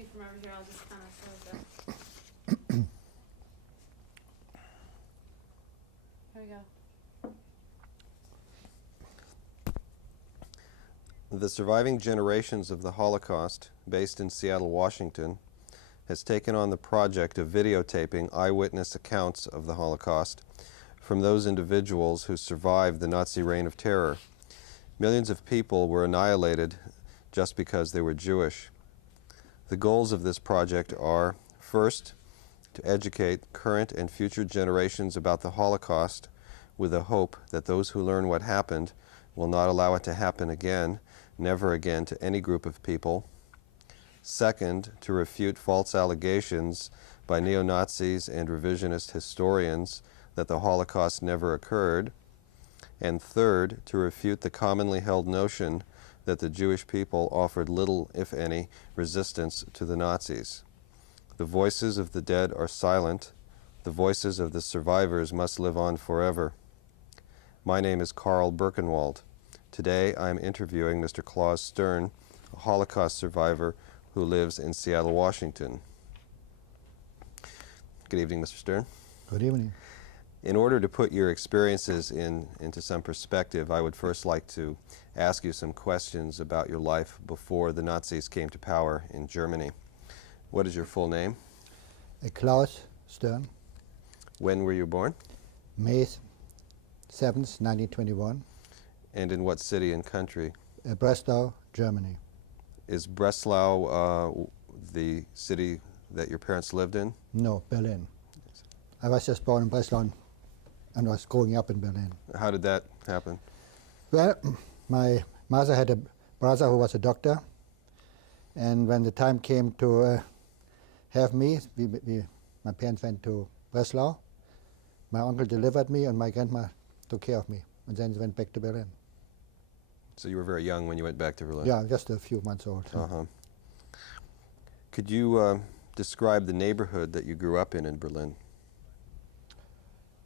you from over here. I'll just kind of close it. Here we go. The Surviving Generations of the Holocaust, based in Seattle, Washington, has taken on the project of videotaping eyewitness accounts of the Holocaust from those individuals who survived the Nazi reign of terror. Millions of people were annihilated just because they were Jewish. The goals of this project are, first, to educate current and future generations about the Holocaust with the hope that those who learn what happened will not allow it to happen again, never again, to any group of people. Second, to refute false allegations by neo-Nazis and revisionist historians that the Holocaust never occurred. And third, to refute the commonly held notion that the Jewish people offered little, if any, resistance to the Nazis. The voices of the dead are silent. The voices of the survivors must live on forever. My name is Karl Berkenwald. Today I am interviewing Mr. Klaus Stern, a Holocaust survivor who lives in Seattle, Washington. Good evening, Mr. Stern. Good evening. In order to put your experiences into some perspective, I would first like to ask you some questions about your life before the Nazis came to power in Germany. What is your full name? Klaus Stern. When were you born? May 7th, 1921. And in what city and country? Breslau, Germany. Is Breslau the city that your parents lived in? No, Berlin. I was just born in Breslau and was growing up in Berlin. How did that happen? Well, my mother had a brother who was a doctor, and when the time came to have me, my parents went to Breslau. My uncle delivered me, and my grandma took care of me, and then they went back to Berlin. So you were very young when you went back to Berlin? Yeah, just a few months old. Uh-huh. Could you describe the neighborhood that you grew up in Berlin?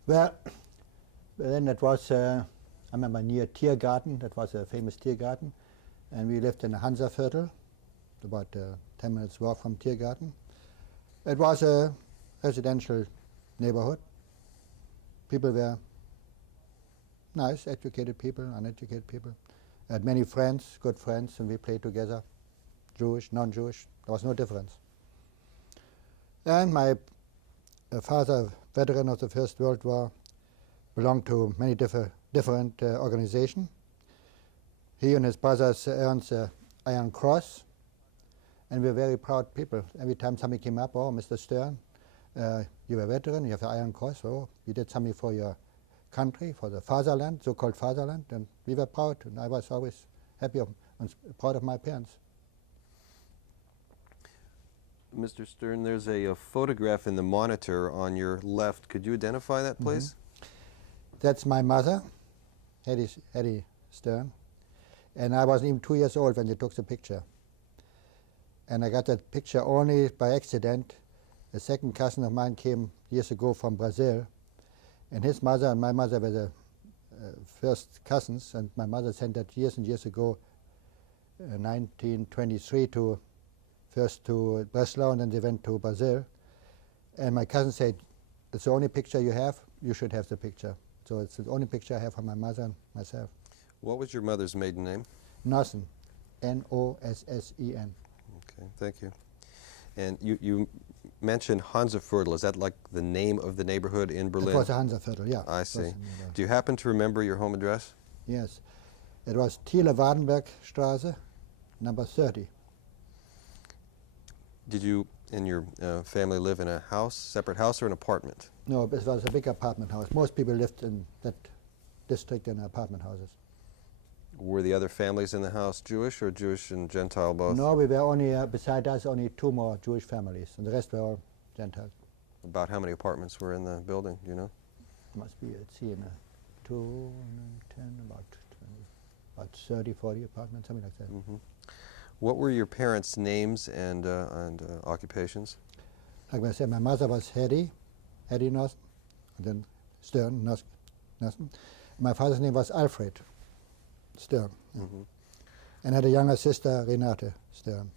Well, then that was, I remember, near Tiergarten. That was a famous Tiergarten. And we lived in a Hansaviertel, about 10 minutes walk from Tiergarten. It was a residential neighborhood. People were nice, educated people, uneducated people. I had many friends, good friends, and we played together, Jewish, non-Jewish. There was no difference. And my father, veteran of the First World War, belonged to many different organizations. He and his brothers earned the Iron Cross, and we're very proud people. Every time somebody came up, oh, Mr. Stern, you're a veteran, you have the Iron Cross, oh, you did something for your country, for the fatherland, so-called fatherland, and we were proud, and I was always happy and proud of my parents. Mr. Stern, there's a photograph in the monitor on your left. Could you identify that, please? That's my mother, Hetty Stern, and I wasn't even 2 years old when they took the picture. And I got that picture only by accident. A second cousin of mine came years ago from Brazil, and his mother and my mother were the first cousins, and my mother sent that years and years ago, 1923, first to Breslau, and then they went to Brazil. And my cousin said, it's the only picture you have, you should have the picture. So it's the only picture I have of my mother and myself. What was your mother's maiden name? Nossen, N-O-S-S-E-N. Okay, thank you. And you mentioned Hansaviertel. Is that like the name of the neighborhood in Berlin? It was a Hansaviertel, yeah. I see. Do you happen to remember your home address? Yes. It was Thiele-Wadenberg-Straße, number 30. Did you and your family live in a house, separate house, or an apartment? No, it was a big apartment house. Most people lived in that district in apartment houses. Were the other families in the house Jewish or Jewish and Gentile both? No, we were only, beside us, only 2 more Jewish families, and the rest were all Gentiles. About how many apartments were in the building, do you know? Must be, let's see, 2, 10, about 30, 40 apartments, something like that. Mm-hmm. What were your parents' names and occupations? Like I said, my mother was Hetty Nossen, and then Stern Nossen. My father's name was Alfred Stern, and had a younger sister, Renate Stern.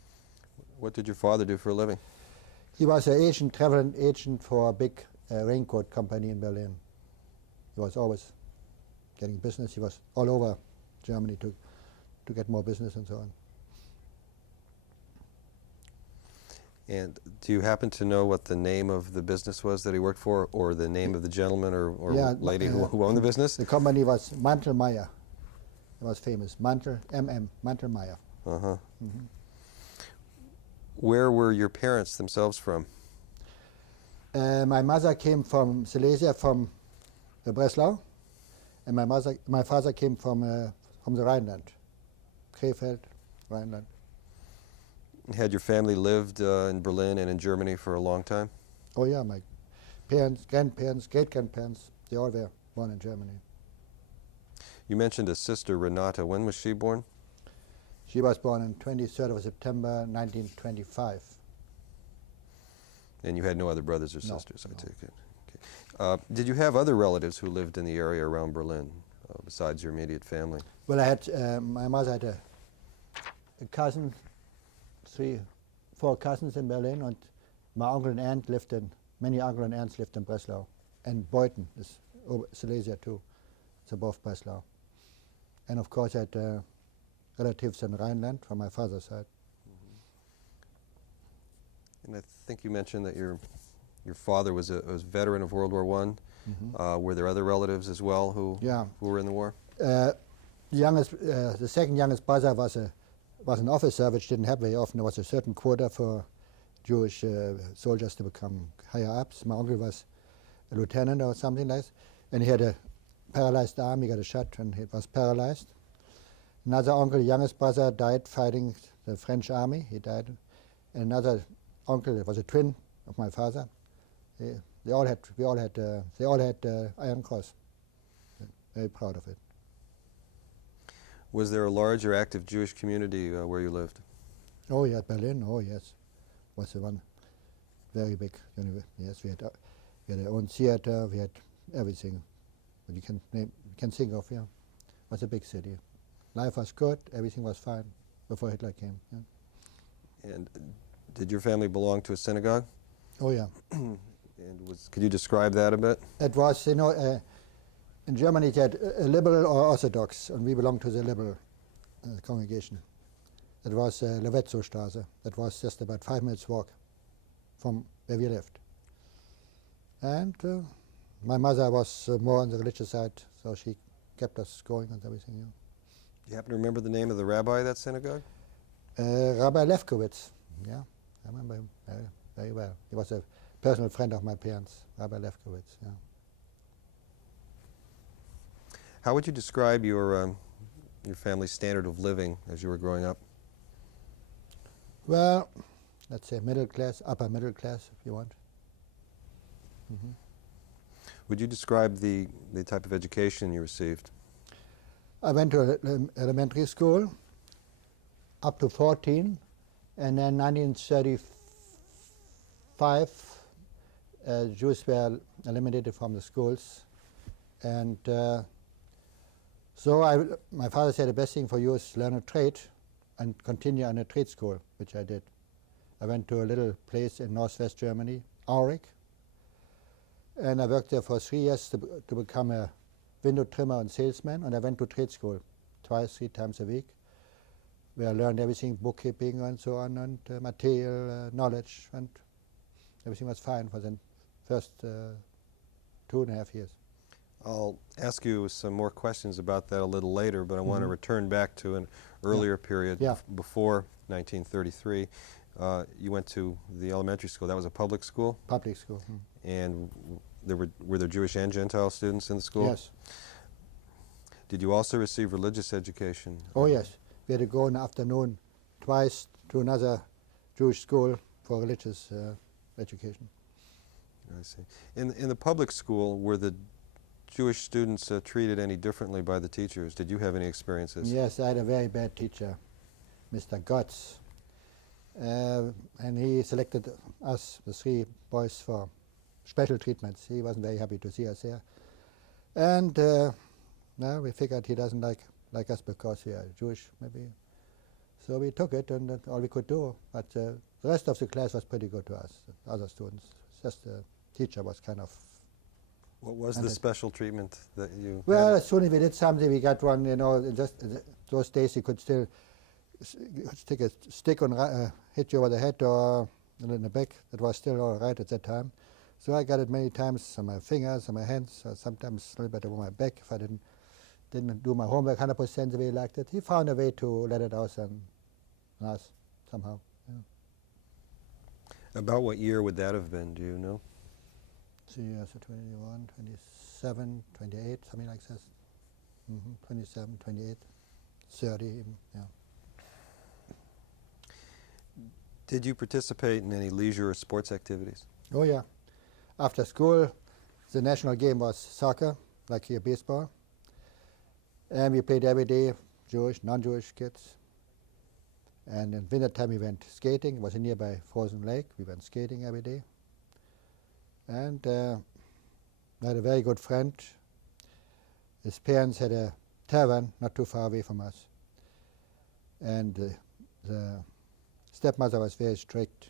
What did your father do for a living? He was an agent, travel agent for a big raincoat company in Berlin. He was always getting business. He was all over Germany to get more business and so on. And do you happen to know what the name of the business was that he worked for, or the name of the gentleman or Yeah, lady who owned the business? The company was Mantelmeier. It was famous. Mantelmeier. Uh-huh. Where were your parents themselves from? My mother came from Silesia, from Breslau, and my father came from the Rhineland, Krefeld, Rhineland. Had your family lived in Berlin and in Germany for a long time? Oh yeah, my parents, grandparents, great-grandparents, they all were born in Germany. You mentioned a sister, Renata. When was she born? She was born on 23rd of September 1925. And you had no other brothers or No, sisters, I no. take it. Okay. Did you have other relatives who lived in the area around Berlin, besides your immediate family? Well, I had, my mother had a cousin, 4 cousins in Berlin, and my uncle and aunt lived in, many uncle and aunts lived in Breslau. And Beuthen is Silesia too, it's above Breslau. And of course I had relatives in Rhineland from my father's side. And I think you mentioned that your father was a veteran of World War I. Were there other relatives as well who were in the war? The second youngest brother was an officer, which didn't happen very often. There was a certain quota for Jewish soldiers to become higher ups. My uncle was a lieutenant or something like that, and he had a paralyzed arm. He got a shot and he was paralyzed. Another uncle, youngest brother, died fighting the French army. He died. And another uncle, that was a twin of my father. They all had Iron Cross. Very proud of it. Was there a large or active Jewish community where you lived? Oh yeah, Berlin. Oh yes, was the one very big. Yes, we had our own theater. We had everything that you can think of. Yeah, it was a big city. Life was good. Everything was fine before Hitler came. Yeah. And did your family belong to a synagogue? Oh yeah. And could you describe that a bit? It was, in Germany you had a liberal or Orthodox, and we belonged to the liberal congregation. It was Lovetzostraße. That was just about 5 minutes walk from where we lived. And my mother was more on the religious side, so she kept us going and everything. Yeah. Do you happen to remember the name of the rabbi of that synagogue? Rabbi Lefkowitz. Yeah, I remember him very well. He was a personal friend of my parents, Rabbi Lefkowitz. Yeah. How would you describe your family's standard of living as you were growing up? Well, let's say middle class, upper middle class, if you want. Would you describe the type of education you received? I went to elementary school up to 14, and then 1935, Jews were eliminated from the schools, and so my father said the best thing for you is learn a trade and continue on a trade school, which I did. I went to a little place in northwest Germany, Aurich, and I worked there for 3 years to become a window trimmer and salesman, and I went to trade school 3 times a week, where I learned everything, bookkeeping and so on, and material knowledge, and everything was fine for the first 2.5 years. I'll ask you some more questions about that a little later, but I want to return back to an earlier period before 1933. You went to the elementary school. That was a public school? Public school. And were there Jewish and Gentile students in the school? Yes. Did you also receive religious education? Oh yes. We had to go in the afternoon twice to another Jewish school for religious education. I see. In the public school, were the Jewish students treated any differently by the teachers? Did you have any experiences? Yes, I had a very bad teacher, Mr. Gotts. And he selected us, the 3 boys, for special treatments. He wasn't very happy to see us there. And now we figured he doesn't like us because we are Jewish, maybe. So we took it, and that's all we could do. But the rest of the class was pretty good to us, the other students. Just the teacher was kind of... What was the special treatment that you Well, had? as soon as we did something, we got one, you know, just those days you could still stick a stick on, hit you over the head or in the back. That was still all right at that time. So I got it many times on my fingers, on my hands, or sometimes a little bit over my back if I didn't do my homework 100% the way he liked it. He found a way to let it out on us somehow. Yeah. About what year would that have been, do you know? So 21, 27, 28, something like this. 27, 28, 30 even, yeah. Did you participate in any leisure or sports activities? Oh yeah. After school, the national game was soccer, like here baseball. And we played every day, Jewish, non-Jewish kids. And in winter time we went skating. It was a nearby frozen lake. We went skating every day. And I had a very good friend. His parents had a tavern not too far away from us. And the stepmother was very strict.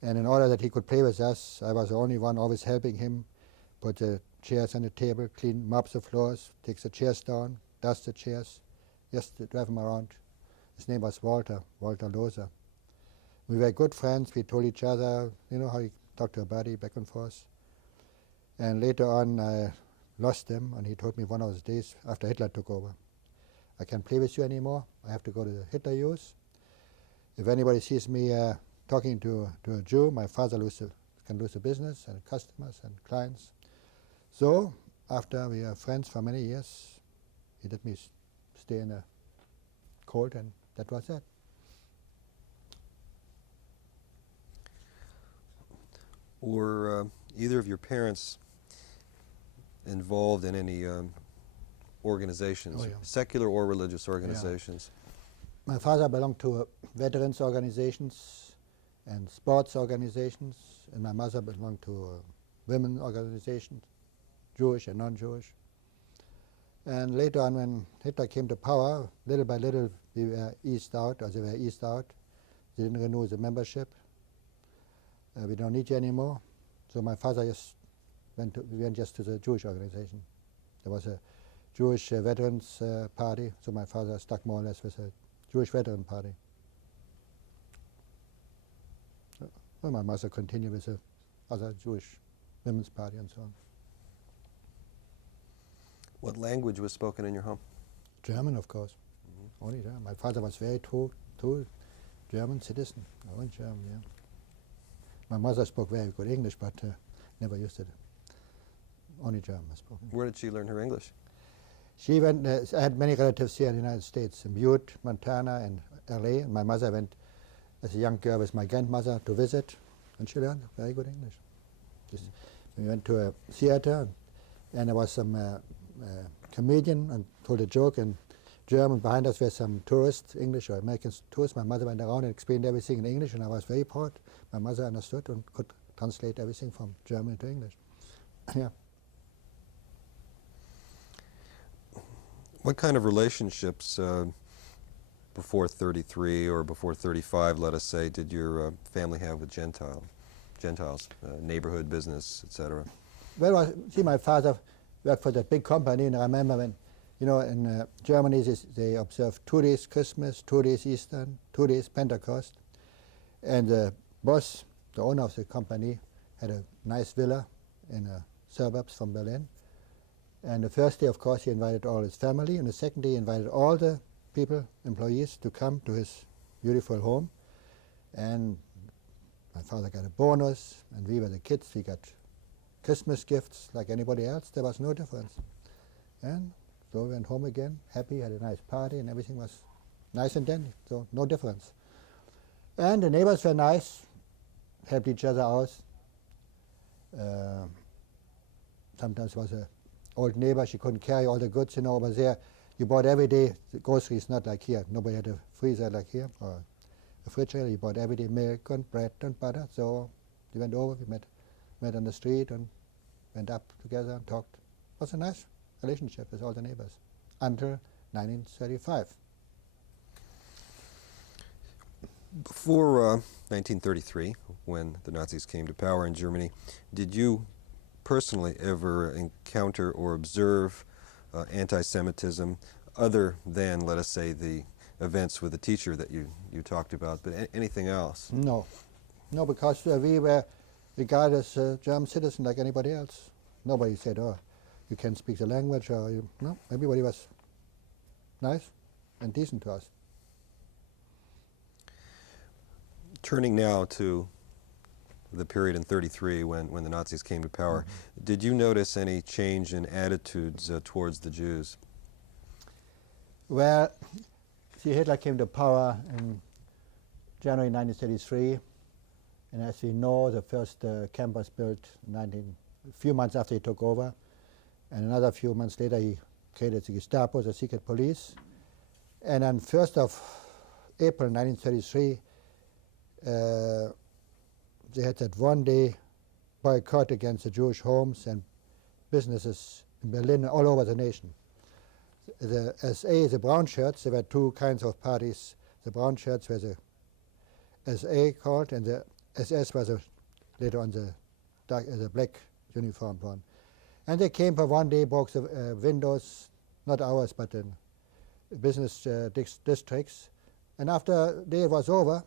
And in order that he could play with us, I was the only one always helping him, put the chairs on the table, clean, mops the floors, takes the chairs down, dust the chairs, just to drive him around. His name was Walter Loser. We were good friends. We told each other, you know, how you talk to a buddy back and forth. And later on, I lost him, and he told me one of those days after Hitler took over, I can't play with you anymore. I have to go to the Hitler Youth. If anybody sees me talking to a Jew, my father can lose the business and customers and clients. So after we were friends for many years, he let me stay in a cold, and that was it. Were either of your parents involved in any organizations, Oh, yeah. secular or religious organizations? My father belonged to veterans organizations and sports organizations, and my mother belonged to women organizations, Jewish and non-Jewish. And later on, when Hitler came to power, little by little we were eased out, or they were eased out. They didn't renew the membership. We don't need you anymore. So my father just went just to the Jewish organization. There was a Jewish veterans party, so my father stuck more or less with a Jewish veteran party. Well, my mother continued with the other Jewish women's party and so on. What language was spoken in your home? German, of course. Only German. My father was very true German citizen. Only German, yeah. My mother spoke very good English, but never used it. Only German was spoken. Where did she learn her English? She went, I had many relatives here in the United States, in Butte, Montana, and LA. And my mother went as a young girl with my grandmother to visit, and she learned very good English. We went to a theater, and there was some comedian and told a joke in German. Behind us were some tourists, English or American tourists. My mother went around and explained everything in English, and I was very proud. My mother understood and could translate everything from German to English. Yeah. What kind of relationships before 33 or before 35, let us say, did your family have with Gentiles, neighborhood, business, etc.? Well, see, my father worked for that big company, and I remember when, you know, in Germany they observe 2 days Christmas, 2 days Easter, 2 days Pentecost. And the boss, the owner of the company, had a nice villa in the suburbs from Berlin. And the first day, of course, he invited all his family, and the second day he invited all the people, employees, to come to his beautiful home. And my father got a bonus, and we were the kids, we got Christmas gifts like anybody else. There was no difference. And so we went home again, happy, had a nice party, and everything was nice and dandy, so no difference. And the neighbors were nice, helped each other out. Sometimes was a old neighbor, she couldn't carry all the goods, you know, over there. You bought every day the groceries, not like here. Nobody had a freezer like here, or a refrigerator. You bought every day milk and bread and butter. So we went over, we met on the street and went up together and talked. It was a nice relationship with all the neighbors until 1935. Before 1933, when the Nazis came to power in Germany, did you personally ever encounter or observe anti-Semitism other than, let us say, the events with the teacher that you talked about, but anything else? No. No, because we were regarded as a German citizen like anybody else. Nobody said, oh, you can't speak the language, or you, no, everybody was nice and decent to us. Turning now to the period in 1933 when the Nazis came to power, did you notice any change in attitudes towards the Jews? Well, see, Hitler came to power in January 1933, and as we know, the first camp was built a few months after he took over, and another few months later he created the Gestapo, the secret police. And on 1st of April 1933, they had that one-day boycott against the Jewish homes and businesses in Berlin and all over the nation. The SA, the brown shirts, there were two kinds of parties. The brown shirts were the SA called, and the SS was later on the black uniformed one. And they came for one day, broke the windows, not ours, but in business districts. And after the day was over,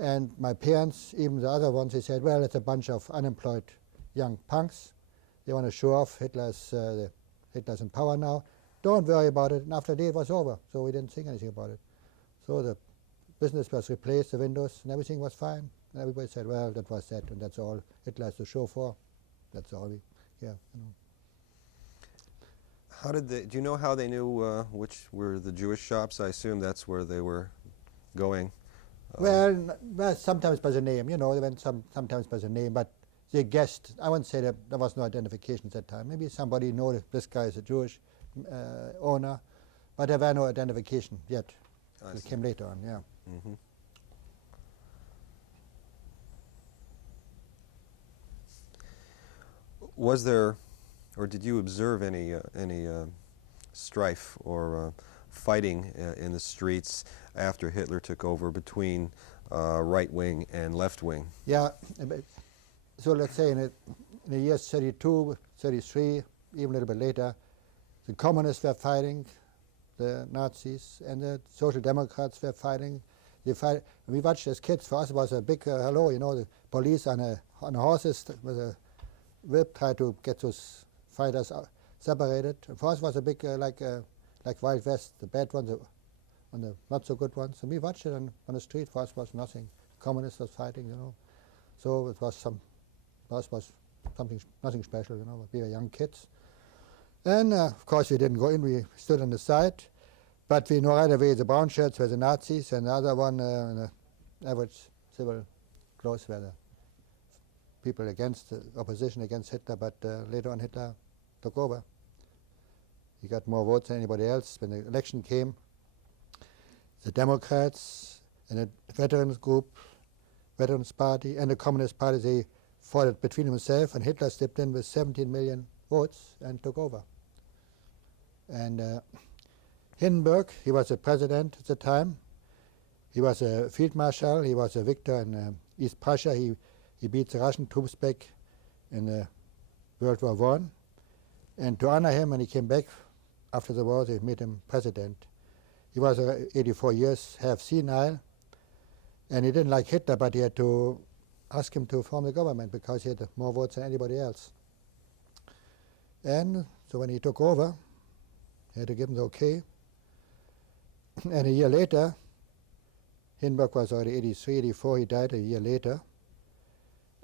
and my parents, even the other ones, they said, well, it's a bunch of unemployed young punks. They want to show off Hitler's in power now. Don't worry about it. And after the day it was over, so we didn't think anything about it. So the business was replaced, the windows, and everything was fine. And everybody said, well, that was that, and that's all Hitler has to show for. That's all we, yeah. You know. How did they, do you know how they knew which were the Jewish shops? I assume that's where they were going. Well, sometimes by the name, you know, they went sometimes by the name, but they guessed. I wouldn't say that there was no identification at that time. Maybe somebody knew that this guy is a Jewish owner, but there were no identification yet. It came later on, yeah. Mm-hmm. Was there, or did you observe any strife or fighting in the streets after Hitler took over between right wing and left wing? Yeah, so let's say in the years 32, 33, even a little bit later, the communists were fighting the Nazis, and the Social Democrats were fighting. We watched as kids. For us, it was a big hello. You know, the police on horses with a whip tried to get those fighters separated. And for us, it was a big like Wild West. The bad ones, and the not so good ones. And we watched it on the street. For us, it was nothing. Communists was fighting. You know, so it was nothing special. You know, we were young kids. And of course we didn't go in, we stood on the side, but we know right away the brown shirts were the Nazis, and the other one, the average civil clothes, were the people against, the opposition against Hitler, but later on Hitler took over. He got more votes than anybody else. When the election came, the Democrats and the Veterans Group, Veterans Party, and the Communist Party, they fought between themselves, and Hitler stepped in with 17 million votes and took over. And Hindenburg, he was the president at the time. He was a field marshal. He was a victor in East Prussia. He beat the Russian troops back in World War I. And to honor him, when he came back after the war, they made him president. He was 84 years, half senile, and he didn't like Hitler, but he had to ask him to form the government because he had more votes than anybody else. And so when he took over, he had to give him the okay. And a year later, Hindenburg was already 83, 84, he died a year later.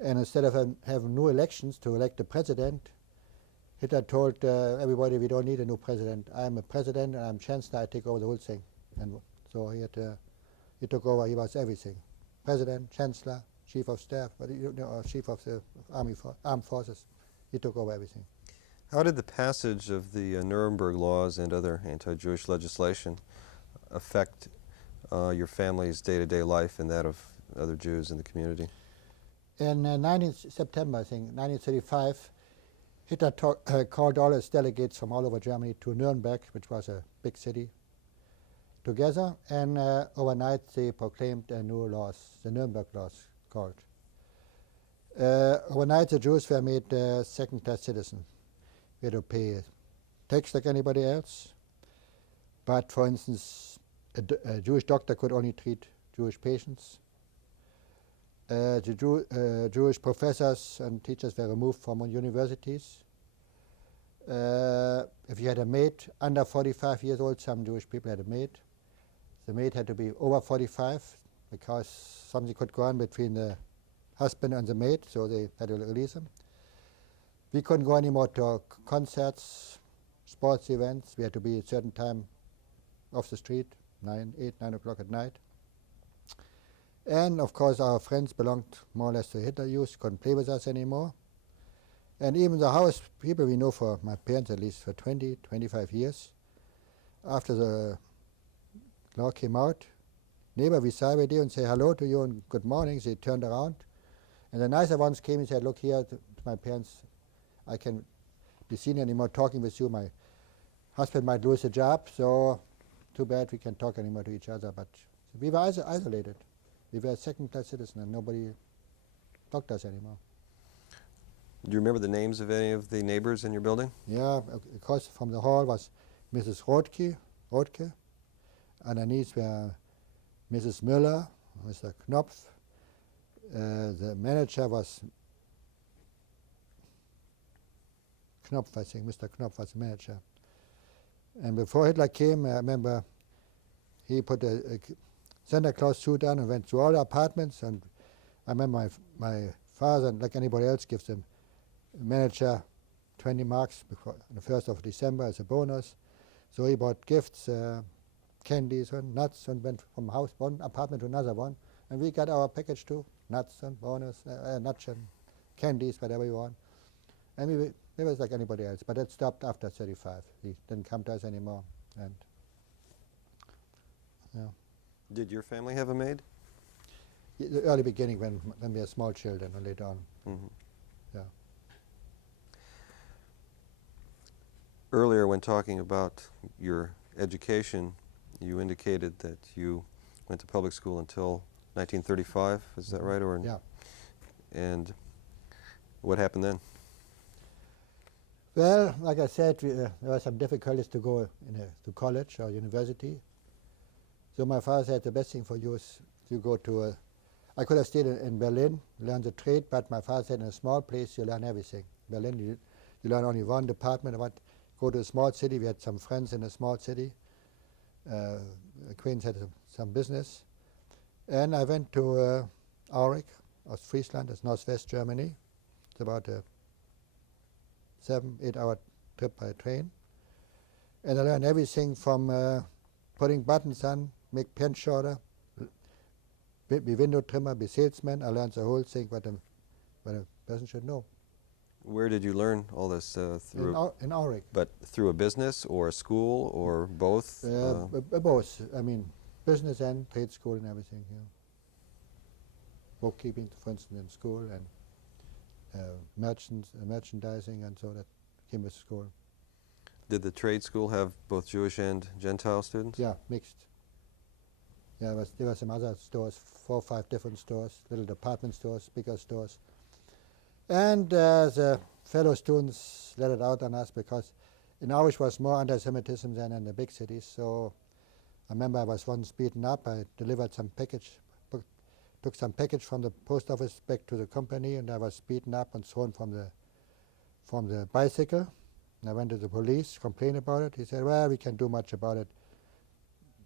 And instead of having new elections to elect the president, Hitler told everybody, we don't need a new president. I'm a president and I'm chancellor, I take over the whole thing. And so he took over, he was everything. President, chancellor, chief of staff, but chief of the armed forces. He took over everything. How did the passage of the Nuremberg laws and other anti-Jewish legislation affect your family's day-to-day life and that of other Jews in the community? In September, I think, 1935, Hitler called all his delegates from all over Germany to Nuremberg, which was a big city, together, and overnight they proclaimed a new laws, the Nuremberg laws called. Overnight the Jews were made second-class citizens. We had to pay tax like anybody else, but for instance, a Jewish doctor could only treat Jewish patients. The Jewish professors and teachers were removed from universities. If you had a maid under 45 years old, some Jewish people had a maid. The maid had to be over 45 because something could go on between the husband and the maid, so they had to release them. We couldn't go anymore to concerts, sports events. We had to be at a certain time off the street, 9 o'clock at night. And of course our friends belonged more or less to Hitler Youth, couldn't play with us anymore. And even the house people we know, for my parents at least, for 20, 25 years, after the law came out, neighbor we saw every day and say hello to you and good morning. They turned around. And the nicer ones came and said, look here to my parents, I can't be seen anymore talking with you. My husband might lose a job, so too bad we can't talk anymore to each other. But we were isolated. We were second-class citizens and nobody talked to us anymore. Do you remember the names of any of the neighbors in your building? Yeah, across from the hall was Mrs. Rothke. Underneath were Mrs. Müller, Mr. Knopf. The manager was Knopf, I think. Mr. Knopf was the manager. And before Hitler came, I remember he put a Santa Claus suit on and went to all the apartments. And I remember my father, like anybody else, gives the manager 20 marks before the 1st of December as a bonus. So he bought gifts, candies and nuts, and went from house one apartment to another one. And we got our package too, nuts and bonus, nuts and candies, whatever you want. And we was like anybody else, but it stopped after 35. He didn't come to us anymore. And yeah. Did your family have a maid? The early beginning when we were small children, and later on. Mm-hmm. Yeah. Earlier, when talking about your education, you indicated that you went to public school until 1935. Is that right? Or yeah. And what happened then? Well, like I said, there were some difficulties to go to college or university. So my father said the best thing for you is to go to I could have stayed in Berlin, learn the trade, but my father said in a small place you learn everything. Berlin, you learn only one department. But go to a small city. We had some friends in a small city. Acquaintance had some business. And I went to Aurich, Ostfriesland, that's northwest Germany. It's about a 7-8 hour trip by train. And I learned everything from putting buttons on, make pen shorter, be window trimmer, be salesman. I learned the whole thing what a person should know. Where did you learn all this? Through in Aurich. But through a business or a school or both? Both. I mean, business and trade school and everything. Yeah. Bookkeeping, for instance, in school, and merchandising, and so that came with school. Did the trade school have both Jewish and Gentile students? Yeah, mixed. Yeah, there were some other stores, 4 or 5 different stores, little department stores, bigger stores. And the fellow students let it out on us because in Aurich was more anti-Semitism than in the big cities. So I remember I was once beaten up. I delivered some package, took some package from the post office back to the company, and I was beaten up and thrown from the bicycle. And I went to the police, complained about it. He said, well, we can't do much about it.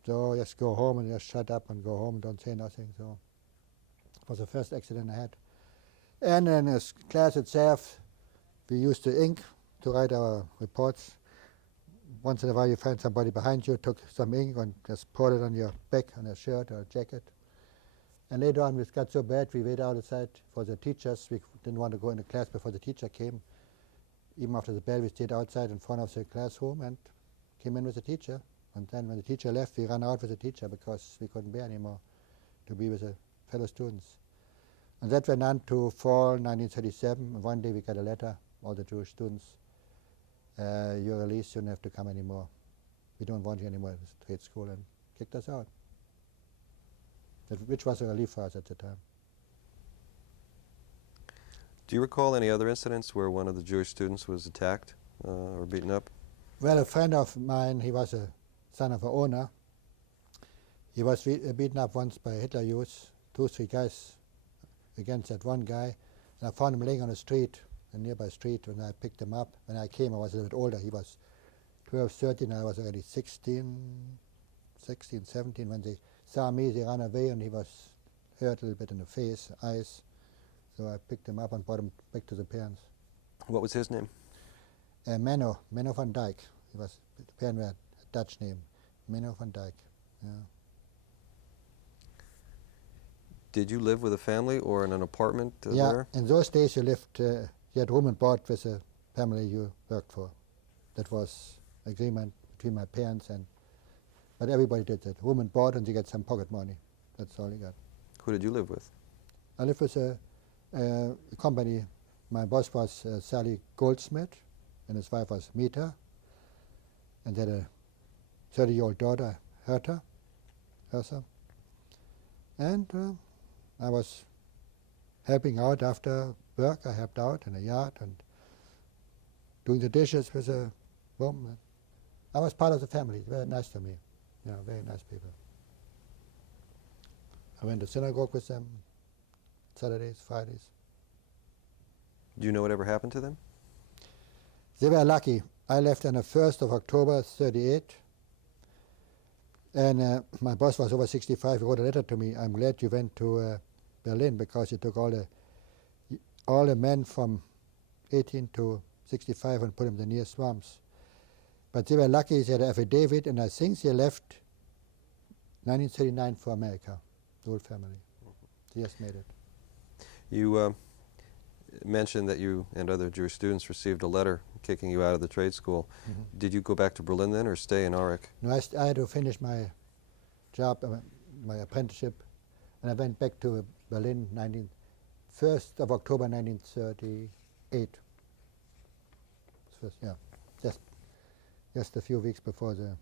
So just go home and just shut up and go home, don't say nothing. So it was the first accident I had. And in the class itself, we used the ink to write our reports. Once in a while you find somebody behind you, took some ink and just poured it on your back, on a shirt or a jacket. And later on it got so bad we waited outside for the teachers. We didn't want to go into class before the teacher came. Even after the bell we stayed outside in front of the classroom and came in with the teacher. And then when the teacher left, we ran out with the teacher because we couldn't bear anymore to be with the fellow students. And that went on to fall 1937. One day we got a letter, all the Jewish students, you're released, you don't have to come anymore. We don't want you anymore at the trade school, and kicked us out, which was a relief for us at the time. Do you recall any other incidents where one of the Jewish students was attacked or beaten up? Well, a friend of mine, he was a son of an owner. He was beaten up once by Hitler Youth, 2 or 3 guys against that one guy. And I found him laying on the street, a nearby street, when I picked him up. When I came, I was a little bit older. He was 12, 13, I was already 16, 17. When they saw me, they ran away, and he was hurt a little bit in the face, eyes. So I picked him up and brought him back to the parents. What was his name? Menno van Dijk. He was, the parents had a Dutch name, Menno van Dijk. Yeah. Did you live with a family or in an apartment Yeah, there? in those days you lived, you had room and board with the family you worked for. That was agreement between my parents and, but everybody did that. Room and board, and you get some pocket money. That's all you got. Who did you live with? I lived with a company. My boss was Sally Goldsmith, and his wife was Meta, and they had a 30-year-old daughter, Hertha. And I was helping out after work. I helped out in the yard and doing the dishes with a woman. I was part of the family. Very nice to me. Yeah, very nice people. I went to synagogue with them Saturdays, Fridays. Do you know whatever happened to them? They were lucky. I left on the 1st of October, 38. And my boss was over 65. He wrote a letter to me. I'm glad you went to Berlin, because you took all the men from 18 to 65 and put them in the near swamps. But they were lucky. They had an affidavit, and I think they left 1939 for America, the whole family. They just made it. You mentioned that you and other Jewish students received a letter kicking you out of the trade school. Mm-hmm. Did you go back to Berlin then or stay in Aurich? No, I had to finish my job, my apprenticeship, and I went back to Berlin 1st of October 1938. First, yeah, just a few weeks before the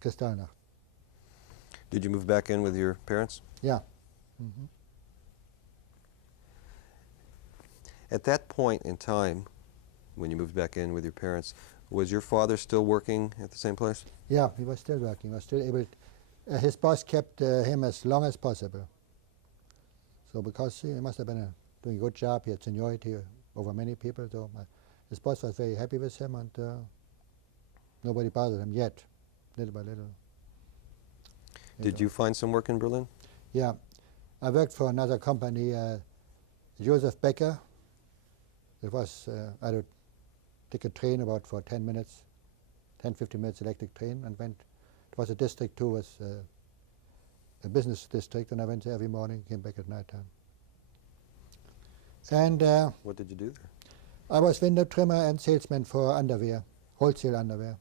Kristallnacht. Did you move back in with your parents? Yeah. Mm-hmm. At that point in time, when you moved back in with your parents, was your father still working at the same place? Yeah, he was still working. He was still able. His boss kept him as long as possible. So because he must have been doing a good job, he had seniority over many people. So his boss was very happy with him, and nobody bothered him yet, little by little. Did you find some work in Berlin? Yeah, I worked for another company, Joseph Becker. It was, I had to take a train about for 10 minutes, 15 minutes electric train, and went. It was a district too, was a business district, and I went there every morning, came back at night time. And What did you do there? I was window trimmer and salesman for underwear, wholesale underwear.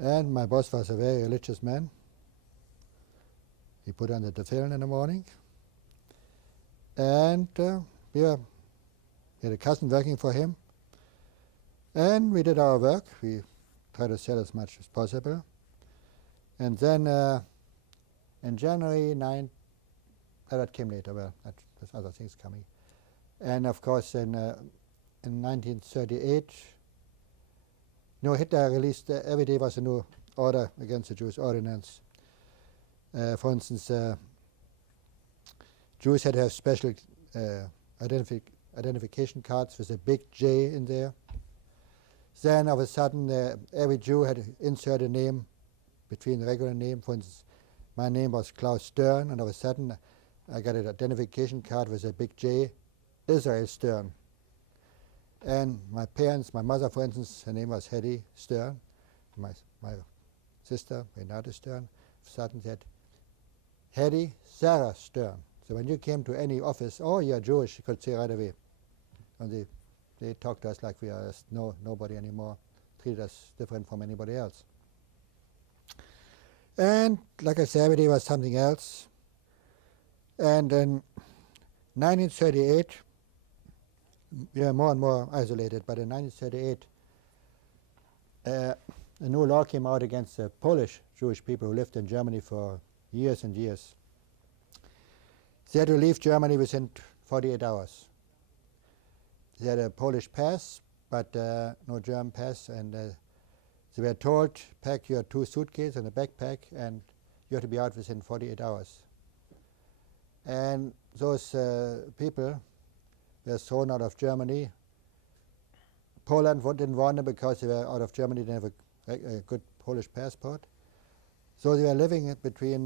And my boss was a very religious man. He put on the tefillin in the morning. And we had a cousin working for him. And we did our work. We tried to sell as much as possible. And then in January that came later, well, there's other things coming. And of course in 1938, Hitler released, every day was a new order against the Jewish ordinance. For instance, Jews had to have special identification cards with a big J in there. Then all of a sudden, every Jew had to insert a name between the regular name. For instance, my name was Klaus Stern, and all of a sudden I got an identification card with a big J, Israel Stern. And my parents, my mother, for instance, her name was Hedy Stern. My sister, Renate Stern, suddenly said, Hedy Sarah Stern. So when you came to any office, oh, you're Jewish, you could say right away. And they talked to us like we are nobody anymore, treated us different from anybody else. And like I said, every day was something else. And in 1938, we were more and more isolated, but in 1938, a new law came out against the Polish Jewish people who lived in Germany for years and years. They had to leave Germany within 48 hours. They had a Polish pass, but no German pass, and they were told, pack your 2 suitcases and a backpack, and you have to be out within 48 hours. And those people were thrown out of Germany. Poland didn't want them because they were out of Germany, didn't have a good Polish passport. So they were living between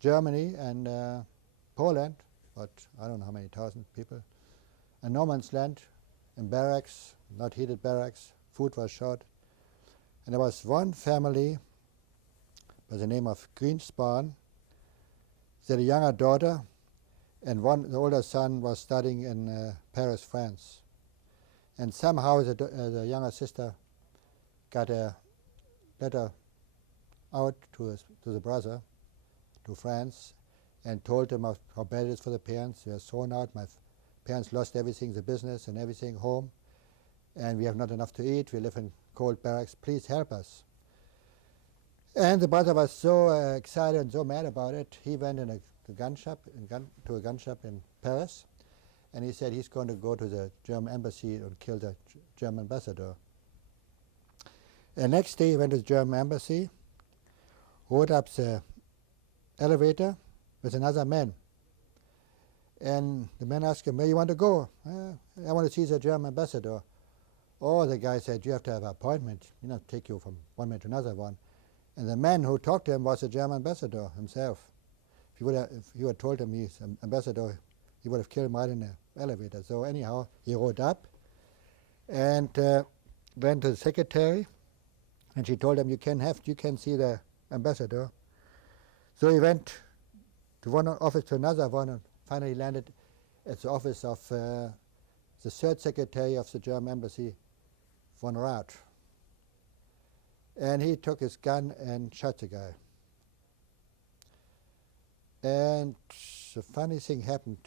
Germany and Poland, but I don't know how many thousand people, in no man's land, in barracks, not heated barracks. Food was short. And there was one family by the name of Greenspan. They had a younger daughter, and the older son was studying in Paris, France. And somehow the younger sister got a letter out to the brother, to France, and told him of how bad it is for the parents. They were thrown out. My parents lost everything, the business and everything, home, and we have not enough to eat. We live in cold barracks. Please help us. And the brother was so excited and so mad about it. He went to a gun shop in Paris, and he said he's going to go to the German embassy and kill the German ambassador. And next day he went to the German embassy, rode up the elevator with another man. And the man asked him, where you want to go? I want to see the German ambassador. Oh, the guy said, you have to have an appointment. You not take you from one man to another one. And the man who talked to him was the German ambassador himself. If you had told him he's an ambassador, he would have killed him right in the elevator. So anyhow, he rode up and went to the secretary, and she told him, you can see the ambassador. So he went to one office to another one, and finally landed at the office of the third secretary of the German embassy, von Rath. And he took his gun and shot the guy. And the funny thing happened.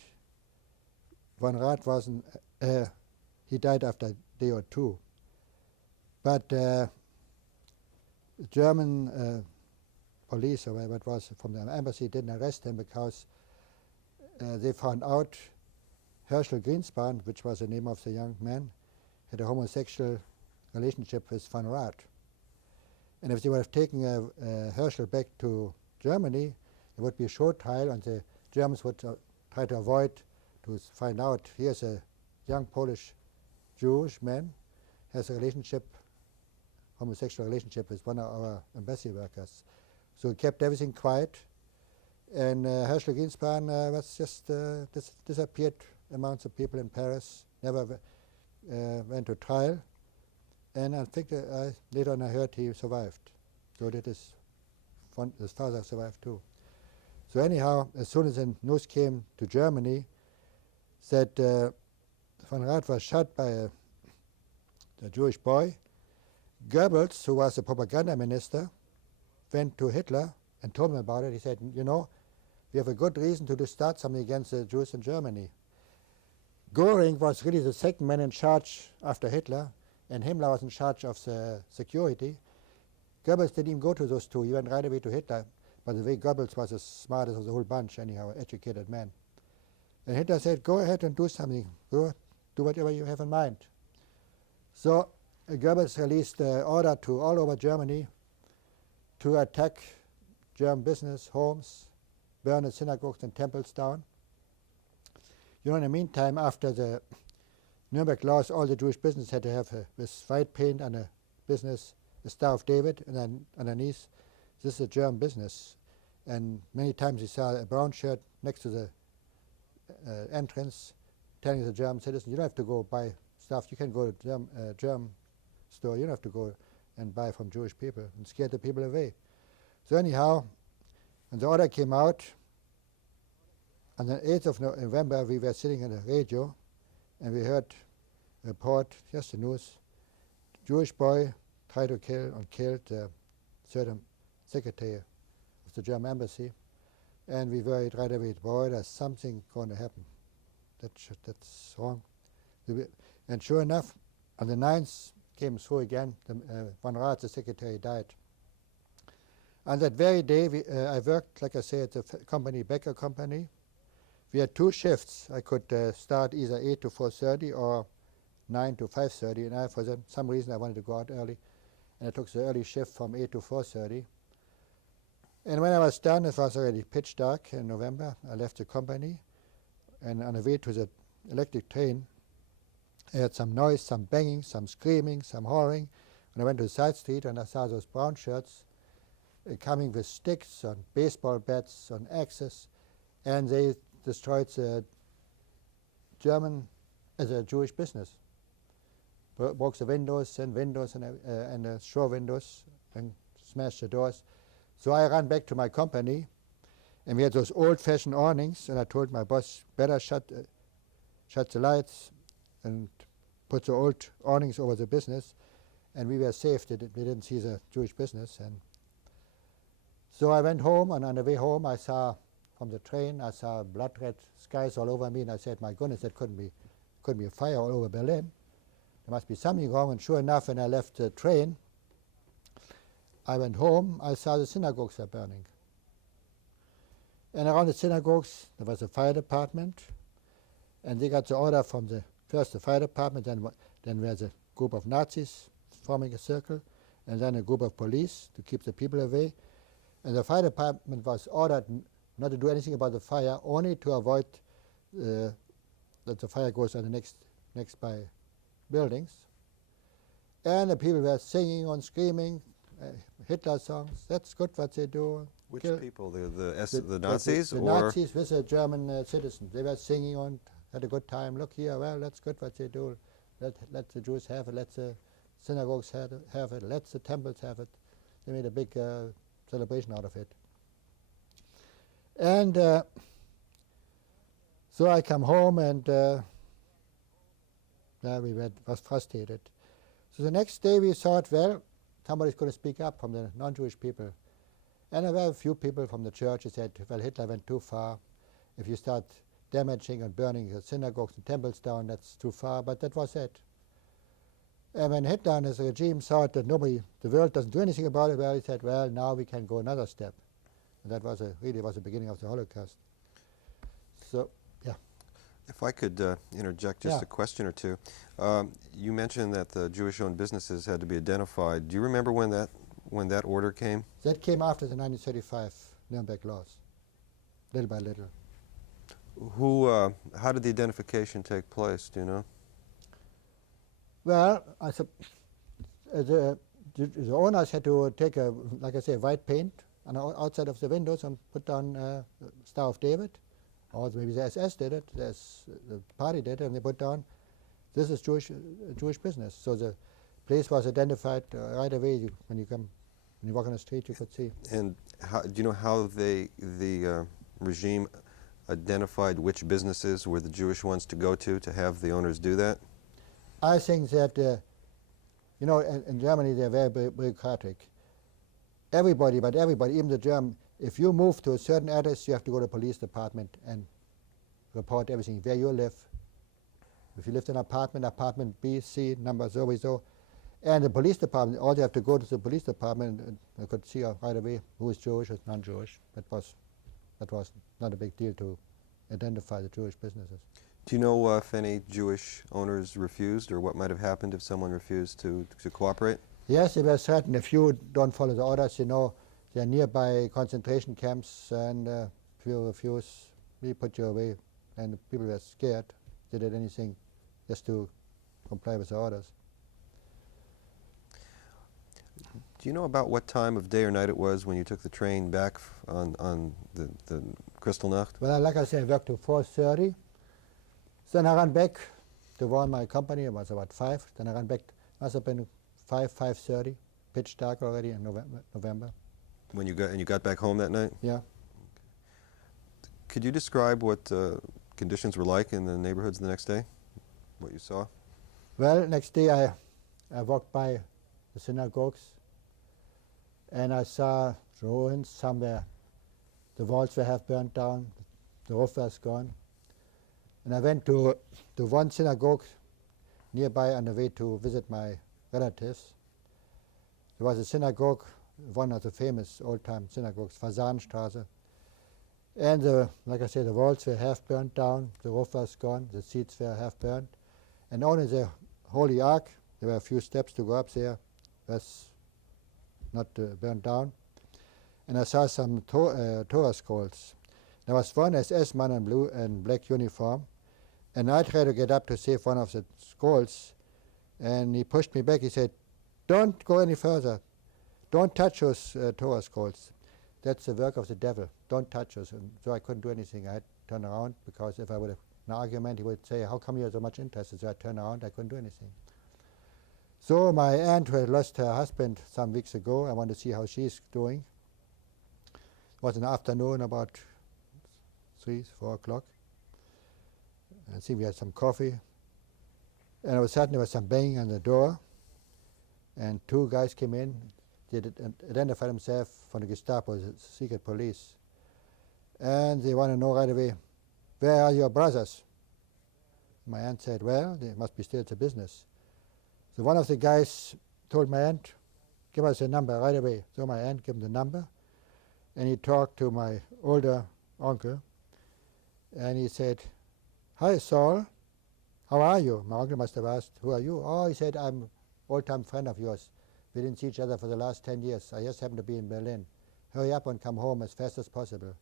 Von Rath wasn't, he died after a day or two. But the German police, or whatever it was, from the embassy didn't arrest him because they found out Herschel Greenspan, which was the name of the young man, had a homosexual relationship with von Rath. And if they would have taken Herschel back to Germany, there would be a short trial, and the Germans would try to avoid to find out here's a young Polish Jewish man has a relationship, homosexual relationship with one of our embassy workers. So he kept everything quiet, and Herschel Greenspan was just disappeared amongst the people in Paris, never went to trial. And I think later on I heard he survived. So did his father survived too. So anyhow, as soon as the news came to Germany that von Rath was shot by a Jewish boy, Goebbels, who was the propaganda minister, went to Hitler and told him about it. He said, you know, we have a good reason to start something against the Jews in Germany. Göring was really the second man in charge after Hitler, and Himmler was in charge of the security. Goebbels didn't even go to those two. He went right away to Hitler. By the way, Goebbels was the smartest of the whole bunch, anyhow, educated man. And Hitler said, go ahead and do something. Go do whatever you have in mind. So Goebbels released an order to all over Germany to attack German business, homes, burn the synagogues and temples down. You know, in the meantime, after the Nuremberg laws, all the Jewish business had to have with white paint on a business, the Star of David, and then underneath, this is a German business. And many times you saw a brown shirt next to the entrance telling the German citizen, you don't have to go buy stuff, you can go to German store, you don't have to go and buy from Jewish people, and scare the people away. So anyhow, when the order came out, on the 8th of November, we were sitting on the radio, and we heard a report, just the news, Jewish boy tried to kill and killed the certain secretary of the German embassy, and we worried right away, boy, there's something going to happen. That's wrong. And sure enough, on the 9th came through again, von Rath, the secretary, died. On that very day, I worked, like I say, at the company, Becker Company. We had 2 shifts. I could start either 8 to 4:30 or 9 to 5:30, and for some reason I wanted to go out early, and I took the early shift from 8 to 4:30. And when I was done, it was already pitch dark in November. I left the company, and on the way to the electric train, I heard some noise, some banging, some screaming, some hollering. And I went to the side street, and I saw those brown shirts coming with sticks, on baseball bats, on axes, and they destroyed the German, the Jewish business. Broke the windows and the shore windows and smashed the doors. So I ran back to my company, and we had those old-fashioned awnings, and I told my boss, better shut the lights and put the old awnings over the business, and we were safe. We didn't see the Jewish business. And so I went home, and on the way home I saw, from the train, I saw blood-red skies all over me, and I said, my goodness, that couldn't be a fire all over Berlin. There must be something wrong. And sure enough, when I left the train, I went home, I saw the synagogues were burning. And around the synagogues, there was a fire department, and they got the order from the fire department, then there was a group of Nazis forming a circle, and then a group of police to keep the people away. And the fire department was ordered not to do anything about the fire, only to avoid that the fire goes on the next by buildings. And the people were singing and screaming Hitler songs. That's good what they do. Which people? The Nazis? The Nazis with the German citizens. They were singing and had a good time. Look here, well, that's good what they do. Let the Jews have it. Let the synagogues have it. Let the temples have it. They made a big celebration out of it. And so I come home, and was frustrated. So the next day we thought, well, somebody's going to speak up from the non-Jewish people. And there were a few people from the church who said, well, Hitler went too far. If you start damaging and burning the synagogues and temples down, that's too far. But that was it. And when Hitler and his regime thought that the world doesn't do anything about it, well, he said, well, now we can go another step. And that was really the beginning of the Holocaust. So, yeah. If I could interject just a question or two. You mentioned that the Jewish-owned businesses had to be identified. Do you remember when that order came? That came after the 1935 Nuremberg laws, little by little. How did the identification take place, do you know? Well, the owners had to take like I say, white paint on the outside of the windows and put down Star of David. Or maybe the SS did it, the party did it, and they put down, this is Jewish business. So the place was identified right away. When you walk on the street, you could see. And do you know how the regime identified which businesses were the Jewish ones to go to have the owners do that? I think that, in Germany they're very bureaucratic. Everybody, even the German, if you move to a certain address, you have to go to the police department and report everything, where you live. If you live in an apartment B, C, number so, and the police department, all you have to go to the police department, and you could see right away who is Jewish, who's non-Jewish. That was not a big deal to identify the Jewish businesses. Do you know if any Jewish owners refused, or what might have happened if someone refused to cooperate? Yes, they were certain. If you don't follow the orders, there are nearby concentration camps, and if you refuse, we put you away. And the people were scared. They did anything just to comply with the orders. Do you know about what time of day or night it was when you took the train back on the Kristallnacht? Well, like I said, I worked till 4:30. Then I ran back to warn my company. It was about 5. Then I ran back. Must have been 5:30. Pitch dark already in November. When you got back home that night? Yeah. Could you describe what conditions were like in the neighborhoods the next day? What you saw? Well, next day I walked by the synagogues, and I saw ruins somewhere. The walls were half burnt down. The roof was gone. And I went to one synagogue nearby on the way to visit my relatives. There was a synagogue one of the famous old-time synagogues, Fasanstraße. And the, like I said, the walls were half burnt down, the roof was gone, the seats were half burnt, and only the Holy Ark, there were a few steps to go up there, was not burnt down. And I saw some Torah scrolls. There was one SS man in blue and black uniform, and I tried to get up to save one of the scrolls, and he pushed me back. He said, "Don't go any further. Don't touch those Torah scrolls. That's the work of the devil. Don't touch those." And so I couldn't do anything. I had to turn around, because if I would have an argument, he would say, "How come you're so much interested?" So I turned around. I couldn't do anything. So my aunt, who had lost her husband some weeks ago, I wanted to see how she's doing. It was an afternoon, about 3, 4 o'clock. I think we had some coffee. And all of a sudden there was some banging on the door. And 2 guys came in. They identified themselves from the Gestapo, the secret police. And they want to know right away, where are your brothers? My aunt said, well, they must be still at the business. So one of the guys told my aunt, give us a number right away. So my aunt gave him the number. And he talked to my older uncle. And he said, "Hi, Saul. How are you?" My uncle must have asked, "Who are you?" "Oh," he said, "I'm an old-time friend of yours. We didn't see each other for the last 10 years. I just happen to be in Berlin. Hurry up and come home as fast as possible."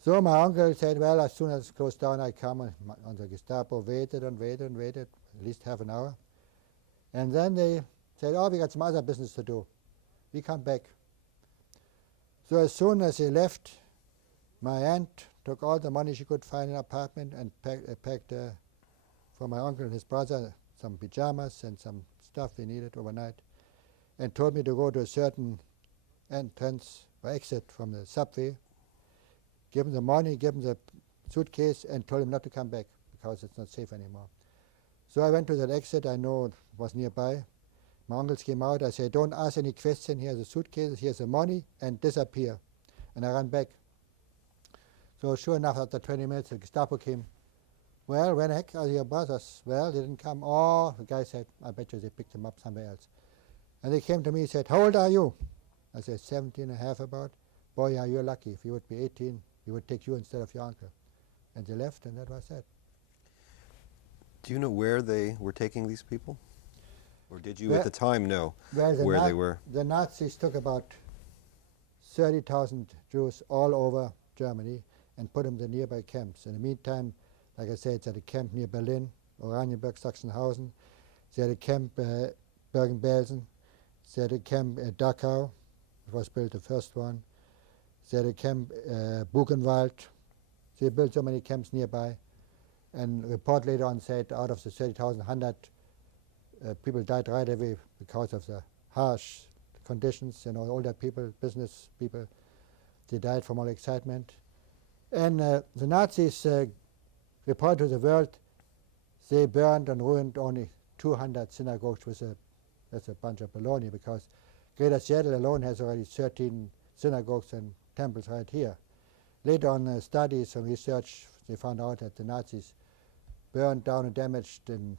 So my uncle said, well, as soon as it's closed down, I come. And the Gestapo waited and waited and waited, at least half an hour. And then they said, "Oh, we got some other business to do. We come back." So as soon as they left, my aunt took all the money she could find in an apartment and packed for my uncle and his brother some pajamas and some stuff they needed overnight, and told me to go to a certain entrance or exit from the subway, give him the money, give him the suitcase, and told him not to come back because it's not safe anymore. So I went to that exit. I know it was nearby. My uncles came out. I said, "Don't ask any question. Here's the suitcase, here's the money, and disappear." And I ran back. So sure enough, after 20 minutes, the Gestapo came. "Well, when the heck are your brothers?" "Well, they didn't come." "Oh," the guy said, "I bet you they picked them up somewhere else." And they came to me and said, "How old are you?" I said, 17 and a half about. "Boy, you're lucky. If you would be 18, we would take you instead of your uncle." And they left, and that was it. Do you know where they were taking these people? Or did you Well, at the time know Well, where they were? The Nazis took about 30,000 Jews all over Germany and put them in the nearby camps. In the meantime, like I said, it's at a camp near Berlin, Oranienburg, Sachsenhausen. They had a camp Bergen-Belsen. They had a camp at Dachau. It was built, the first one. They had a camp Berkenwald. They built so many camps nearby. And the report later on said out of the 30,000, 100 people died right away because of the harsh conditions. You know, older people, business people, they died from all excitement. And the Nazis reported to the world they burned and ruined only 200 synagogues. That's a bunch of baloney, because Greater Seattle alone has already 13 synagogues and temples right here. Later on, studies and research, they found out that the Nazis burned down and damaged in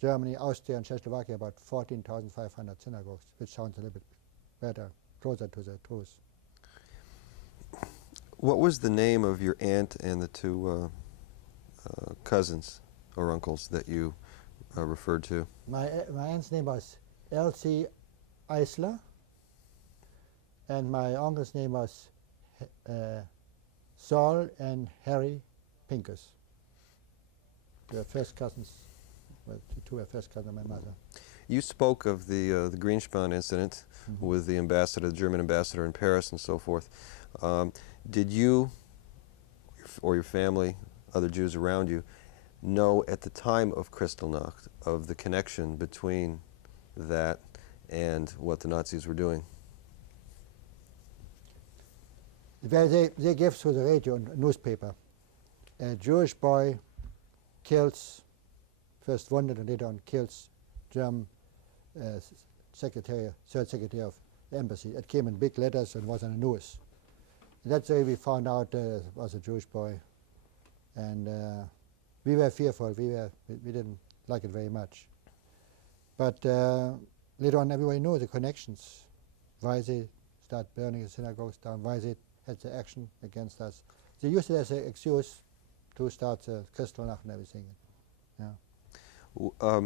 Germany, Austria, and Czechoslovakia about 14,500 synagogues, which sounds a little bit better, closer to the truth. What was the name of your aunt and the 2 cousins or uncles that you referred to? My aunt's name was Elsie Eisler, and my uncle's name was Saul and Harry Pincus. They were first cousins. Well, the 2 were first cousins of my mother. You spoke of the Greenspan incident with the ambassador, the German ambassador in Paris and so forth. Did you or your family, other Jews around you, know at the time of Kristallnacht of the connection between that and what the Nazis were doing? Well, they gave through the radio and newspaper. A Jewish boy kills, first wounded and later on kills, German secretary, third secretary of the embassy. It came in big letters and was on the news. And that's the way we found out it was a Jewish boy. And we were fearful. We didn't like it very much. But later on, everybody knew the connections. why they start burning the synagogues down, why they had the action against us. They used it as an excuse to start the Kristallnacht and everything. Yeah.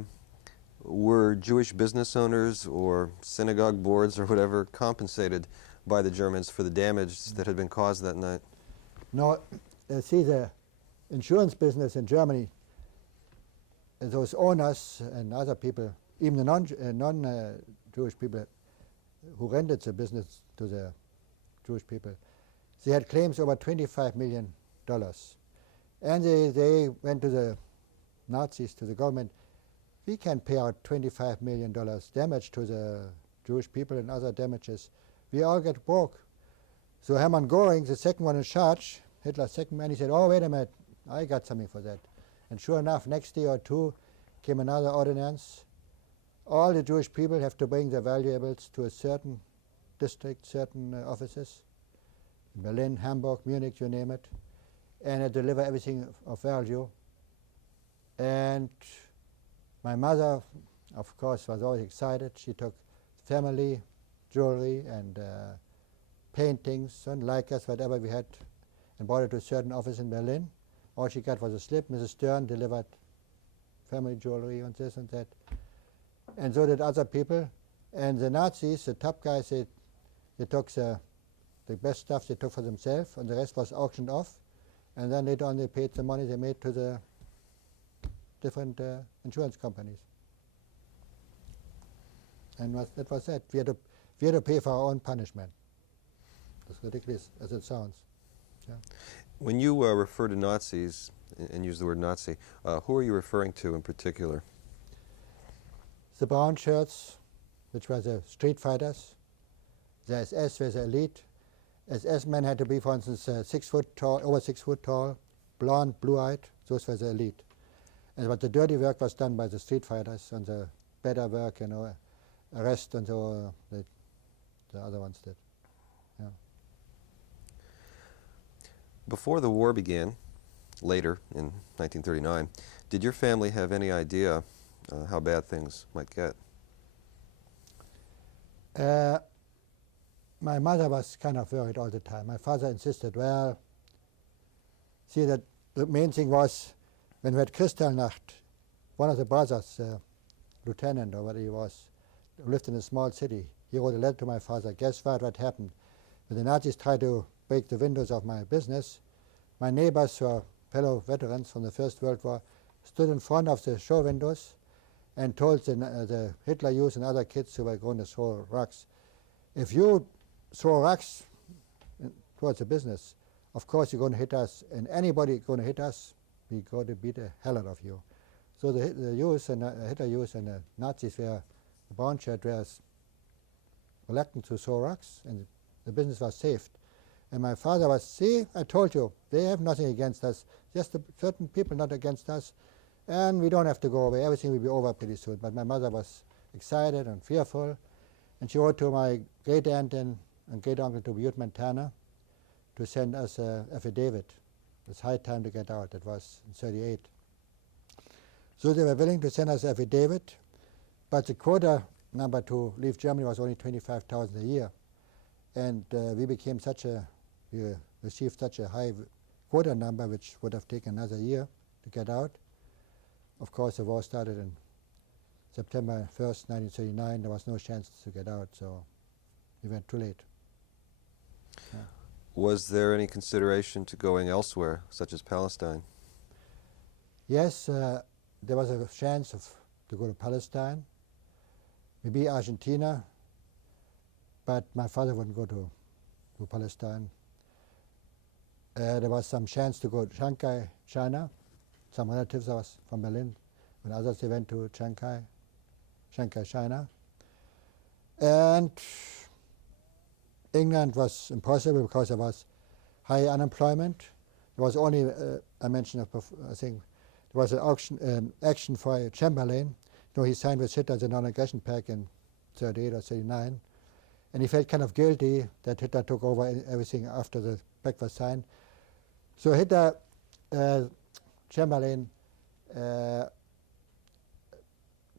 Were Jewish business owners or synagogue boards or whatever compensated by the Germans for the damage that had been caused that night? No, see, the insurance business in Germany, those owners and other people, even the non-Jewish people who rented the business to the Jewish people, they had claims over $25 million. And they went to the Nazis, to the government, we can pay out $25 million damage to the Jewish people and other damages. We all get broke. So Hermann Göring, the second one in charge, Hitler's second man, he said, oh, wait a minute, I got something for that. And sure enough, next day or two came another ordinance. All the Jewish people have to bring their valuables to a certain district, certain offices, in Berlin, Hamburg, Munich, you name it, and deliver everything of value. And my mother, of course, was always excited. She took family jewelry and paintings and likers, whatever we had, and brought it to a certain office in Berlin. All she got was a slip. Mrs. Stern delivered family jewelry and this and that. And so did other people. And the Nazis, the top guys, they took the best stuff they took for themselves, and the rest was auctioned off. And then later on they paid the money they made to the different insurance companies. And that was that. We had to pay for our own punishment. As ridiculous as it sounds. Yeah. When you refer to Nazis and use the word Nazi, who are you referring to in particular? The brown shirts, which were the street fighters. The SS was the elite. SS men had to be, for instance, 6 foot tall, over 6 foot tall, blonde, blue-eyed. Those were the elite. But the dirty work was done by the street fighters, and the better work, arrest and so the other ones did. Yeah. Before the war began, later in 1939, did your family have any idea how bad things might get? My mother was kind of worried all the time. My father insisted, well, see, that the main thing was when we had Kristallnacht, one of the brothers, lieutenant or whatever he was, who lived in a small city, he wrote a letter to my father. Guess what happened? When the Nazis tried to break the windows of my business, my neighbors, who are fellow veterans from the First World War, stood in front of the show windows and told the Hitler Youth and other kids who were going to throw rocks, if you throw rocks towards the business, of course you're going to hit us, and anybody going to hit us, we're going to beat the hell out of you. So the youth and Hitler Youth and the Nazis were, the brown shirt was reluctant to throw rocks, and the business was saved. And my father was, see, I told you, they have nothing against us, just certain people not against us, and we don't have to go away, everything will be over pretty soon. But my mother was excited and fearful, and she wrote to my great aunt and great uncle to Butte, Montana, to send us an affidavit. It's high time to get out. It was in '38. So they were willing to send us an affidavit, but the quota number to leave Germany was only 25,000 a year. And we received such a high quota number, which would have taken another year to get out. Of course, the war started in September 1st, 1939. There was no chance to get out, so we went too late. Yeah. Was there any consideration to going elsewhere, such as Palestine? Yes, there was a chance to go to Palestine, maybe Argentina, but my father wouldn't go to Palestine. There was some chance to go to Shanghai, China. Some relatives of us from Berlin, and others they went to Shanghai, China. And England was impossible because there was high unemployment. There was only, I mentioned, I think, there was an action for Chamberlain. He signed with Hitler the non-aggression pact in '38 or '39, and he felt kind of guilty that Hitler took over everything after the pact was signed. So Hitler, Chamberlain,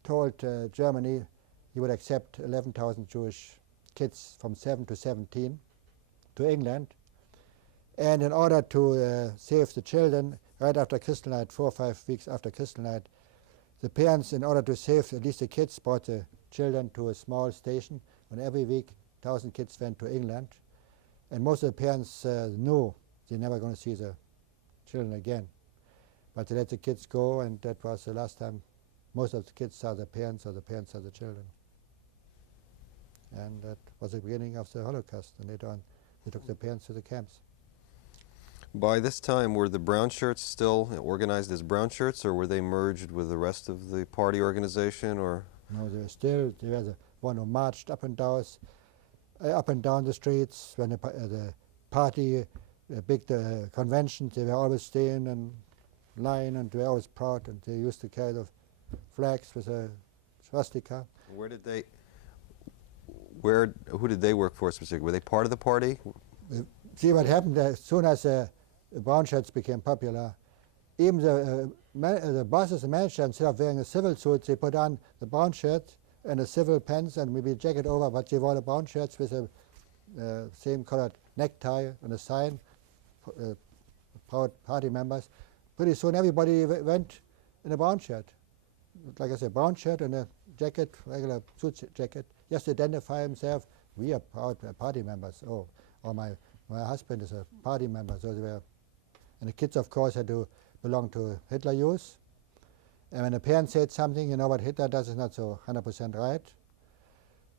told Germany he would accept 11,000 Jewish kids from 7 to 17 to England. And in order to save the children, right after Kristallnacht, 4 or 5 weeks after Kristallnacht, the parents, in order to save at least the kids, brought the children to a small station, and every week 1,000 kids went to England. And most of the parents knew they're never going to see the children again. But they let the kids go, and that was the last time most of the kids saw their parents, or the parents saw the children. And that was the beginning of the Holocaust. And later on, they took the parents to the camps. By this time, were the brown shirts still organized as brown shirts, or were they merged with the rest of the party organization? Or No, they were the one who marched up and down the streets. When the party, big conventions, they were always staying in line, and they were always proud, and they used to carry the flags with a swastika. who did they work for specifically? Were they part of the party? See what happened as soon as the brown shirts became popular. Even the bosses, the managers, instead of wearing a civil suit, they put on the brown shirt and a civil pants and maybe a jacket over, but they wore the brown shirts with a same colored necktie and a sign, proud party members. Pretty soon everybody went in a brown shirt. Like I said, brown shirt and a jacket, regular suit jacket, just to identify himself. We are proud party members. Oh, or my husband is a party member. So they were, and the kids, of course, had to belong to Hitler Youth. And when the parents said something, you know what Hitler does is not so 100% right.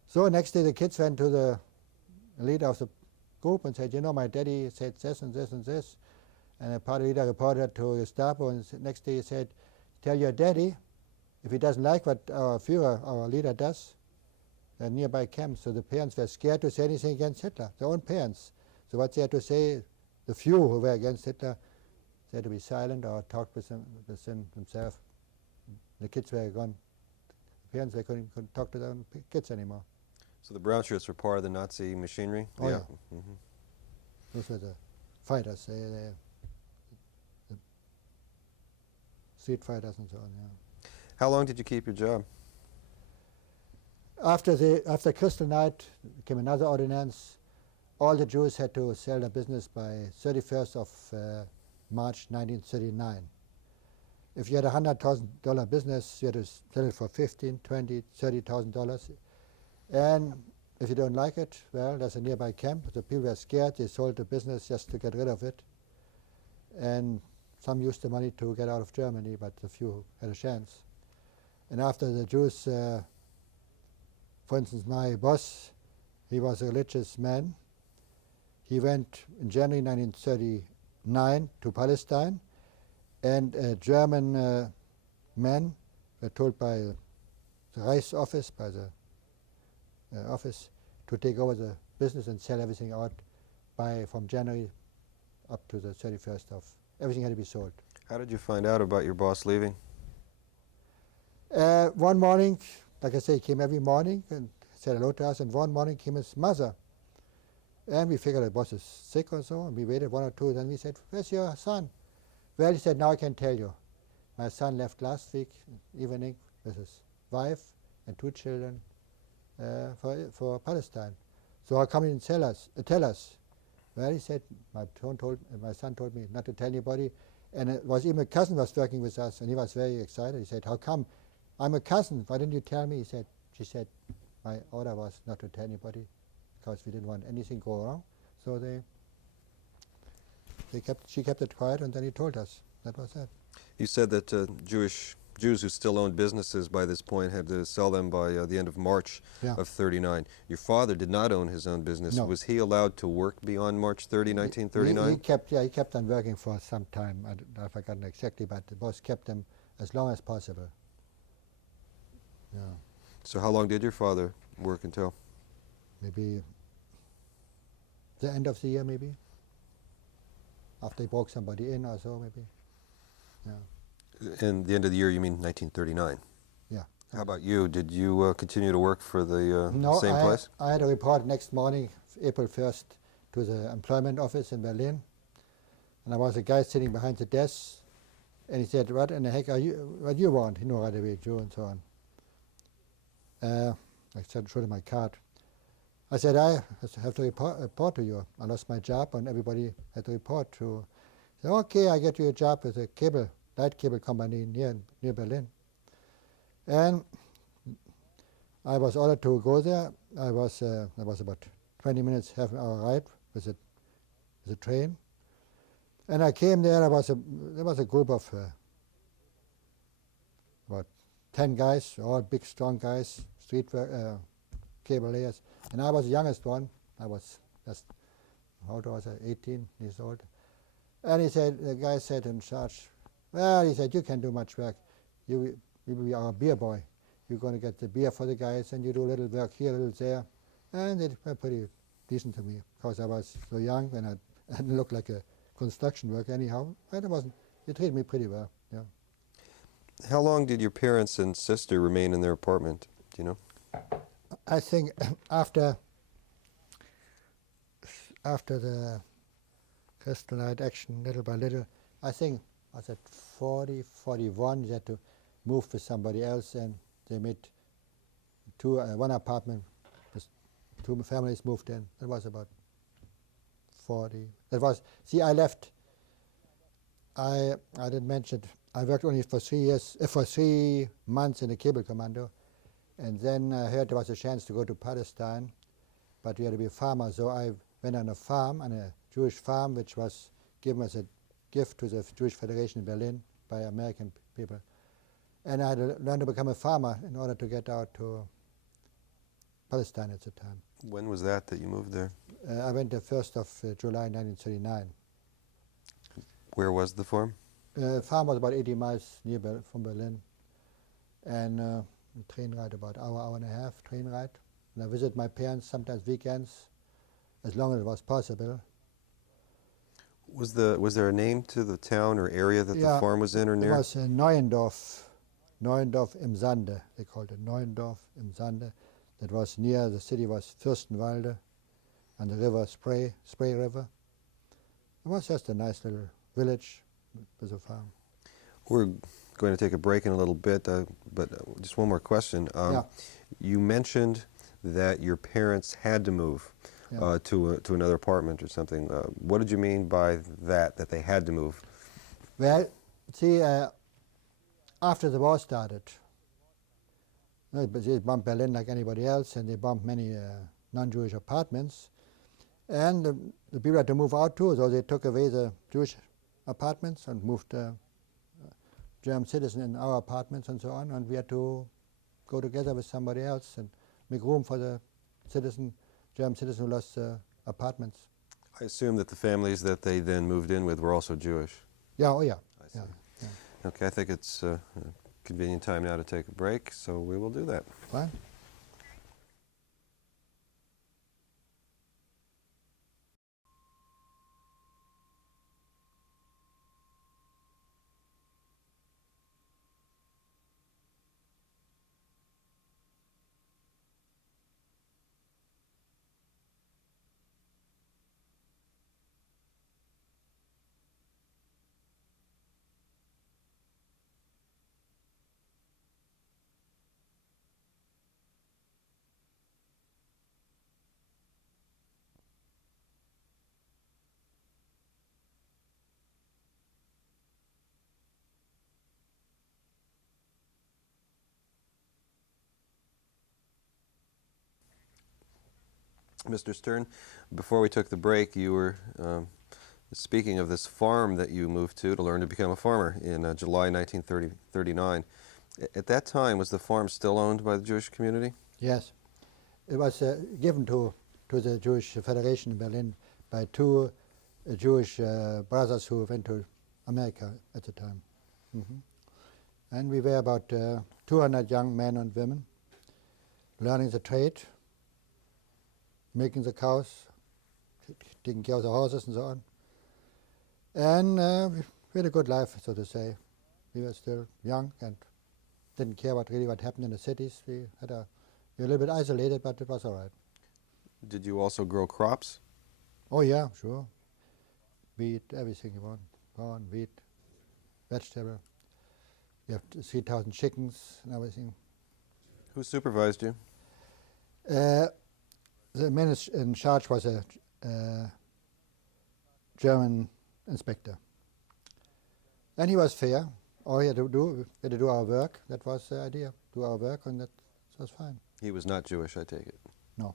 So next day the kids went to the leader of the group and said, you know, my daddy said this and this and this. And the party leader reported to Gestapo, and the next day he said, tell your daddy, if he doesn't like what our Führer, our leader, does, the nearby camps. So the parents were scared to say anything against Hitler, their own parents. So what they had to say, the few who were against Hitler, they had to be silent or talk with themselves. The kids were gone. The parents, they couldn't talk to their own kids anymore. So the brown shirts were part of the Nazi machinery? Oh, yeah. Mm-hmm. Those were the fighters, the street fighters and so on, yeah. How long did you keep your job? After Kristallnacht came another ordinance. All the Jews had to sell their business by 31st of March 1939. If you had a $100,000 business, you had to sell it for $15,000, $20,000, $30,000. And if you don't like it, well, there's a nearby camp. The people were scared. They sold the business just to get rid of it. And some used the money to get out of Germany, but a few had a chance. And after the Jews, for instance, my boss, he was a religious man. He went in January 1939 to Palestine, and German men were told by the Reichs office, by the office, to take over the business and sell everything out from January up to the 31st of, everything had to be sold. How did you find out about your boss leaving? One morning, like I say, he came every morning and said hello to us, and one morning came his mother. And we figured the boss is sick or so, and we waited 1 or 2, then we said, where's your son? Well, he said, now I can tell you. My son left last week evening with his wife and 2 children for Palestine. So how come you didn't tell us? Well, he said, my son told me not to tell anybody, and it was even a cousin was working with us, and he was very excited. He said, how come? I'm a cousin, why didn't you tell me? She said, my order was not to tell anybody, because we didn't want anything to go wrong. So she kept it quiet, and then he told us. That was it. You said that Jews who still owned businesses by this point had to sell them by the end of March of 39. Your father did not own his own business. No. Was he allowed to work beyond March 30, 1939? He kept on working for some time. I've forgotten exactly, but the boss kept them as long as possible. Yeah. So how long did your father work until? Maybe the end of the year, maybe. After he broke somebody in or so, maybe. Yeah. And the end of the year, you mean 1939? Yeah. How about you? Did you continue to work for the same place? I had a report next morning, April 1st, to the employment office in Berlin. And there was a guy sitting behind the desk, and he said, what in the heck what do you want? He knew right away, Jew and so on. I showed him my card. I said, I have to report to you. I lost my job, and everybody had to report to. I said, okay, I get you a job with a light cable company near Berlin. And I was ordered to go there. I was about 20 minutes, half an hour ride with a train. And I came there. There was a group of about 10 guys, all big, strong guys, cable layers. And I was the youngest one. I was just, how old was I? 18 years old. And the guy said in charge, well, he said, you can do much work. You will be our beer boy. You're going to get the beer for the guys, and you do a little work here, a little there. And they were pretty decent to me, because I was so young, and I didn't look like a construction worker anyhow. But they treated me pretty well, yeah. How long did your parents and sister remain in their apartment? Do you know? I think after the Kristallnacht action, little by little, I think I was at 40, 41, they had to move with somebody else, and they made one apartment with 2 families moved in. That was about 40. I left. I didn't mention it. I worked only for 3 months in the cable commando, and then I heard there was a chance to go to Palestine, but you had to be a farmer, so I went on a Jewish farm, which was given as a gift to the Jewish Federation in Berlin by American people. And I had to learn to become a farmer in order to get out to Palestine at the time. When was that you moved there? I went the 1st of July 1939. Where was the farm? The farm was about 80 miles from Berlin, and a train ride about hour and a half train ride. And I visit my parents sometimes weekends, as long as it was possible. Was there a name to the town or area that the farm was in or near? It was Neuendorf im Sande. They called it Neuendorf im Sande. That was near the city was Fürstenwalde, and the river Spree River. It was just a nice little village with a farm. We're going to take a break in a little bit, but just one more question. You mentioned that your parents had to move to another apartment or something. What did you mean by that they had to move? Well, see, after the war started, they bombed Berlin like anybody else, and they bombed many non-Jewish apartments. And the people had to move out too, so they took away the Jewish apartments and moved German citizens in our apartments and so on, and we had to go together with somebody else and make room for the German citizen who lost apartments. I assume that the families that they then moved in with were also Jewish. Yeah, oh yeah. I see. Yeah. Okay, I think it's a convenient time now to take a break, so we will do that. Fine. Mr. Stern, before we took the break, you were speaking of this farm that you moved to learn to become a farmer in July 1939. At that time, was the farm still owned by the Jewish community? Yes. It was given to the Jewish Federation in Berlin by 2 Jewish brothers who went to America at the time. And we were about 200 young men and women learning the trade, milking the cows, taking care of the horses and so on. And we had a good life, so to say. We were still young and didn't care what happened in the cities. We were a little bit isolated, but it was all right. Did you also grow crops? Oh yeah, sure. Wheat, everything you want. Corn, wheat, vegetable. We have 3,000 chickens and everything. Who supervised you? The man in charge was a German inspector. And he was fair. All he had to do, we had to do our work. That was the idea. Do our work, and that was fine. He was not Jewish, I take it. No.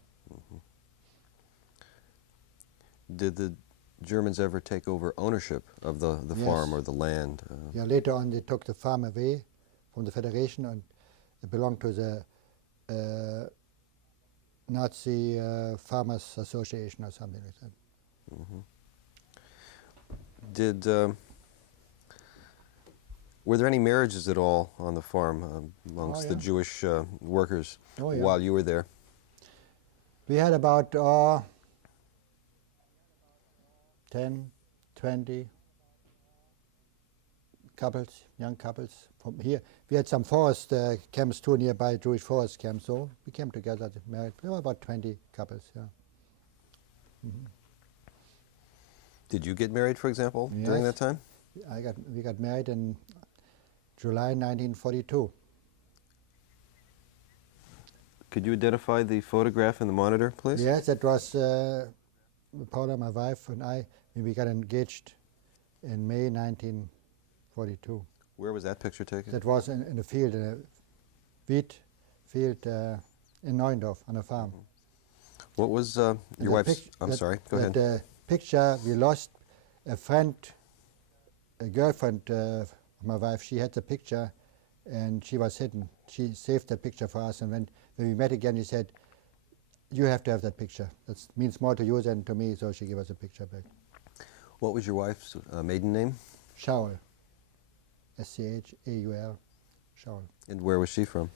Did the Germans ever take over ownership of the Yes. farm or the land? Yeah, later on they took the farm away from the Federation, and it belonged to the Nazi Farmers Association or something like that. Did were there any marriages at all on the farm amongst the yeah. Jewish workers Oh, yeah. while you were there? We had about 10, 20 couples, young couples from here. We had some forest camps too nearby, Jewish forest camps, so we came together, married. There were about 20 couples, yeah. Did you get married, for example, during Yes. that time? We got married in July 1942. Could you identify the photograph in the monitor, please? Yes, that was Paula, my wife, and I. We got engaged in May 1942. Where was that picture taken? That was in a field, in a wheat field in Neuendorf on a farm. What was your The wife's? pic- I'm that- sorry. Go ahead. That picture, we lost a friend, a girlfriend of my wife. She had the picture, and she was hidden. She saved the picture for us, and when we met again, she said, "You have to have that picture. That means more to you than to me." So she gave us a picture back. What was your wife's maiden name? Schaul, Schaul, Schaul. And where was she from?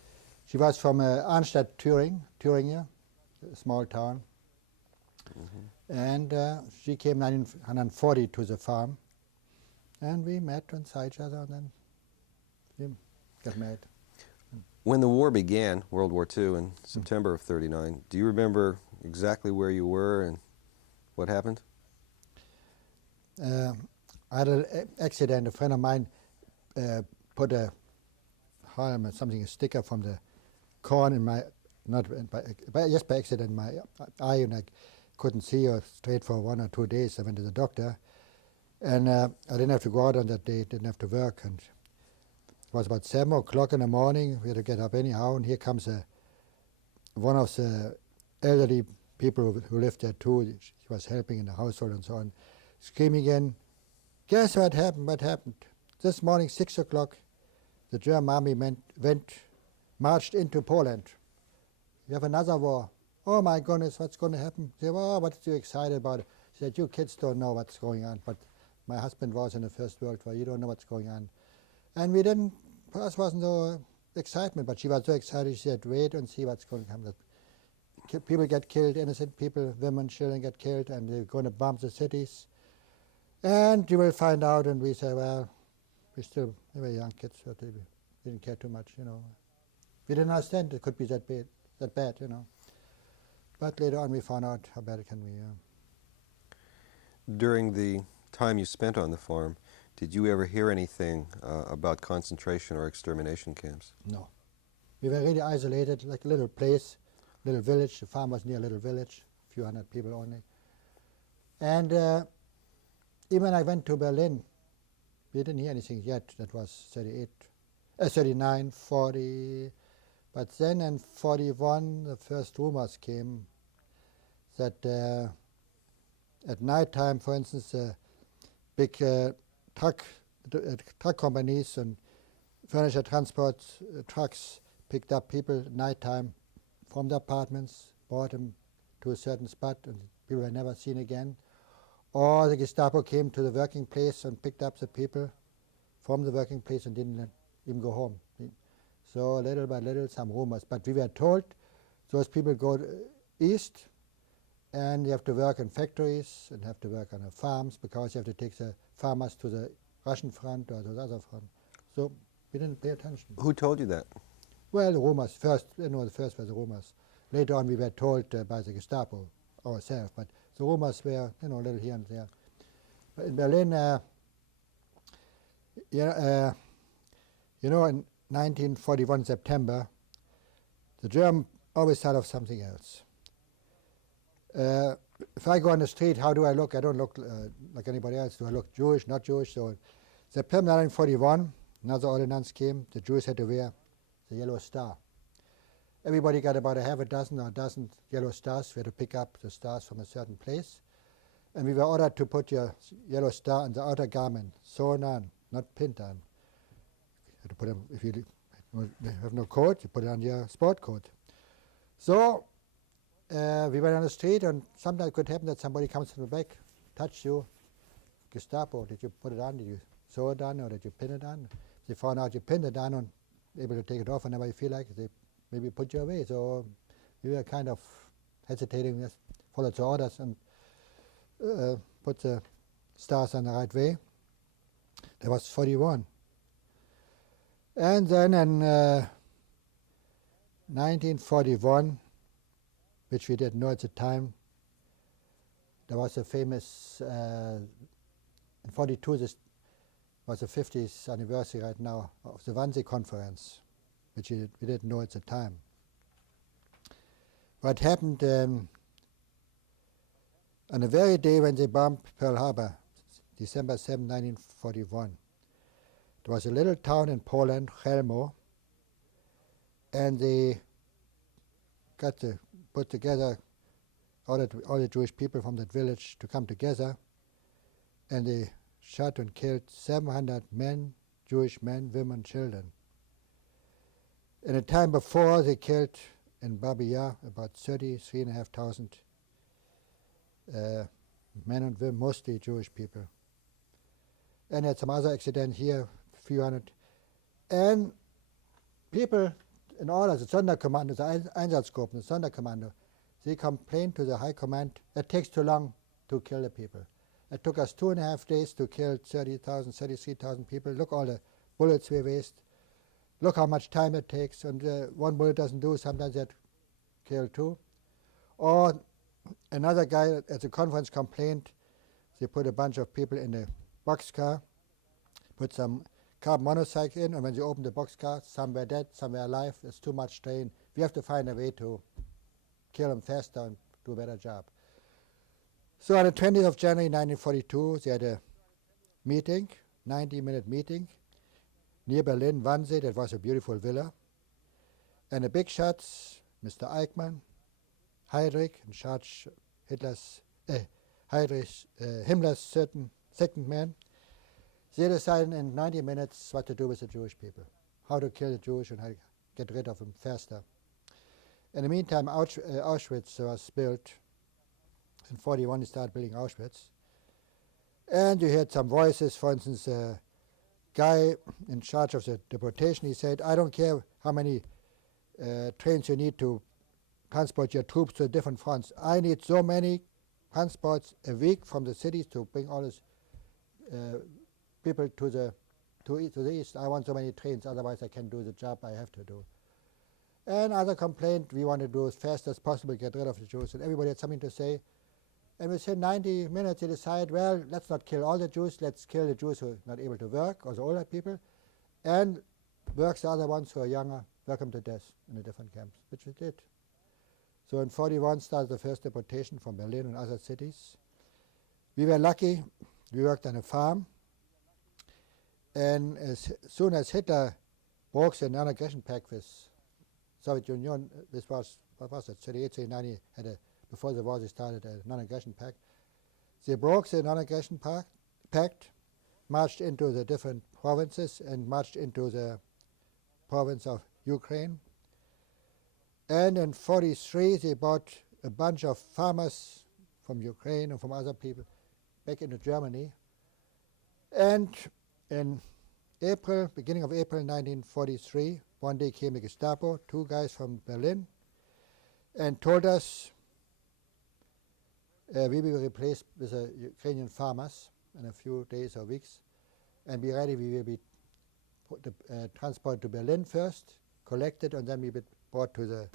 She was from Arnstadt, Thuringia, a small town. And she came 1940 to the farm, and we met and saw each other, and then we got married. When the war began, World War II, in September of '39, do you remember exactly where you were and what happened? I had an accident. A friend of mine put a sticker from the corn in my, just by accident, in my eye, and I couldn't see or straight for 1 or 2 days. I went to the doctor, and I didn't have to go out on that day, didn't have to work. And it was about 7 o'clock in the morning. We had to get up anyhow, and here comes one of the elderly people who lived there too. She was helping in the household and so on, screaming again, "Guess what happened? What happened? This morning, 6 o'clock, the German army marched into Poland. We have another war. Oh my goodness, what's going to happen?" They said, "Oh, what's you excited about?" She said, "You kids don't know what's going on, but my husband was in the First World War. You don't know what's going on." And we didn't, for us wasn't no excitement, but she was so excited. She said, "Wait and see what's going to happen. People get killed, innocent people, women, children get killed, and they're going to bomb the cities. And you will find out." And we said, "Well, we were young kids, so we didn't care too much, you know. We didn't understand it could be that bad, you know. But later on we found out how bad it can be, yeah. During the time you spent on the farm, did you ever hear anything about concentration or extermination camps? No. We were really isolated, like a little place, little village. The farm was near a little village, a few hundred people only. And even I went to Berlin, we didn't hear anything yet. That was 39, 40. But then in 41, the first rumors came that at night time, for instance, big truck companies and furniture transport trucks picked up people at night time from the apartments, brought them to a certain spot, and people were never seen again. Or the Gestapo came to the working place and picked up the people from the working place and didn't let even go home. So little by little, some rumors. But we were told those people go east, and you have to work in factories and have to work on the farms, because you have to take the farmers to the Russian front or the other front. So we didn't pay attention. Who told you that? Well, the rumors first, the first were the rumors. Later on we were told by the Gestapo ourselves, but the rumors were, a little here and there. But in Berlin, in 1941 September, the Germans always thought of something else. If I go on the street, how do I look? I don't look like anybody else. Do I look Jewish, not Jewish? So September 1941, another ordinance came. The Jews had to wear the yellow star. Everybody got about a half a dozen or a dozen yellow stars. We had to pick up the stars from a certain place. And we were ordered to put your yellow star on the outer garment, sewn on, not pinned on. You had to put them, if you have no coat, you put it on your sport coat. So we went on the street, and sometimes it could happen that somebody comes from the back, touch you. Gestapo, did you put it on? Did you sew it on, or did you pin it on? They found out you pinned it on and able to take it off whenever you feel like it. They maybe put you away. So we were kind of hesitating, just followed the orders and put the stars on the right way. That was 41. And then in 1941, which we didn't know at the time, there was a famous, in 42, this was the 50th anniversary right now of the Wannsee Conference, which we didn't know at the time. What happened on the very day when they bombed Pearl Harbor, December 7, 1941, there was a little town in Poland, Chelmo, and they got to put together all the Jewish people from that village to come together, and they shot and killed 700 men, Jewish men, women, children. In the time before, they killed in Babi Yar about 33,500 men and women, mostly Jewish people. And had some other accident here, a few hundred. And people in order, the Sonderkommando, the Einsatzgruppen, the Sonderkommando, they complained to the High Command, it takes too long to kill the people. It took us 2.5 days to kill 30,000, 33,000 people. Look all the bullets we waste. Look how much time it takes, and one bullet doesn't do, sometimes that kill two. Or another guy at the conference complained, they put a bunch of people in a boxcar, put some carbon monoxide in, and when they opened the boxcar, some were dead, some were alive. It's too much strain. We have to find a way to kill them faster and do a better job. So on the 20th of January 1942, they had a meeting, 90-minute meeting, near Berlin, Wannsee. That was a beautiful villa. And the big shots, Mr. Eichmann, Heydrich, in charge Himmler's second man, they decided in 90 minutes what to do with the Jewish people, how to kill the Jews and how to get rid of them faster. In the meantime, Auschwitz was built. In 41, they started building Auschwitz. And you heard some voices, for instance, a guy in charge of the deportation, he said, I don't care how many trains you need to transport your troops to different fronts. I need so many transports a week from the cities to bring all these people to the east. I want so many trains, otherwise I can't do the job I have to do. And other complained, we want to do as fast as possible, get rid of the Jews. And everybody had something to say. And within 90 minutes, they decide, well, let's not kill all the Jews, let's kill the Jews who are not able to work, or the older people, and work the other ones who are younger, work them to death in the different camps, which we did. So in 41 started the first deportation from Berlin and other cities. We were lucky, we worked on a farm, and as soon as Hitler broke the non-aggression pact with Soviet Union, this was, what was it, 38, 39, had a, before the war they started a non-aggression pact. They broke the non-aggression pact, marched into the different provinces and marched into the province of Ukraine. And in 43 they brought a bunch of farmers from Ukraine and from other people back into Germany. And in April, beginning of April 1943, one day came the Gestapo, 2 guys from Berlin, and told us we will be replaced with Ukrainian farmers in a few days or weeks, and be ready. We will be transported to Berlin first, collected, and then we will be brought to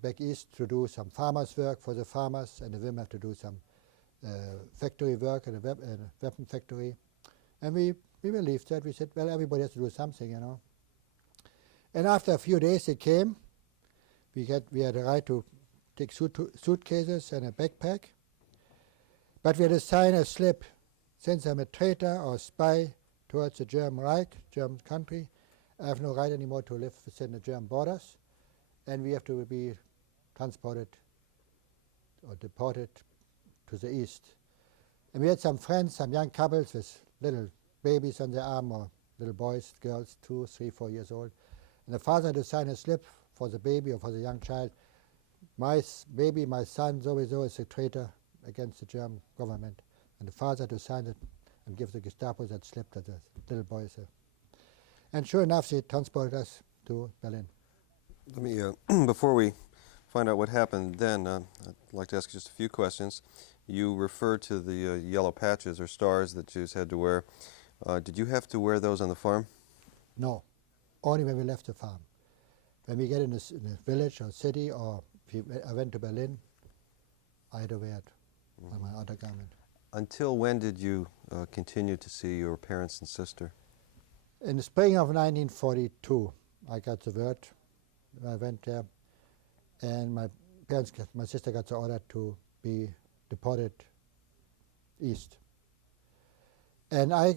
back east to do some farmers' work for the farmers, and the women have to do some factory work in a weapon factory. And we believed that. We said, well, everybody has to do something, you know. And after a few days they came. We had a right to take suitcases and a backpack. But we had to sign a slip, since I'm a traitor or spy towards the German Reich, German country. I have no right anymore to live within the German borders, and we have to be transported or deported to the east. And we had some friends, some young couples with little babies on their arm, or little boys, girls, 2, 3, 4 years old. And the father had to sign a slip for the baby or for the young child. My baby, my son, sowieso is a traitor against the German government. And the father had to sign it and give the Gestapo that slip to the little boys. And sure enough, they transported us to Berlin. Let me, before we find out what happened then, I'd like to ask you just a few questions. You referred to the yellow patches or stars that Jews had to wear. Did you have to wear those on the farm? No, only when we left the farm. When we get in a village or city, or if I went to Berlin, I had to wear it on my outer garment. Until when did you continue to see your parents and sister? In the spring of 1942, I got the word. I went there, and my sister got the order to be deported east. And my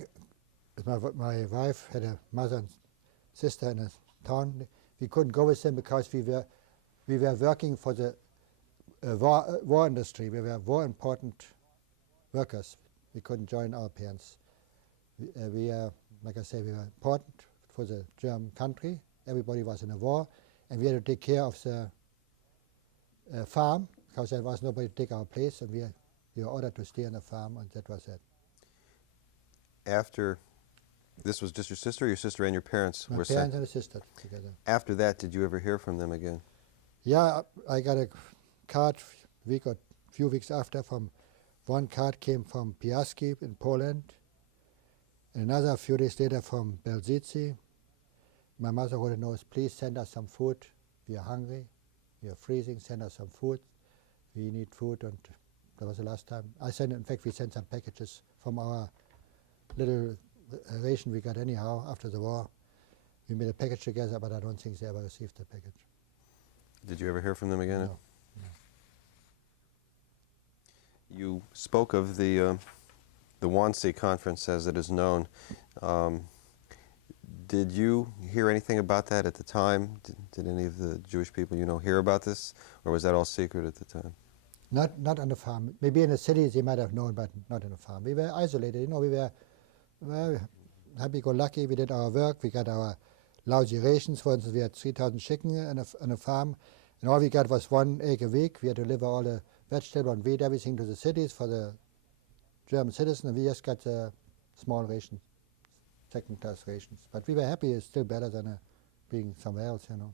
wife had a mother and sister in a town. We couldn't go with them because we were working for the war industry. We were war important workers. We couldn't join our parents. Like I say, we were important for the German country. Everybody was in a war, and we had to take care of the farm, because there was nobody to take our place, and we were ordered to stay on the farm, and that was it. After, this was just your sister and your parents My were parents sent? and a sister together. After that, did you ever hear from them again? Yeah, I got a card few weeks after from, one card came from Piaski in Poland, and another few days later from Belzici. My mother wrote a note, please send us some food. We are hungry, we are freezing, send us some food. We need food, and that was the last time. In fact, we sent some packages from our little ration we got anyhow after the war. We made a package together, but I don't think they ever received the package. Did you ever hear from them again? No. You spoke of the Wannsee Conference, as it is known. Did you hear anything about that at the time? Did any of the Jewish people you know hear about this, or was that all secret at the time? Not on the farm. Maybe in the cities they might have known, but not on the farm. We were isolated. You know, we were happy-go-lucky. We did our work. We got our lousy rations. For instance, we had 3,000 chicken on a farm, and all we got was 1 egg a week. We had to deliver all the vegetable and wheat, everything to the cities for the German citizens, and we just got a small ration, second-class rations. But we were happy. It's still better than being somewhere else, you know.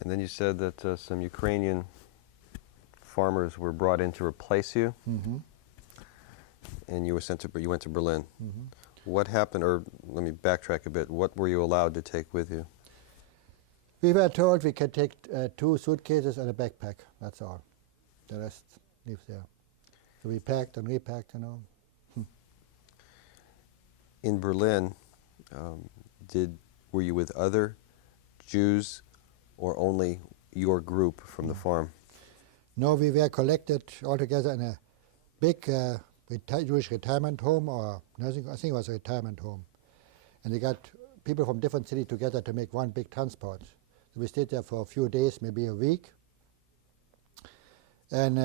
And then you said that some Ukrainian farmers were brought in to replace you, and you went to Berlin. What happened, or let me backtrack a bit, what were you allowed to take with you? We were told we could take 2 suitcases and a backpack, that's all. The rest lives there. So we packed and repacked, you know. In Berlin, were you with other Jews, or only your group from the farm? No, we were collected all together in a big Jewish retirement home, or nursing, I think it was a retirement home. And they got people from different cities together to make one big transport. So we stayed there for a few days, maybe a week. And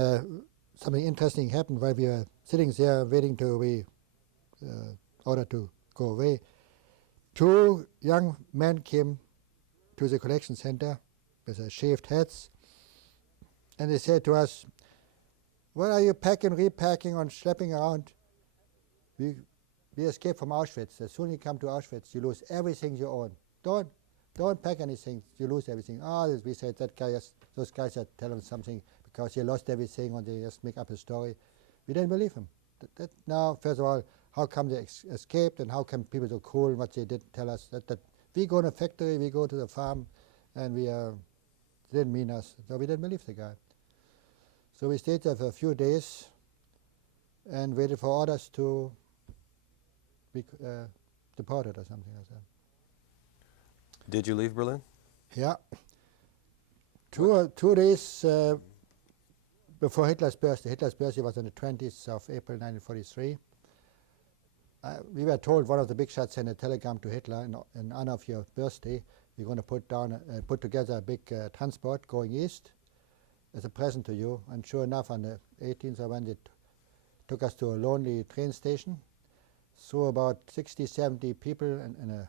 something interesting happened while we were sitting there waiting to be ordered to go away. 2 young men came to the collection center with shaved heads, and they said to us, "What are you packing, repacking, and schlepping around? We escaped from Auschwitz. As soon as you come to Auschwitz, you lose everything you own. Don't pack anything. You lose everything." We said those guys are telling something because he lost everything, and they just make up a story. We didn't believe him. Now, first of all, how come they escaped, and how come people so cruel? What they did tell us that we go to a factory, we go to the farm, and they didn't mean us. So we didn't believe the guy. So we stayed there for a few days and waited for orders to be deported or something like that. Did you leave Berlin? Yeah. 2 days before Hitler's birthday. Hitler's birthday was on the 20th of April 1943. We were told, one of the big shots sent a telegram to Hitler, in honor of your birthday, we're going to put together a big transport going east as a present to you. And sure enough, on the 18th of November, it took us to a lonely train station. So about 60, 70 people in a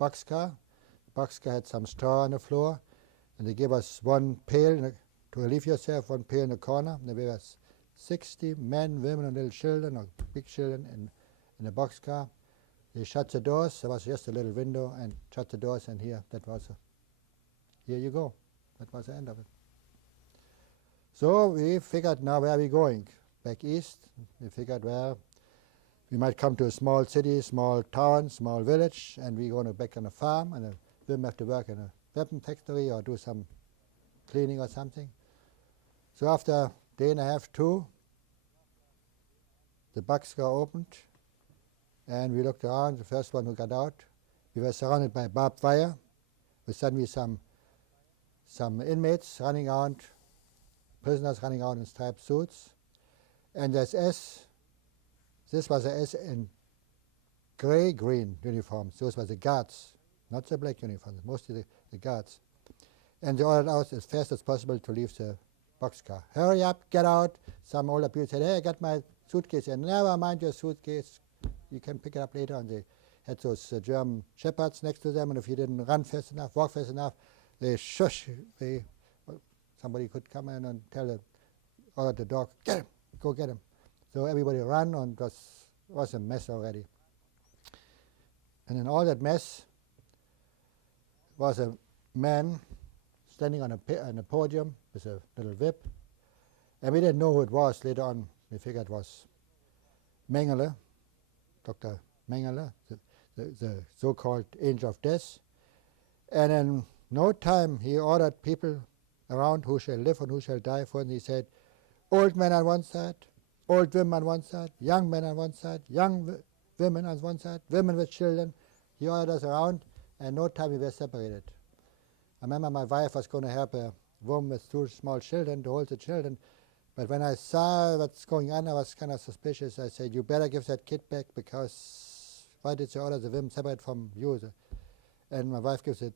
boxcar. The boxcar had some straw on the floor, and they gave us one pail to relieve yourself, one pail in the corner. And there were 60 men, women, and little children, or big children, in the boxcar. They shut the doors. There was just a little window, and shut the doors, and here you go. That was the end of it. So we figured, now where are we going? Back east. We figured, well, we might come to a small city, small town, small village, and we're going to back on a farm, and we'll have to work in a weapon factory or do some cleaning or something. So after a day and a half, 2, the boxcar opened, and we looked around. The first one who got out, we were surrounded by barbed wire, with suddenly some inmates running around, prisoners running around in striped suits, and the SS. This was the SS in gray-green uniforms. Those were the guards, not the black uniforms, mostly the guards. And they ordered us as fast as possible to leave the boxcar. Hurry up, get out. Some older people said, hey, I got my suitcase. And never mind your suitcase. You can pick it up later. And they had those German shepherds next to them. And if you didn't run fast enough, walk fast enough, they shush. Somebody could come in and order the dog, get him, go get him. So everybody ran, and it was a mess already. And in all that mess was a man standing on a podium with a little whip. And we didn't know who it was. Later on, we figured it was Mengele, Dr. Mengele, the so-called angel of death. And in no time, he ordered people around who shall live and who shall die for, and he said, old men on one side, old women on one side, young men on one side, young women on one side, women with children. He ordered us around, and no time we were separated. I remember my wife was going to help a woman with 2 small children to hold the children, but when I saw what's going on, I was kind of suspicious. I said, you better give that kid back, because why did you order the women separate from you? And my wife gives the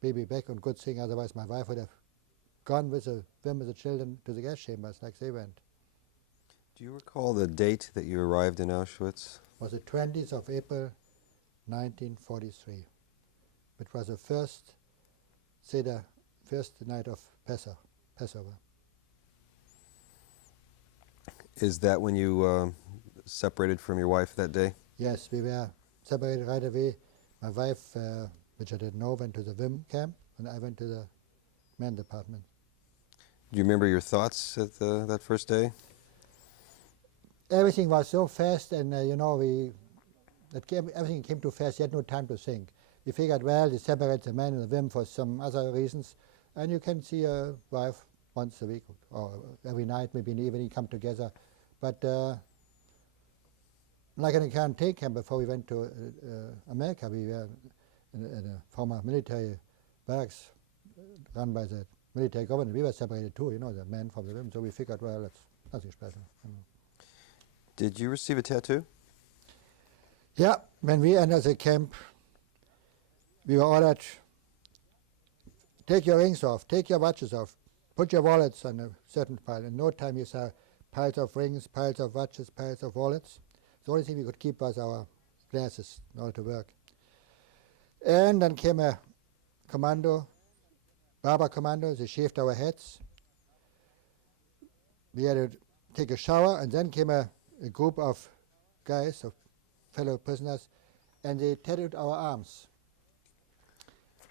baby back, and good thing, otherwise my wife would have gone with the women with the children to the gas chambers like they went. Do you recall the date that you arrived in Auschwitz? It was the 20th of April, 1943. It was the first night of Passover. Is that when you separated from your wife that day? Yes, we were separated right away. My wife, which I didn't know, went to the WIM camp, and I went to the men department. Do you remember your thoughts at that first day? Everything was so fast, and everything came too fast. You had no time to think. We figured, well, they separate the men and the women for some other reasons, and you can see a wife once a week or every night, maybe in the evening, come together. But like in a quarantine camp before we went to America, we were in a former military barracks run by the military government. We were separated too, the men from the women. So we figured, well, it's nothing special. Did you receive a tattoo? Yeah, when we entered the camp, we were ordered, take your rings off, take your watches off, put your wallets on a certain pile. In no time you saw piles of rings, piles of watches, piles of wallets. The only thing we could keep was our glasses in order to work. And then came a commando, barber commando. They shaved our heads. We had to take a shower, and then came a group of guys, of fellow prisoners, and they tattooed our arms.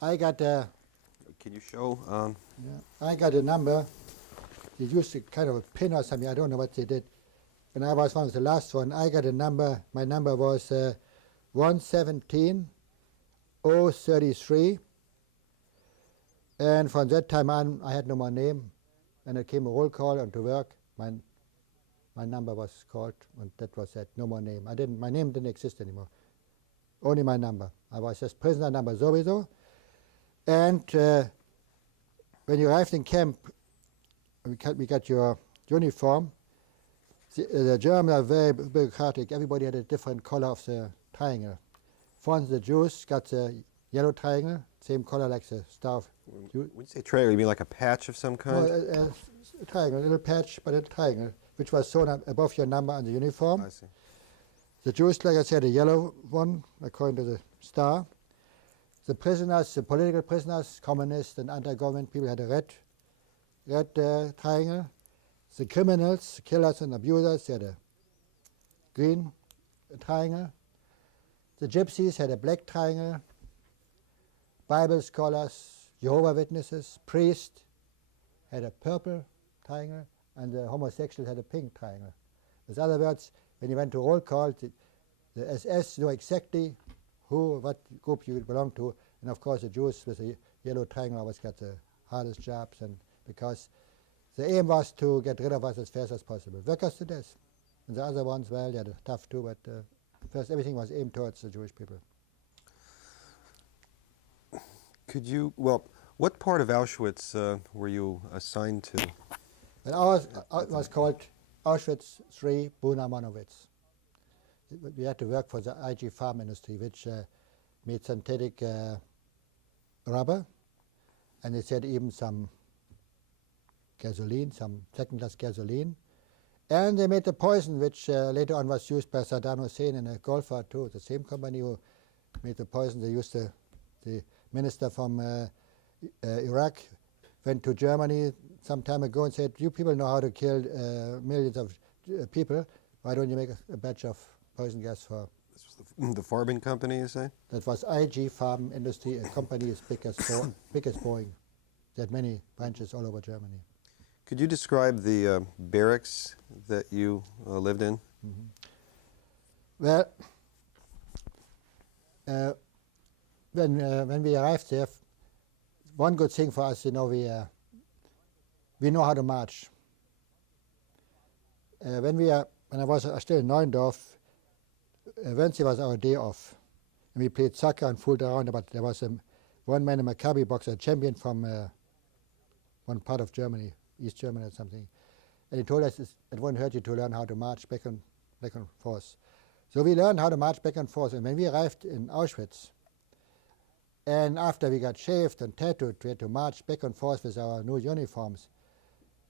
I got a... Can you show? I got a number. They used a kind of a pin or something. I don't know what they did. When I was one of the last one, I got a number. My number was 117033. And from that time on, I had no more name. And it came a roll call and to work. My number was called, and that was that. No more name. My name didn't exist anymore. Only my number. I was just prisoner number sowieso. And when you arrived in camp, we got your uniform. The Germans are very bureaucratic. Everybody had a different color of the triangle. For instance, the Jews got the yellow triangle, same color like the star of When you say triangle, you mean like a patch of some kind? no, a triangle, a little patch, but a triangle, which was sewn up above your number on the uniform. I see. The Jews, like I said, a yellow one, according to the star. The prisoners, the political prisoners, communists and anti-government people had a red triangle. The criminals, killers and abusers, they had a green triangle. The gypsies had a black triangle. Bible scholars, Jehovah's Witnesses, priests had a purple triangle, and the homosexuals had a pink triangle. In other words, when you went to roll call, the SS knew exactly what group you belong to, and of course the Jews with the yellow triangle always got the hardest jobs, and because the aim was to get rid of us as fast as possible. Workers to death. And the other ones, well, they had tough too, but first everything was aimed towards the Jewish people. Could you, well, what part of Auschwitz were you assigned to? And ours was called Auschwitz III Buna Monowitz. We had to work for the IG farm industry, which made synthetic rubber, and they said even some gasoline, some second-class gasoline. And they made the poison, which later on was used by Saddam Hussein in a Gulf War too. The same company who made the poison, they used the minister from Iraq went to Germany some time ago and said, you people know how to kill millions of people. Why don't you make a batch of poison gas for... This was the Farben company, you say? That was IG Farm Industry, a company as big as Boeing. They had many branches all over Germany. Could you describe the barracks that you lived in? Mm-hmm. Well, when we arrived there, one good thing for us, we know how to march. When I was still in Neuendorf, Wednesday was our day off, and we played soccer and fooled around. But there was one man, a Maccabi boxer, a champion from one part of Germany, East Germany or something, and he told us it won't hurt you to learn how to march back and forth. So we learned how to march back and forth, and when we arrived in Auschwitz, and after we got shaved and tattooed, we had to march back and forth with our new uniforms.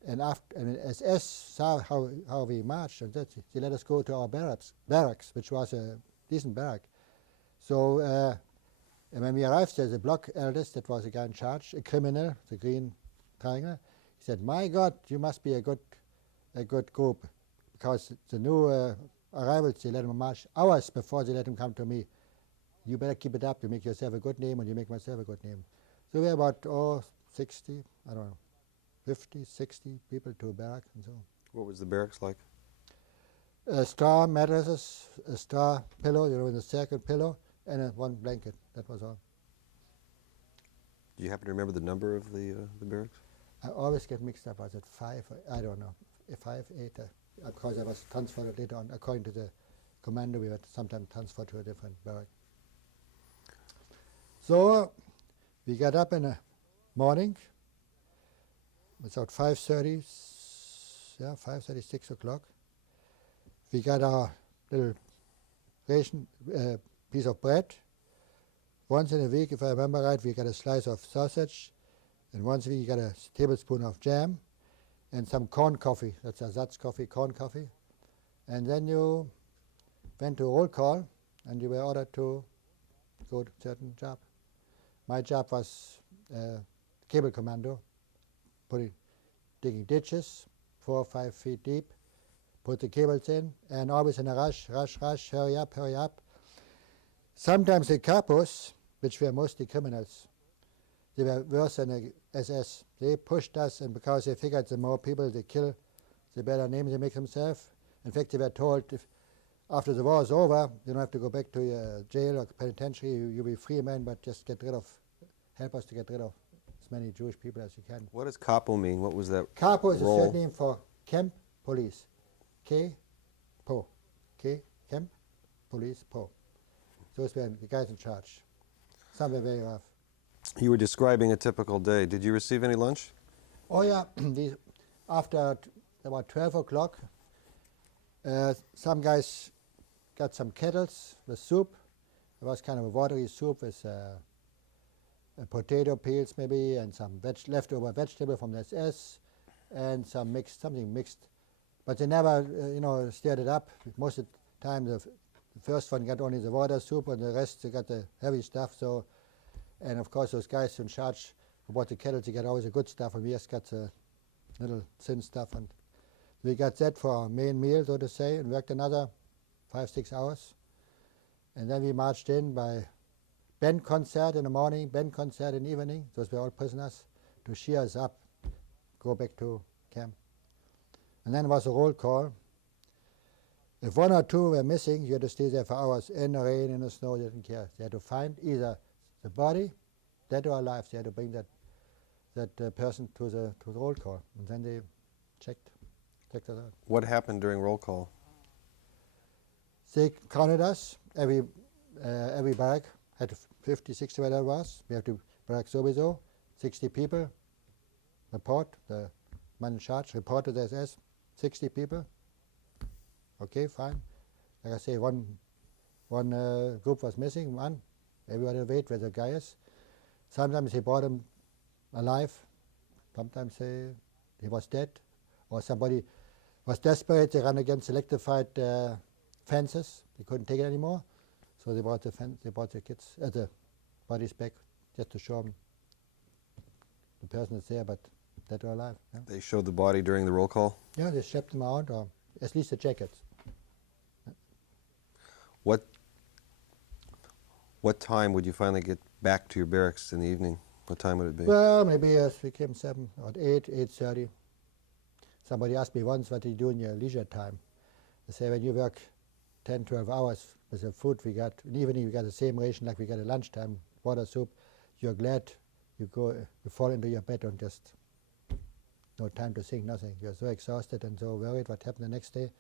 And SS saw how we marched, and they let us go to our barracks, which was a decent barrack. So and when we arrived there, the block eldest, that was the guy in charge, a criminal, the green triangle, he said, my God, you must be a good group, because the new arrivals, they let them march hours before they let them come to me. You better keep it up. You make yourself a good name, and you make myself a good name. So we were about 60, I don't know, 50, 60 people to a barrack and so on. What was the barracks like? Straw mattresses, a straw pillow, with a circle pillow, and one blanket. That was all. Do you happen to remember the number of the barracks? I always get mixed up. Was it 5? I don't know. 5, 8. Because I was transferred later on. According to the commander, we were sometimes transferred to a different barrack. So we got up in the morning. It's about 5:30, 5:30, 6 o'clock. We got our little ration piece of bread. Once in a week, if I remember right, we got a slice of sausage, and once a week we got a tablespoon of jam, and some corn coffee. That's Ersatz coffee, corn coffee. And then you went to roll call, and you were ordered to go to a certain job. My job was cable commando, digging ditches, 4 or 5 feet deep, put the cables in, and always in a rush, hurry up, hurry up. Sometimes the capos, which were mostly criminals, they were worse than the SS. They pushed us, and because they figured the more people they kill, the better name they make themselves. In fact, they were told, if after the war is over, you don't have to go back to your jail or penitentiary, you'll be free man, but just help us to get rid of as many Jewish people as you can. What does capo mean? What was that Capo is role? a surname for camp police. K-Po. K, camp, police, Po. Those were the guys in charge. Some were very rough. You were describing a typical day. Did you receive any lunch? Oh yeah, after about 12 o'clock, some guys got some kettles with soup. It was kind of a watery soup with potato peels maybe and some leftover vegetable from the SS and something mixed. But they never, stirred it up. Most of the time the first one got only the water soup and the rest they got the heavy stuff. So, and of course those guys in charge who bought the kettles, they got always the good stuff and we just got the little thin stuff. And we got that for our main meal, so to say, and worked another 5-6 hours. And then we marched in by band concert in the morning, band concert in the evening. Those were all prisoners to cheer us up, go back to camp. And then was a roll call. If one or two were missing, you had to stay there for hours in the rain, in the snow, they didn't care. They had to find either the body, dead or alive. They had to bring that person to the roll call. And then they checked it out. What happened during roll call? They counted us. Every barrack had 50, 60 whatever it was. We have to barrack sowieso, 60 people. Report, the man in charge, report to the SS, 60 people. Okay, fine. Like I say, one group was missing, one. Everybody wait where the guy is. Sometimes he brought him alive. Sometimes he was dead. Or somebody was desperate. They ran against electrified fences. They couldn't take it anymore. So they brought the kids, the bodies back just to show them the person is there, but dead or alive. Yeah. They showed the body during the roll call? Yeah, they shipped them out, or at least the jackets. What time would you finally get back to your barracks in the evening? What time would it be? Well, maybe we came 7 or 8:30. Somebody asked me once, what do you do in your leisure time? I say, when you work 10, 12 hours with the food we got, in the evening we got the same ration like we got at lunchtime, water, soup, you're glad you fall into your bed and just no time to think, nothing. You're so exhausted and so worried what happened the next day.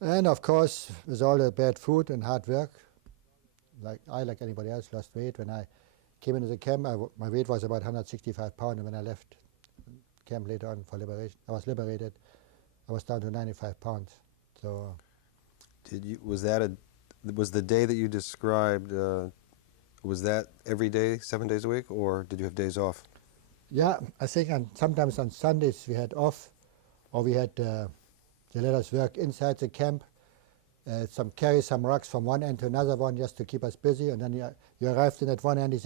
And of course, with all the bad food and hard work, like anybody else, lost weight. When I came into the camp, my weight was about 165 pounds, and when I left camp later on for liberation, I was liberated, I was down to 95 pounds. So, was the day that you described, was that every day, 7 days a week, or did you have days off? yeah, I think sometimes on Sundays we had off, or we had, they let us work inside the camp, carry some rocks from one end to another one just to keep us busy. And then you arrived in at one end,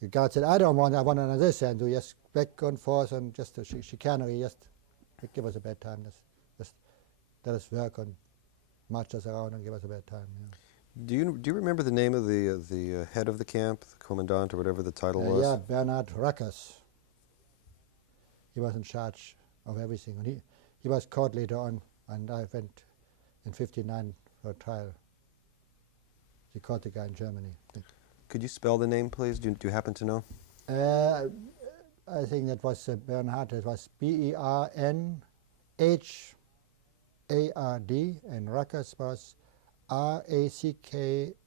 the guard said, I want on this end. So just back and forth and just chicanery, just give us a bad time. Just let us work and march us around and give us a bad time. Yeah. Do you remember the name of the head of the camp, the commandant or whatever the title was? Yeah, Bernhard Ruckers. He was in charge of everything. And he was caught later on, and I went in '59 for a trial. They caught the guy in Germany. Could you spell the name, please? Do you happen to know? I think that was Bernhard. It was Bernhard, and Ruckers was Rackers,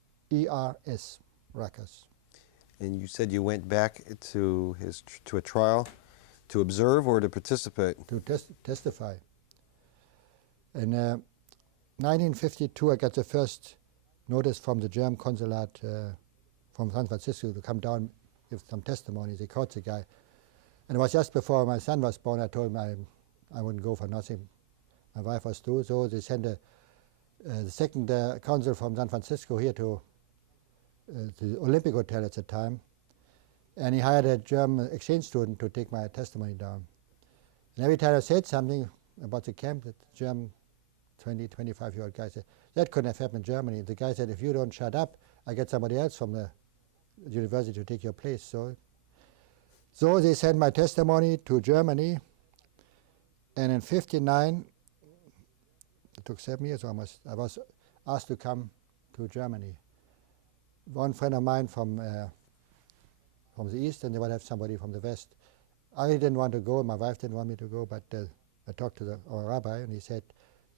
Ruckers. And you said you went back to a trial to observe or to participate? To testify. In 1952, I got the first notice from the German consulate from San Francisco to come down with some testimony. They caught the guy. And it was just before my son was born. I told him I wouldn't go for nothing. My wife was too. So they sent the second consul from San Francisco here to the Olympic Hotel at the time. And he hired a German exchange student to take my testimony down. And every time I said something about the camp, the German 20, 25-year-old guy said, that couldn't have happened in Germany. The guy said, if you don't shut up, I get somebody else from the university to take your place. So they sent my testimony to Germany, and in '59, it took 7 years almost, I was asked to come to Germany. One friend of mine from the east, and they would have somebody from the west. I didn't want to go, my wife didn't want me to go, but I talked to our rabbi, and he said,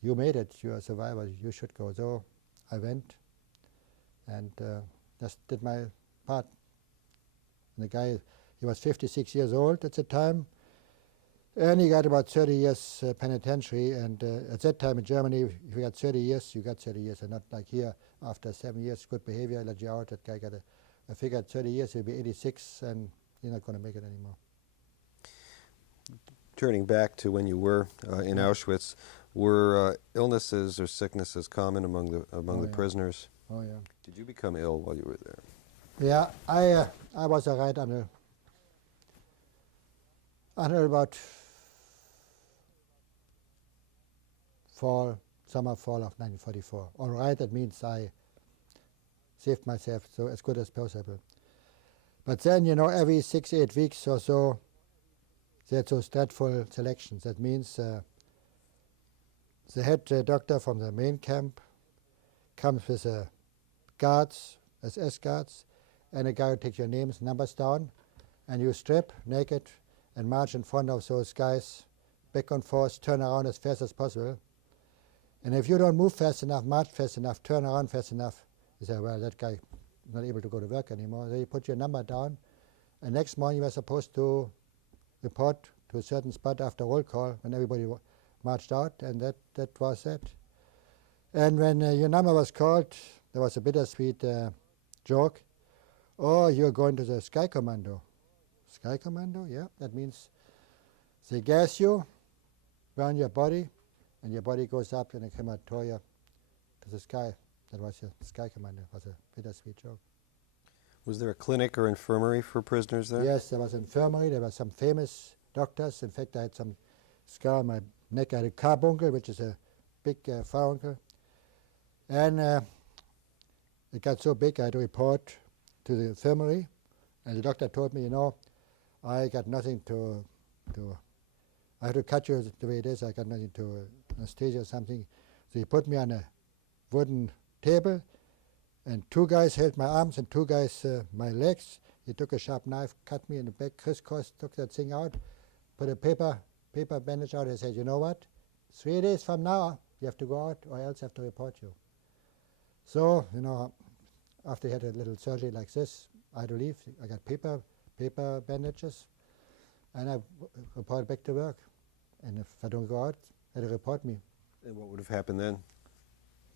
you made it, you're a survivor, you should go. So I went and just did my part. And the guy, he was 56 years old at the time, and he got about 30 years penitentiary. And at that time in Germany, if you got 30 years, you got 30 years, and not like here, after 7 years, good behavior, let you out. That guy got I figured 30 years, he'll be 86, and you're not going to make it anymore. Turning back to when you were in Auschwitz, were illnesses or sicknesses common among the prisoners? Oh, yeah. Did you become ill while you were there? Yeah, I was all right until about summer, fall of 1944. All right, that means I saved myself so as good as possible. But then, you know, every 6, 8 weeks or so, they had those dreadful selections. That means the head doctor from the main camp comes with guards, SS guards, and a guy who takes your names, numbers down, and you strip naked and march in front of those guys, back and forth, turn around as fast as possible. And if you don't move fast enough, march fast enough, turn around fast enough, you say, well, that guy is not able to go to work anymore. So you put your number down, and next morning you were supposed to report to a certain spot after roll call when everybody marched out, and that was it. And when your number was called, there was a bittersweet joke. Oh, you're going to the Sky Commando. Sky Commando, yeah, that means they gas you, burn your body, and your body goes up in a crematoria to the sky. That was your Sky Commando. It was a bittersweet joke. Was there a clinic or infirmary for prisoners there? Yes, there was infirmary. There were some famous doctors. In fact, I had some scar on my neck. I had a carbuncle, which is a big furuncle. And it got so big I had to report to the infirmary. And the doctor told me, you know, I got nothing to I had to cut you the way it is. I got nothing to anesthesia or something. So he put me on a wooden table, and 2 guys held my arms and 2 guys my legs. He took a sharp knife, cut me in the back, crisscross, took that thing out, put a paper bandage out, and said, you know what, 3 days from now you have to go out or else I have to report you. So, you know, after he had a little surgery like this, I had to leave. I got paper bandages, and I reported back to work. And if I don't go out, they'd report me. And what would have happened then?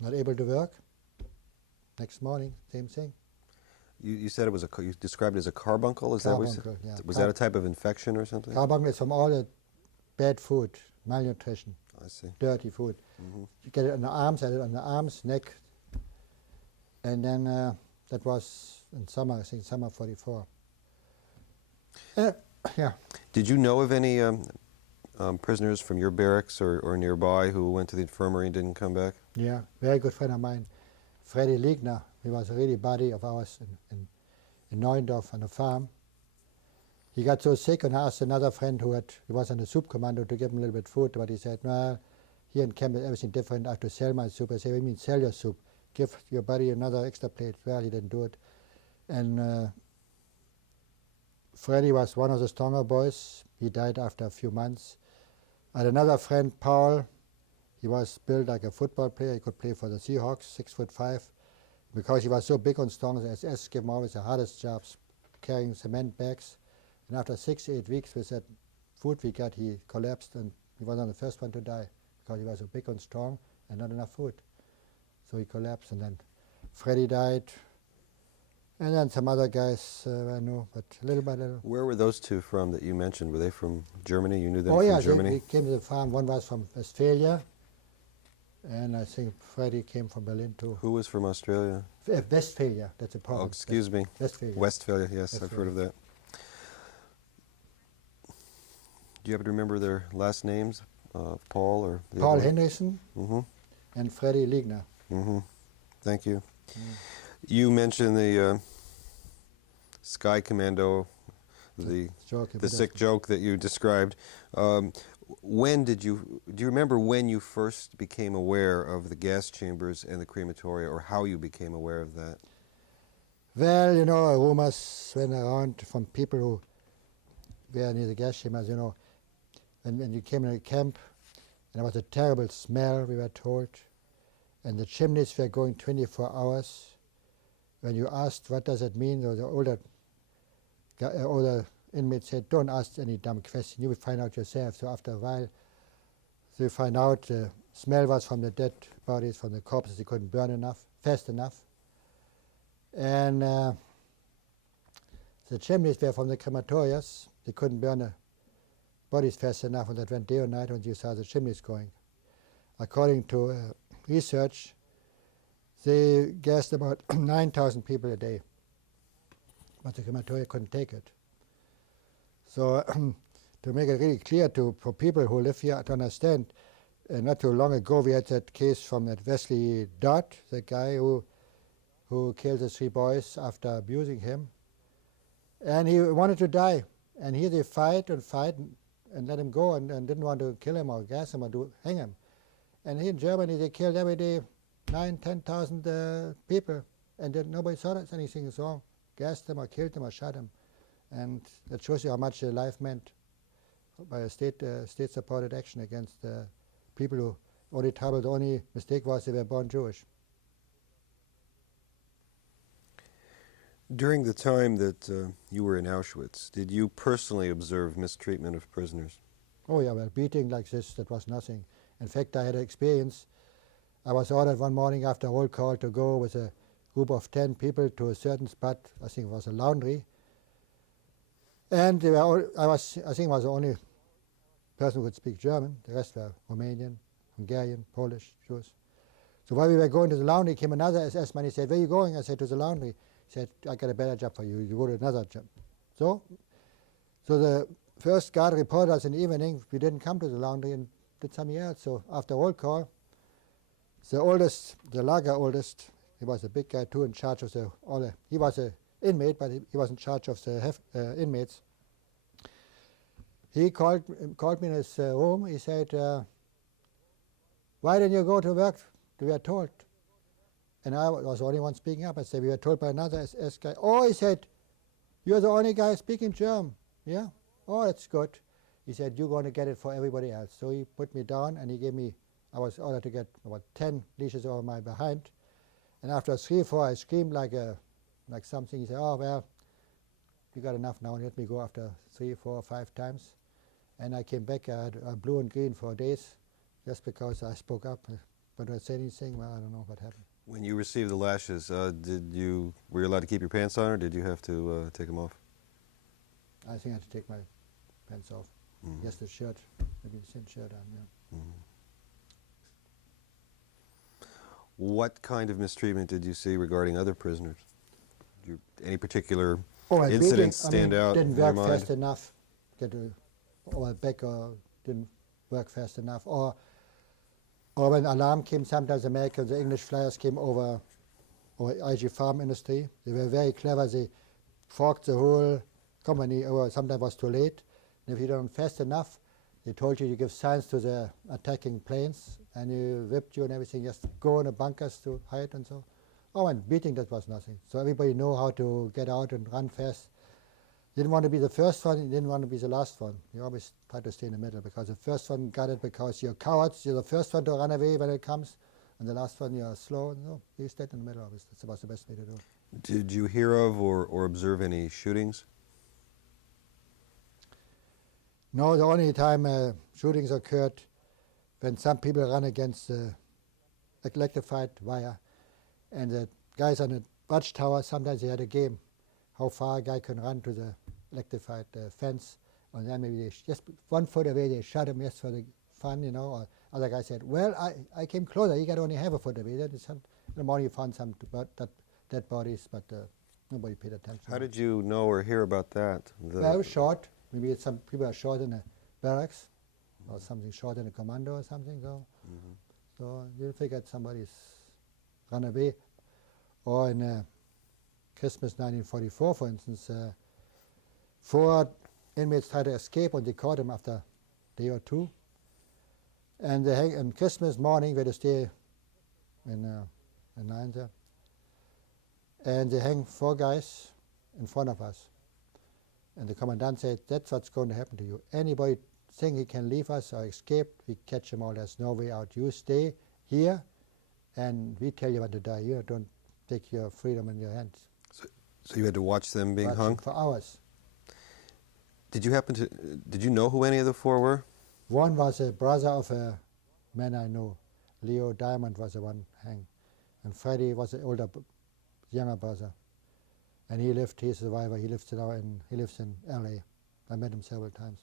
Not able to work. Next morning, same thing. You said it was you described it as a carbuncle? Is that what you said? Carbuncle, yeah. Was that a type of infection or something? Carbuncle is from all the bad food, malnutrition, I see. dirty food. You get it on the arms, I had it on the arms, neck, and then that was in summer, I think summer 44. Yeah. Did you know of any prisoners from your barracks or nearby who went to the infirmary and didn't come back? Yeah, very good friend of mine, Freddy Liegner. He was a really buddy of ours in Neuendorf on a farm. He got so sick, and I asked another friend who was on the soup commando to give him a little bit of food, but he said, no, here in camp is everything different. I have to sell my soup. I said, what do you mean sell your soup? Give your buddy another extra plate. Well, he didn't do it. And Freddy was one of the stronger boys. He died after a few months. I had another friend, Paul. He was built like a football player. He could play for the Seahawks, 6'5". Because he was so big and strong, the SS gave him always the hardest jobs, carrying cement bags. And after 6, 8 weeks with that food we got, he collapsed, and he was not the first one to die because he was so big and strong and not enough food. So he collapsed, and then Freddy died. And then some other guys I know, but little by little. Where were those 2 from that you mentioned? Were they from Germany? You knew them from Germany? They came to the farm. One was from Westphalia, and I think Freddy came from Berlin too. Who was from Australia? Westphalia, that's a problem. Oh, excuse me. Westphalia. Westphalia, yes, I've heard of that. Do you happen to remember their last names? Paul or the Paul other one? Henriksen and Freddy Liegner. Thank you. You mentioned the Sky Commando, the sick joke that you described. When do you remember when you first became aware of the gas chambers and the crematoria, or how you became aware of that? Well, you know, rumors went around from people who were near the gas chambers, you know, when you came in the camp, and there was a terrible smell, we were told, and the chimneys were going 24 hours. When you asked what does it mean, the older all the inmates said, don't ask any dumb question, you will find out yourself. So after a while, they find out the smell was from the dead bodies, from the corpses. They couldn't burn fast enough. And the chimneys were from the crematoriums. They couldn't burn the bodies fast enough, and that went day or night when you saw the chimneys going. According to research, they gassed about 9,000 people a day, but the crematorium couldn't take it. So to make it really clear for people who live here to understand, not too long ago we had that case from that Wesley Dodd, the guy who killed the 3 boys after abusing him. And he wanted to die. And here they fight and let him go and didn't want to kill him or gas him or hang him. And here in Germany they killed every day 9,000 to 10,000 people, and then nobody saw that anything was wrong. Gassed them or killed them or shot them. And that shows you how much life meant by a state-supported action against people who the only mistake was they were born Jewish. During the time that you were in Auschwitz, did you personally observe mistreatment of prisoners? Oh yeah, well, beating like this, that was nothing. In fact, I had an experience. I was ordered one morning after a roll call to go with a group of 10 people to a certain spot. I think it was a laundry. And they were all, I think I was the only person who could speak German. The rest were Romanian, Hungarian, Polish, Jews. So while we were going to the laundry, came another SS man. He said, "Where are you going?" I said, "To the laundry." He said, "I got a better job for you. You go to another job." So the first guard reported us in the evening. We didn't come to the laundry and did something else. So after roll call, the lager oldest, he was a big guy too, in charge of he was an inmate, but he was in charge of the inmates. He called me in his room. He said, "Why didn't you go to work? We were told." And I was the only one speaking up. I said, "We were told by another SS guy." "Oh," he said, "you're the only guy speaking German." "Yeah." "Oh, that's good." He said, "You're going to get it for everybody else." So he put me down and he gave me, I was ordered to get about 10 leashes over my behind. And after 3 or 4, I screamed like something. He said, "Oh, well, you got enough now." And let me go after 3, 4, 5 times. And I came back. I had blue and green for days just because I spoke up. But I said anything, well, I don't know what happened. When you received the lashes, were you allowed to keep your pants on, or did you have to take them off? I think I had to take my pants off. Mm-hmm. Just the shirt, maybe the thin shirt on, yeah. Mm-hmm. What kind of mistreatment did you see regarding other prisoners? Any particular incidents stand out didn't in your work mind? fast enough, get over back, or didn't work fast enough, or when alarm came, sometimes Americans, the English flyers came over IG farm industry. They were very clever. They forked the whole company, or sometimes it was too late. And if you don't fast enough, they told you to give signs to the attacking planes, and you whipped you and everything, just go in the bunkers to hide and so. Oh, and beating, that was nothing. So everybody knew how to get out and run fast. Didn't want to be the first one, you didn't want to be the last one. You always try to stay in the middle, because the first one got it because you're cowards, you're the first one to run away when it comes, and the last one you're slow. No, you stayed in the middle always. That was the best way to do it. Did you hear of or observe any shootings? No, the only time shootings occurred when some people ran against the electrified wire, and the guys on the watchtower, sometimes they had a game, how far a guy can run to the electrified fence, and then maybe they just 1 foot away, they shot him just for the fun, you know, or other guy said, "Well, I came closer, you got only half a foot away." Then in the morning you found some dead bodies, but nobody paid attention. How did you know or hear about that? Well, it was short. Maybe some people are short in the barracks, or something short in the commando or something. So you figured somebody's run away. Or in Christmas 1944, for instance, 4 inmates tried to escape, and they caught them after a day or 2. And they on Christmas morning, we had to stay in line there. And they hang 4 guys in front of us. And the commandant said, "That's what's going to happen to you. Anybody think he can leave us or escape, we catch them all. There's no way out. You stay here, and we tell you when to die. You don't take your freedom in your hands." So you had to watch them being hung? For hours. Did you know who any of the four were? One was a brother of a man I know. Leo Diamond was the one hanged. And Freddie was the younger brother. And he's a survivor. He lives in LA. I met him several times.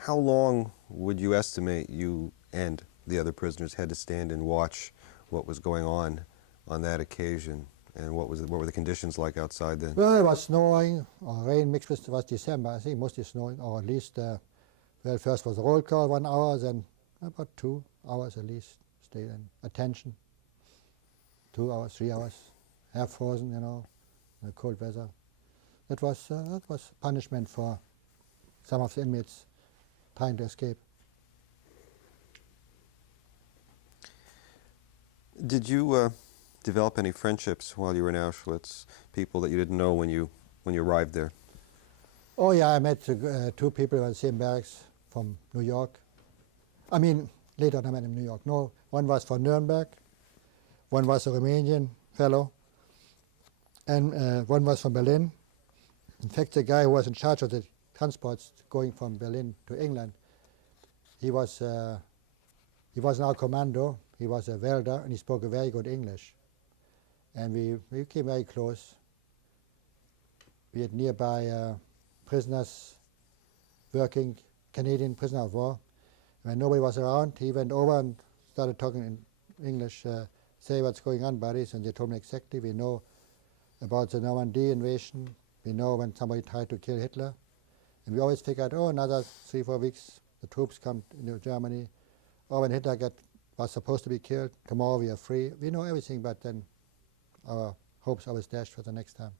How long would you estimate you and the other prisoners had to stand and watch what was going on that occasion? And what were the conditions like outside then? Well, it was snowing, or rain mixed with, it was December, I think, mostly snowing, or at least, first was a roll call 1 hour, then about 2 hours at least, stayed in attention. 2 hours, 3 hours, half frozen, in the cold weather. That was punishment for some of the inmates trying to escape. Did you develop any friendships while you were in Auschwitz? People that you didn't know when you arrived there? Oh yeah, I met 2 people in the same barracks from New York. I mean, later I met in New York. No, one was from Nuremberg, one was a Romanian fellow, and one was from Berlin. In fact, the guy who was in charge of the transports going from Berlin to England, he was now commando. He was a welder, and he spoke a very good English. And we became very close. We had nearby prisoners working, Canadian prisoner of war. When nobody was around, he went over and started talking in English, say what's going on, buddies, and they told me exactly. We know about the Normandy invasion. We know when somebody tried to kill Hitler. And we always figured, oh, another 3-4 weeks, the troops come into Germany. Or when Hitler was supposed to be killed, tomorrow we are free. We know everything, but then our hopes always dashed for the next time.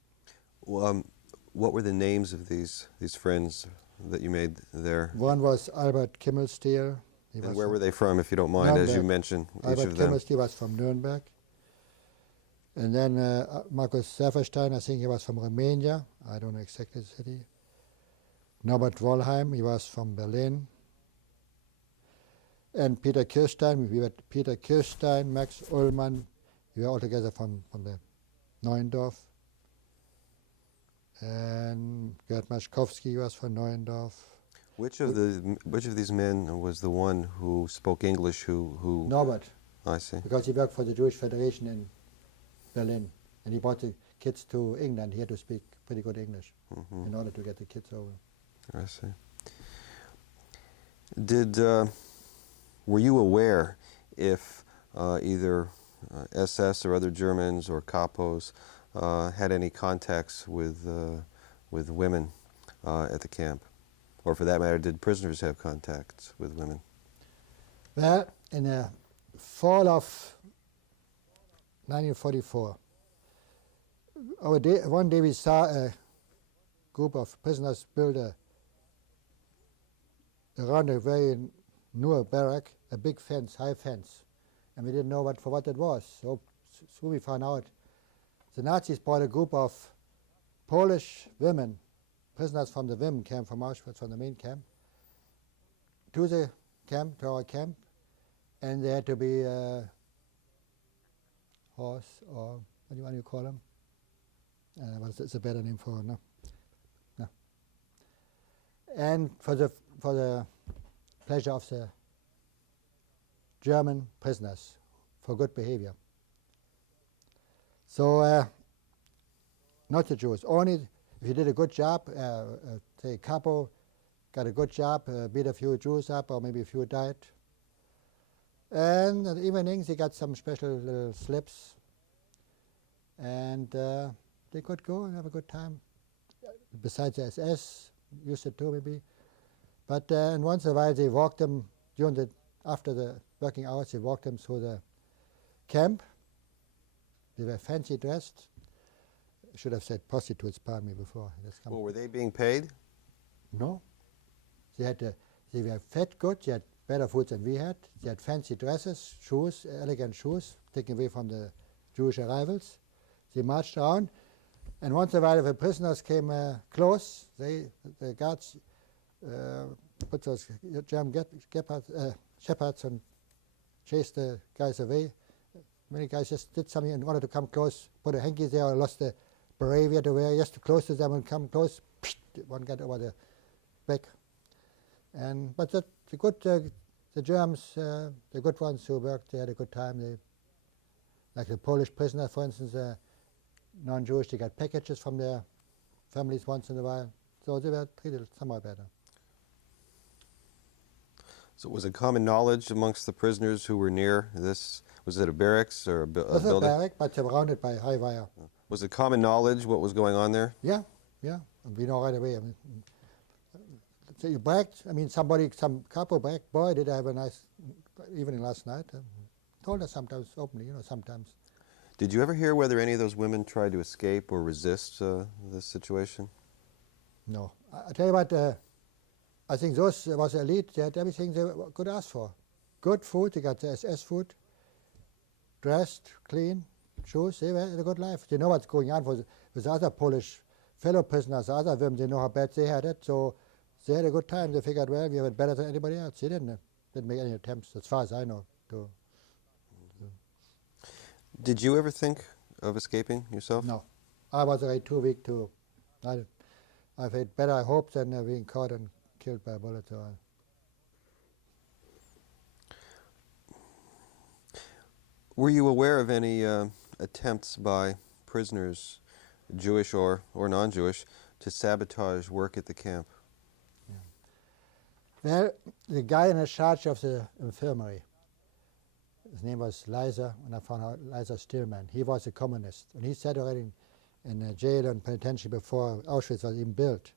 What were the names of these friends that you made there? One was Albert Kimmelstiel. And where were they from, if you don't mind, Nuremberg. as you mentioned each Albert of them? Kimmelstiel was from Nuremberg. And then Markus Safferstein, I think he was from Romania. I don't know exactly the city. Norbert Wollheim, he was from Berlin. And Peter Kirstein, we were Peter Kirstein, Max Ullmann, we were all together from the Neuendorf. And Gerd Maschkowski was from Neuendorf. Which of these men was the one who spoke English? Who? Norbert. I see. Because he worked for the Jewish Federation in Berlin, and he brought the kids to England. He had to speak pretty good English in order to get the kids over. I see. Were you aware if either SS or other Germans or capos had any contacts with women at the camp? Or for that matter, did prisoners have contacts with women? Well, in the fall of 1944, one day we saw a group of prisoners build around a very newer barrack, a big fence, high fence, and we didn't know for what it was. So we found out the Nazis brought a group of Polish women, prisoners from the women camp from Auschwitz, from the main camp, to our camp, and they had to be horse, or what do you call them? What's a better name for no? And for the pleasure of the German prisoners, for good behavior. So not the Jews. Only if you did a good job, say capo got a good job, beat a few Jews up, or maybe a few died. And in the evenings, he got some special little slips, and they could go and have a good time. Besides the SS, used to too maybe. But and once in a while, they walked them after the working hours. They walked them through the camp. They were fancy dressed. I should have said prostitutes, pardon me, before. Well, were they being paid? No. They were fed good. They had better food than we had. They had fancy dresses, shoes, elegant shoes, taken away from the Jewish arrivals. They marched around, and once in a while, if the prisoners came close, the guards put those German shepherds and chased the guys away. Many guys just did something in order to come close, put a hanky there, or lost the beret we had to wear just to close to them and come close, one got over the back. But the Germans, the good ones who worked, they had a good time. Like the Polish prisoners, for instance, non-Jewish, they got packages from their families once in a while. So they were treated somewhat better. So was it common knowledge amongst the prisoners who were near this? Was it a barracks or a It was a building? barrack, but surrounded by high wire. Was it common knowledge what was going on there? Yeah. And we know right away. I mean, so you bragged. I mean, some couple bragged, boy, did I have a nice evening last night. Told us sometimes openly, sometimes. Did you ever hear whether any of those women tried to escape or resist this situation? No. I tell you what, I think those was elite. They had everything they could ask for. Good food, they got the SS food, dressed, clean, shoes. They had a good life. They know what's going on with the other Polish fellow prisoners, other women. They know how bad they had it. So they had a good time. They figured, well, we have it better than anybody else. They didn't make any attempts, as far as I know, to. Did you ever think of escaping yourself? No. I was already too weak to. I've had better hopes than being caught and killed by a bullet. So Were you aware of any attempts by prisoners, Jewish or non-Jewish, to sabotage work at the camp? Well, the guy in charge of the infirmary, his name was Leiser, and I found out Leiser Stillman. He was a communist, and he sat already in a jail and penitentiary before Auschwitz was even built.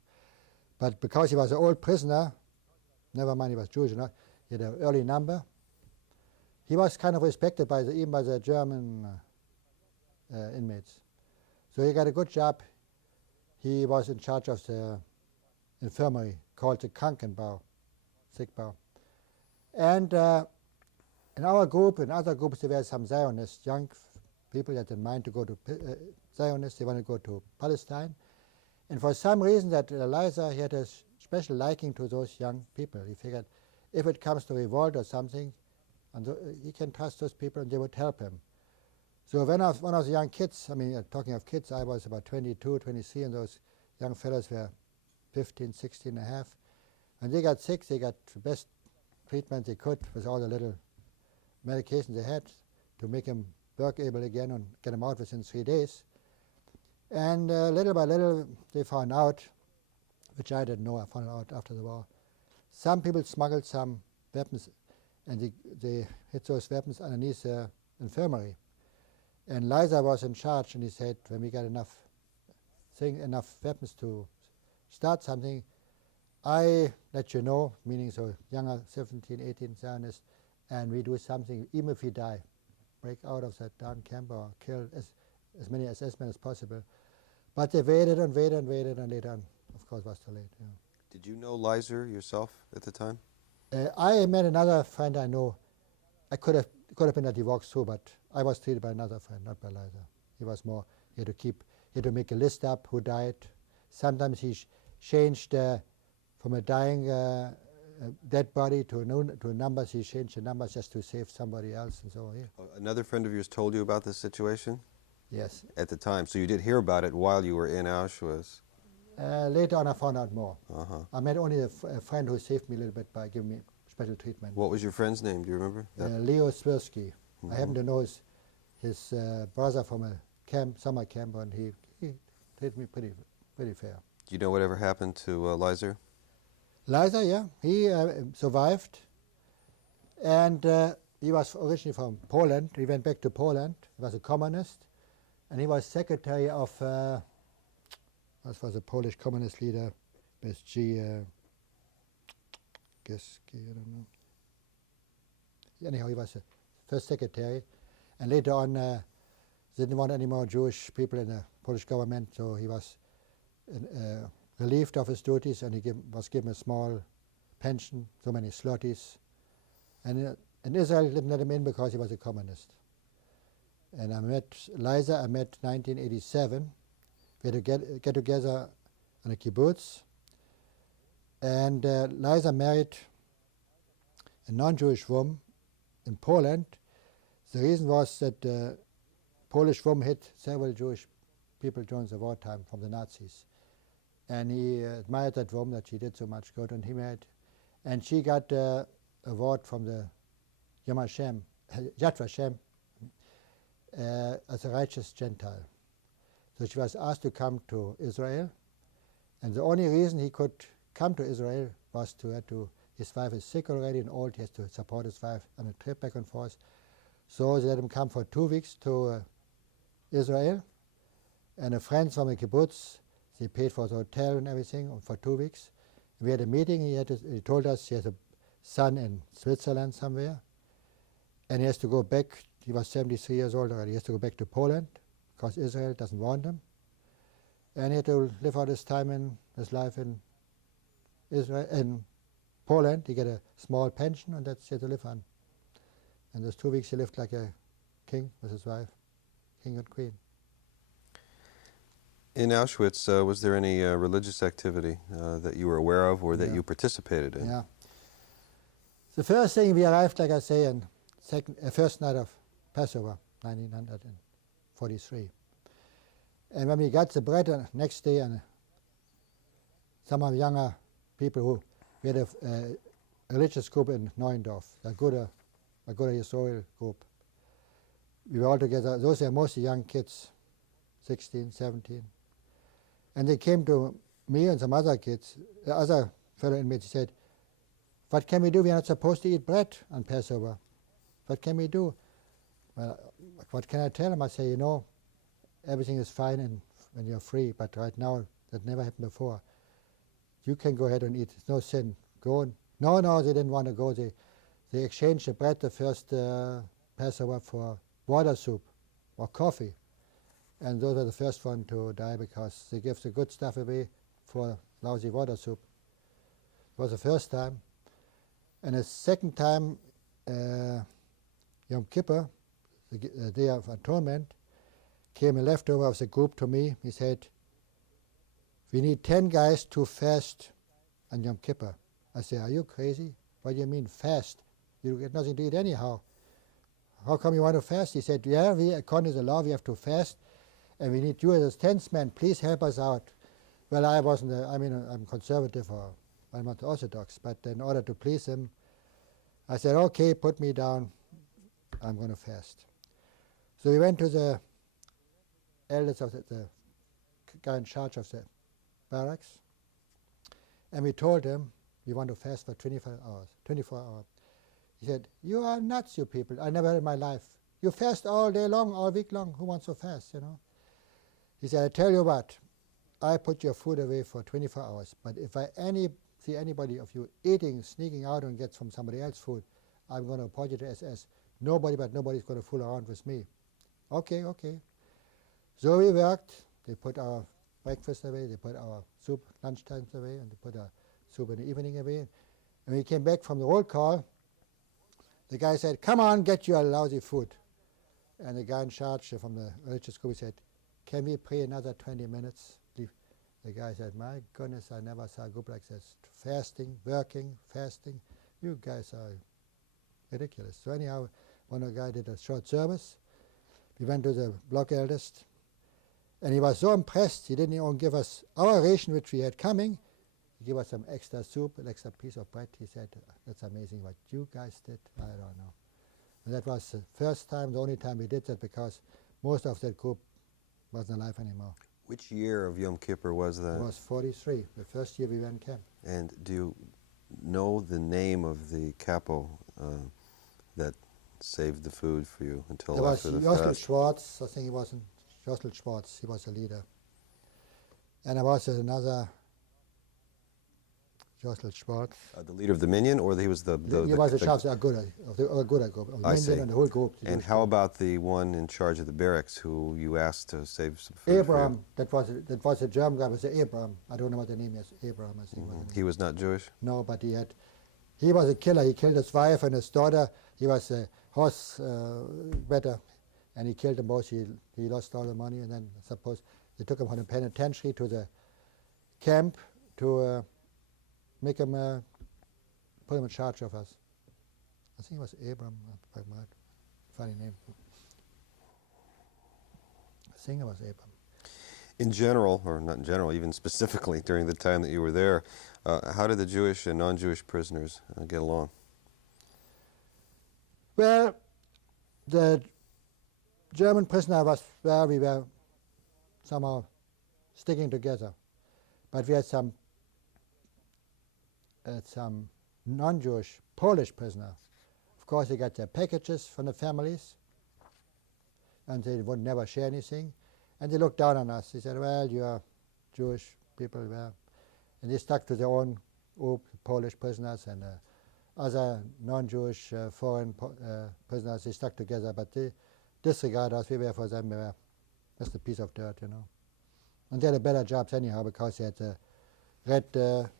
But because he was an old prisoner, never mind he was Jewish, he had an early number. He was kind of respected even by the German inmates. So he got a good job. He was in charge of the infirmary called the Krankenbau, sick bow. And in our group, in other groups, there were some Zionists, young people that had in mind to go to Zionists. They want to go to Palestine. And for some reason that Eliza, he had a special liking to those young people. He figured if it comes to revolt or something, and he can trust those people and they would help him. So when one of the young kids, I mean, talking of kids, I was about 22, 23, and those young fellows were 15, 16 and a half. When they got sick, they got the best treatment they could with all the little medication they had to make them work able again and get them out within 3 days. And little by little, they found out, which I didn't know, I found out after the war. Some people smuggled some weapons, and they hid those weapons underneath the infirmary. And Leiser was in charge, and he said, when we got enough weapons to start something, I let you know, meaning so younger, 17, 18 Zionists, and we do something, even if we die, break out of that darn camp or kill as many SS men as possible. But they waited and waited and waited, and later on, of course, it was too late. Yeah. Did you know Leiser yourself at the time? I met another friend I know. I could have been that he walks through, but I was treated by another friend, not by Leiser. He was more, he had to make a list up who died. Sometimes he changed from a dying dead body to numbers. He changed the numbers just to save somebody else, and so yeah. Another friend of yours told you about this situation? Yes. At the time, so you did hear about it while you were in Auschwitz? Later on I found out more. Uh-huh. I met only a friend who saved me a little bit by giving me special treatment. What was your friend's name? Do you remember? Leo Swirsky. Mm-hmm. I happen to know his brother from a summer camp, and he treated me pretty fair. Do you know whatever happened to Leiser? Leiser, yeah, he survived, and he was originally from Poland. He went back to Poland. He was a communist, and he was secretary of, what was a Polish communist leader, G. I don't know. Anyhow, he was the first secretary, and later on didn't want any more Jewish people in the Polish government, so he was relieved of his duties, and he was given a small pension, so many zlotys. And in Israel didn't let him in because he was a communist. And I met Leiser, 1987. We had to get together on a kibbutz. And Leiser married a non-Jewish woman in Poland. The reason was that the Polish woman had several Jewish people during the wartime from the Nazis. And he admired that woman, that she did so much good, and he made. And she got the award from the Yad Vashem as a righteous Gentile. So she was asked to come to Israel, and the only reason he could come to Israel was his wife is sick already and old, he has to support his wife on a trip back and forth. So they let him come for 2 weeks to Israel, and a friend from the kibbutz, they paid for the hotel and everything for 2 weeks. We had a meeting, he told us he has a son in Switzerland somewhere, and he has to go back, he was 73 years old already, he has to go back to Poland, because Israel doesn't want him. And he had to live out his time in his life in Israel, in Poland. He get a small pension, and that's he had to live on. And those 2 weeks he lived like a king with his wife, king and queen. In Auschwitz, was there any religious activity that you were aware of or that you participated in? Yeah. The first thing we arrived, like I say, on first night of Passover, 1943. And when we got the bread next day, and some of the younger people we had a religious group in Neuendorf, a good Israel group. We were all together. Those are mostly young kids, 16, 17. And they came to me and some other kids, the other fellow inmates said, "What can we do? We are not supposed to eat bread on Passover. What can we do?" Well, what can I tell them? I say, you know, everything is fine and when you're free, but right now that never happened before. You can go ahead and eat. It's no sin. Go on. No, they didn't want to go. They exchanged the bread the first Passover for water soup or coffee. And those are the first one to die because they give the good stuff away for lousy water soup. It was the first time. And the second time, Yom Kippur, the Day of Atonement, came a leftover of the group to me. He said, "We need 10 guys to fast on Yom Kippur." I said, "Are you crazy? What do you mean fast? You get nothing to eat anyhow. How come you want to fast?" He said, "Yeah, according to the law, we have to fast, and we need you as 10th man. Please help us out." Well, I wasn't, I'm conservative or I'm not Orthodox, but in order to please him, I said, "Okay, put me down. I'm going to fast." So we went to the elders of the guy in charge of the barracks, and we told him we want to fast for 24 hours. He said, "You are nuts, you people. I never heard in my life. You fast all day long, all week long. Who wants to fast, you know?" He said, "I tell you what, I put your food away for 24 hours, but if I see anybody of you eating, sneaking out and gets from somebody else's food, I'm going to report you to SS. Nobody's going to fool around with me." Okay. So we worked. They put our breakfast away, they put our soup lunchtimes away, and they put our soup in the evening away. And we came back from the roll call. The guy said, "Come on, get your lousy food." And the guy in charge from the religious group said, "Can we pray another 20 minutes? The guy said, "My goodness, I never saw a group like this. Fasting, working, fasting. You guys are ridiculous." So anyhow, one of the guys did a short service. We went to the block eldest, and he was so impressed, he didn't even give us our ration, which we had coming. He gave us some extra soup, an extra piece of bread. He said, "That's amazing what you guys did." I don't know. And that was the first time, the only time we did that, because most of that group wasn't alive anymore. Which year of Yom Kippur was that? It was 43, the first year we were in camp. And do you know the name of the capo that saved the food for you until There was after the Jostel fast? Schwartz, I think he was in Jostel Schwartz, he was the leader. And there was another Jostel Schwartz. The leader of the Minyan, or he was He was the Chef of the Aguda group, of the I see. Minyan and the whole group. And how about the one in charge of the barracks who you asked to save some food Abraham, that was a German guy, was Abraham. I don't know what the name is. Abraham, I think. for you? Was the name. He was not Jewish? No, but he was a killer. He killed his wife and his daughter. He was a horse better, and he killed them both. He lost all the money, and then suppose they took him from the penitentiary to the camp to make him put him in charge of us. I think it was Abraham. Funny name. I think it was Abraham. In general, or not in general, even specifically during the time that you were there, how did the Jewish and non-Jewish prisoners get along? Well, the German prisoner was where we were somehow sticking together, but we had some non-Jewish Polish prisoners. Of course, they got their packages from the families, and they would never share anything, and they looked down on us. They said, "Well, you are Jewish people," well, and they stuck to their own group, Polish prisoners and other non-Jewish foreign prisoners. They stuck together, but they disregarded us. We were for them, we were just a piece of dirt, you know. And they had better jobs anyhow because they had the red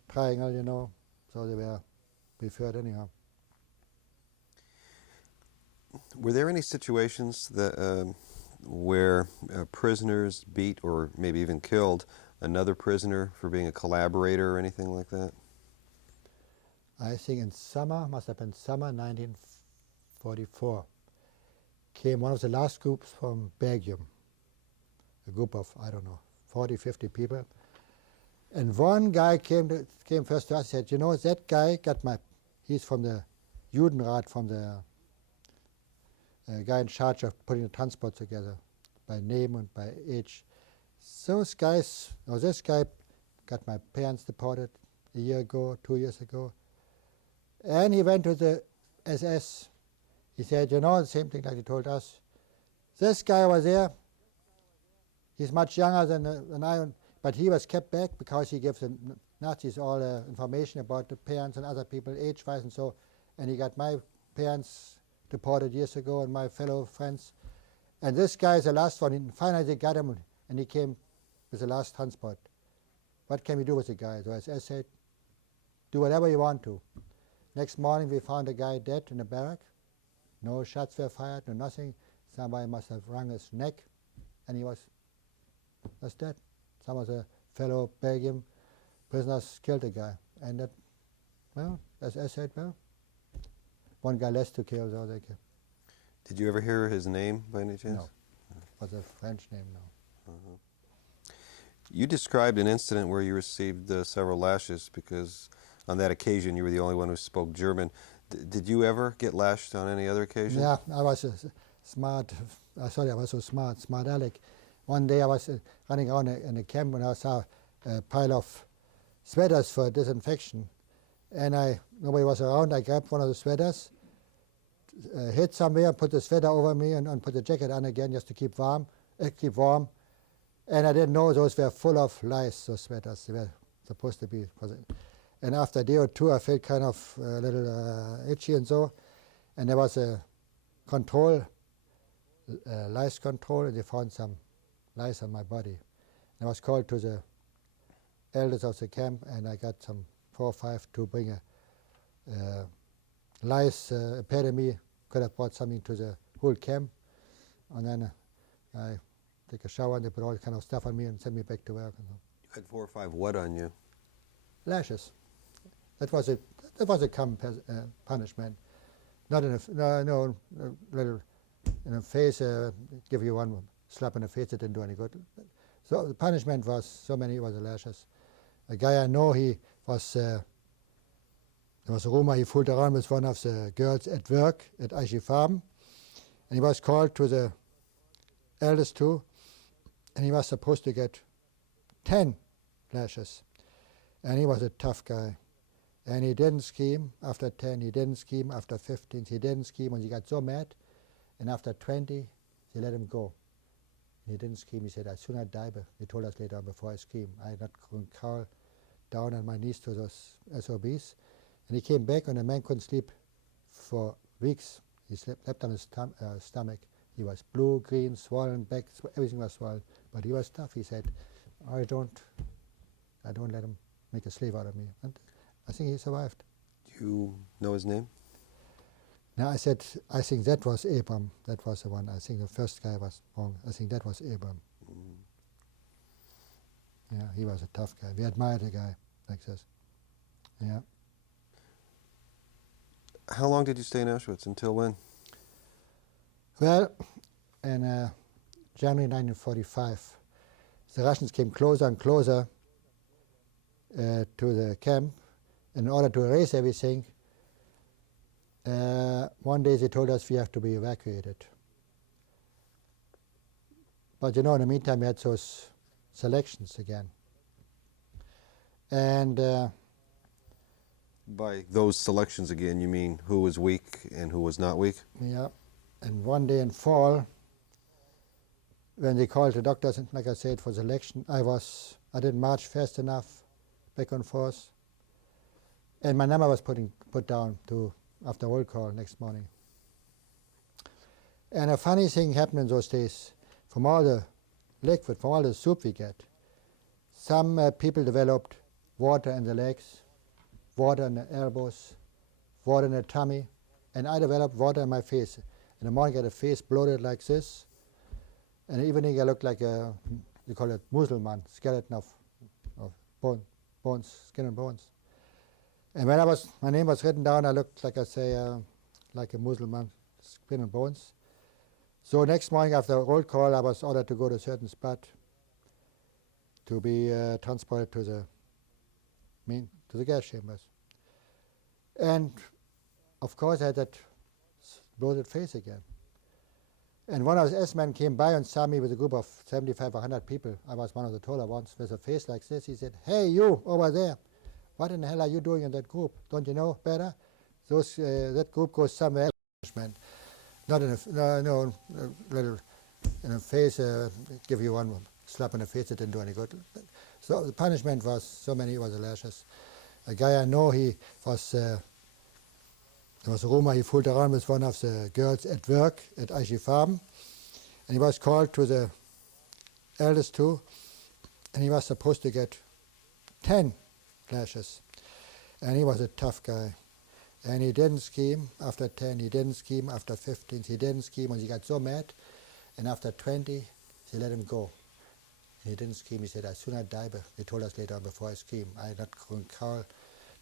triangle, you know, so they were preferred anyhow. Were there any situations that where prisoners beat or maybe even killed another prisoner for being a collaborator or anything like that? I think in summer, must have been summer 1944, came one of the last groups from Belgium, a group of, I don't know, 40, 50 people. And one guy came first to us and said, "You know, that guy got he's from the Judenrat, from the guy in charge of putting the transport together by name and by age. This guy got my parents deported a year ago, 2 years ago. And he went to the SS. He said, you know, the same thing like he told us. This guy was there. He's much younger than I, but he was kept back because he gave the Nazis all the information about the parents and other people, age-wise and so. And he got my parents deported years ago and my fellow friends. And this guy is the last one. And finally they got him, and he came with the last transport. What can we do with the guy? So I said, do whatever you want to. Next morning we found a guy dead in a barrack. No shots were fired, no nothing. Somebody must have wrung his neck, and he was dead. Some of the fellow Belgian prisoners killed the guy. And that, well, as I said, well, one guy less to kill, so they killed. Did you ever hear his name by any chance? No. It was a French name, no. You described an incident where you received several lashes because on that occasion you were the only one who spoke German. Did you ever get lashed on any other occasion? Yeah, I was smart. Sorry, I was so smart aleck. One day I was running around in a camp and I saw a pile of sweaters for disinfection. And nobody was around. I grabbed one of the sweaters, hid somewhere, put the sweater over me and put the jacket on again just to keep warm. And I didn't know those were full of lice, those sweaters. They were supposed to be. And after a day or two, I felt kind of a little itchy and so. And there was a control, lice control, and they found some lice on my body. And I was called to the elders of the camp, and I got some 4 or 5 to bring a lice epidemic. Could have brought something to the whole camp. And then I take a shower and they put all kind of stuff on me and send me back to work. And so. You had 4 or 5 what on you? Lashes. That was a common punishment. Not in a little in the face. Give you one slap in the face. It didn't do any good. So the punishment was so many was the lashes. A guy I know, he was. There was a rumor he fooled around with one of the girls at work at Archifarben, and he was called to the eldest too, and he was supposed to get 10 lashes. And he was a tough guy. And he didn't scheme after 10, he didn't scheme after 15, he didn't scheme, and he got so mad. And after 20, they let him go. And he didn't scheme. He said, "I'd sooner die," but he told us later on, "before I scheme. I'm not going to crawl down on my knees to those SOBs." And he came back, and the man couldn't sleep for weeks. He slept on his stomach. He was blue, green, swollen back, everything was swollen. But he was tough. He said, I don't let him make a slave out of me. And I think he survived. Do you know his name? Now I said, I think that was Abram. That was the one. I think the first guy was wrong. I think that was Abram. Yeah, he was a tough guy. We admired a guy like this. Yeah. How long did you stay in Auschwitz? Until when? Well, in January 1945, The Russians came closer and closer to the camp. In order to erase everything, one day they told us we have to be evacuated. But you know, in the meantime, we had those selections again. And By those selections again, you mean who was weak and who was not weak? yeah, and one day in fall, when they called the doctors, and like I said, for selection, I didn't march fast enough, back and forth, and my number was put down to after roll call next morning. And a funny thing happened in those days. From all the liquid, from all the soup we get, some people developed water in the legs, water in the elbows, water in the tummy, and I developed water in my face. In the morning I had a face bloated like this, and in the evening I looked like a, you call it Muselmann, skeleton of bones, skin and bones. And when my name was written down, I looked like I say, like a Muselmann, skin and bones. So next morning after roll call, I was ordered to go to a certain spot to be transported to the gas chambers. And of course I had that bloated face again. And one of the S-men came by and saw me with a group of 75 or 100 people. I was one of the taller ones with a face like this. He said, "Hey, you over there, what in the hell are you doing in that group? Don't you know better? That group goes somewhere else." Not in a little in the face, give you one slap in the face, it didn't do any good. So the punishment was so many was lashes. A guy I know, he was, there was a rumor he fooled around with one of the girls at work at Eichifarben, and he was called to the eldest two, and he was supposed to get 10 lashes. And he was a tough guy. And he didn't scheme after 10, he didn't scheme after 15, he didn't scheme, and he got so mad, and after 20, they let him go. He didn't scheme, he said, "As soon as I die," he told us later on, "before I scheme, I'm not going to crawl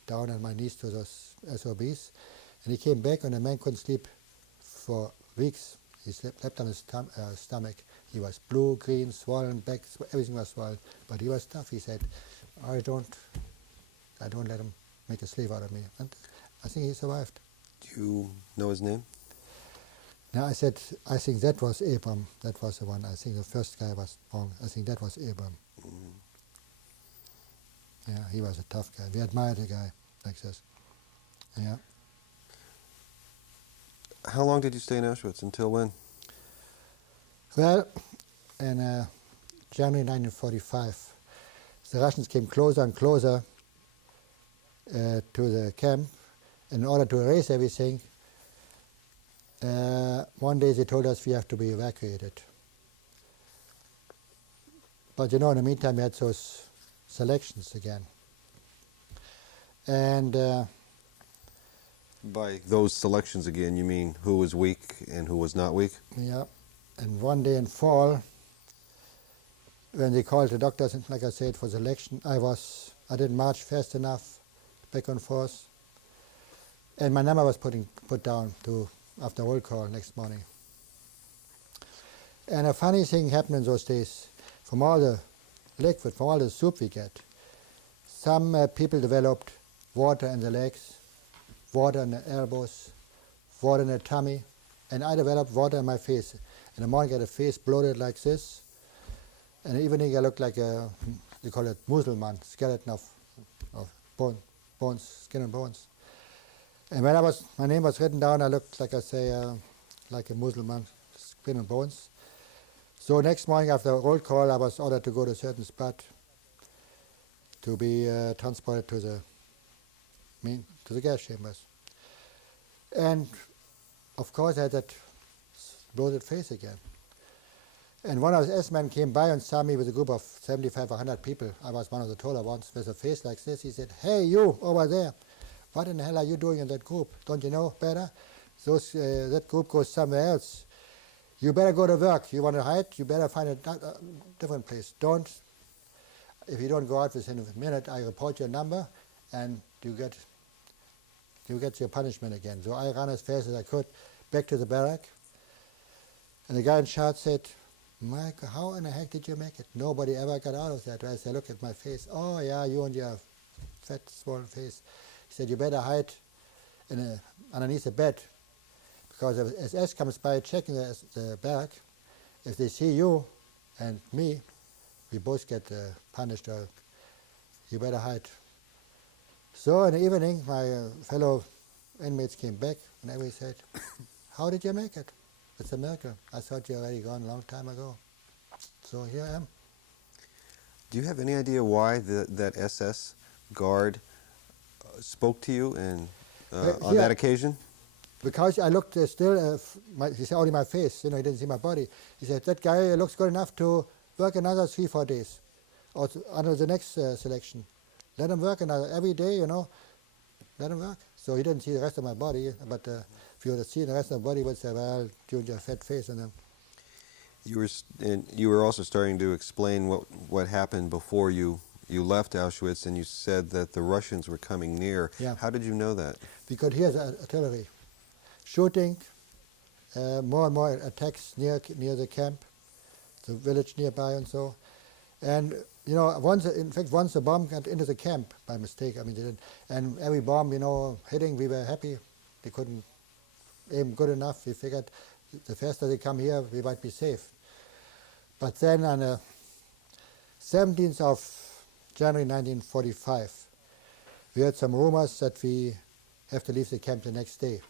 down on my knees to those SOBs." And he came back, and the man couldn't sleep for weeks. He slept on his stomach. He was blue, green, swollen, back, everything was swollen. But he was tough. He said, I don't let him make a slave out of me. And I think he survived. Do you know his name? Now I said, I think that was Abram. That was the one. I think the first guy was wrong. I think that was Abram. Mm. Yeah, he was a tough guy. We admired a guy like this. Yeah. How long did you stay in Auschwitz? Until when? Well, in January 1945, the Russians came closer and closer to the camp. In order to erase everything, one day they told us we have to be evacuated. But you know, in the meantime, we had those selections again. And By those selections again, you mean who was weak and who was not weak? yeah, and one day in fall, when they called the doctors, and like I said, for selection, I didn't march fast enough, back and forth, and my number was put down to after roll call next morning. And a funny thing happened in those days. From all the liquid, from all the soup we get, some people developed water in the legs, water in the elbows, water in the tummy, and I developed water in my face. In the morning I had a face bloated like this, and in the evening I looked like a, you call it Muselmann, skeleton of bones, skin and bones. And when my name was written down, I looked like I say, like a Muselmann, skin and bones. So next morning after roll call, I was ordered to go to a certain spot to be transported to the gas chambers. And of course I had that bloated face again. And one of the S-men came by and saw me with a group of 75 or 100 people. I was one of the taller ones with a face like this. He said, "Hey, you over there, what in the hell are you doing in that group? Don't you know better? That group goes somewhere else. You better go to work. You want to hide? You better find a different place. If you don't go out within a minute, I report your number, and you get your punishment again." So I ran as fast as I could back to the barrack, and the guy in charge said, Mike, how in the heck did you make it? Nobody ever got out of that. I said, look at my face. Oh, yeah, you and your fat, swollen face. He said, you better hide underneath the bed, because if SS comes by checking the bag, if they see you and me, we both get punished. Or you better hide. So in the evening, my fellow inmates came back, and everybody said, how did you make it? It's a miracle. I thought you were already gone a long time ago. So here I am. Do you have any idea why that SS guard spoke to you on that occasion? Because I looked still, he said only my face, he didn't see my body. He said, that guy looks good enough to work another 3-4 days, or under the next selection. Let him work every day, let him work. So he didn't see the rest of my body, but if you would have seen the rest of the body, he would say, well, you your fat face. And then you were also starting to explain what happened before you left Auschwitz, and you said that the Russians were coming near. Yeah. How did you know that? Because here's artillery. Shooting, more and more attacks near the camp, the village nearby and so. And, once a bomb got into the camp by mistake, they didn't. And every bomb, hitting, we were happy. They couldn't aim good enough. We figured the faster they come here, we might be safe. But then on the 17th of January 1945, we heard some rumors that we have to leave the camp the next day.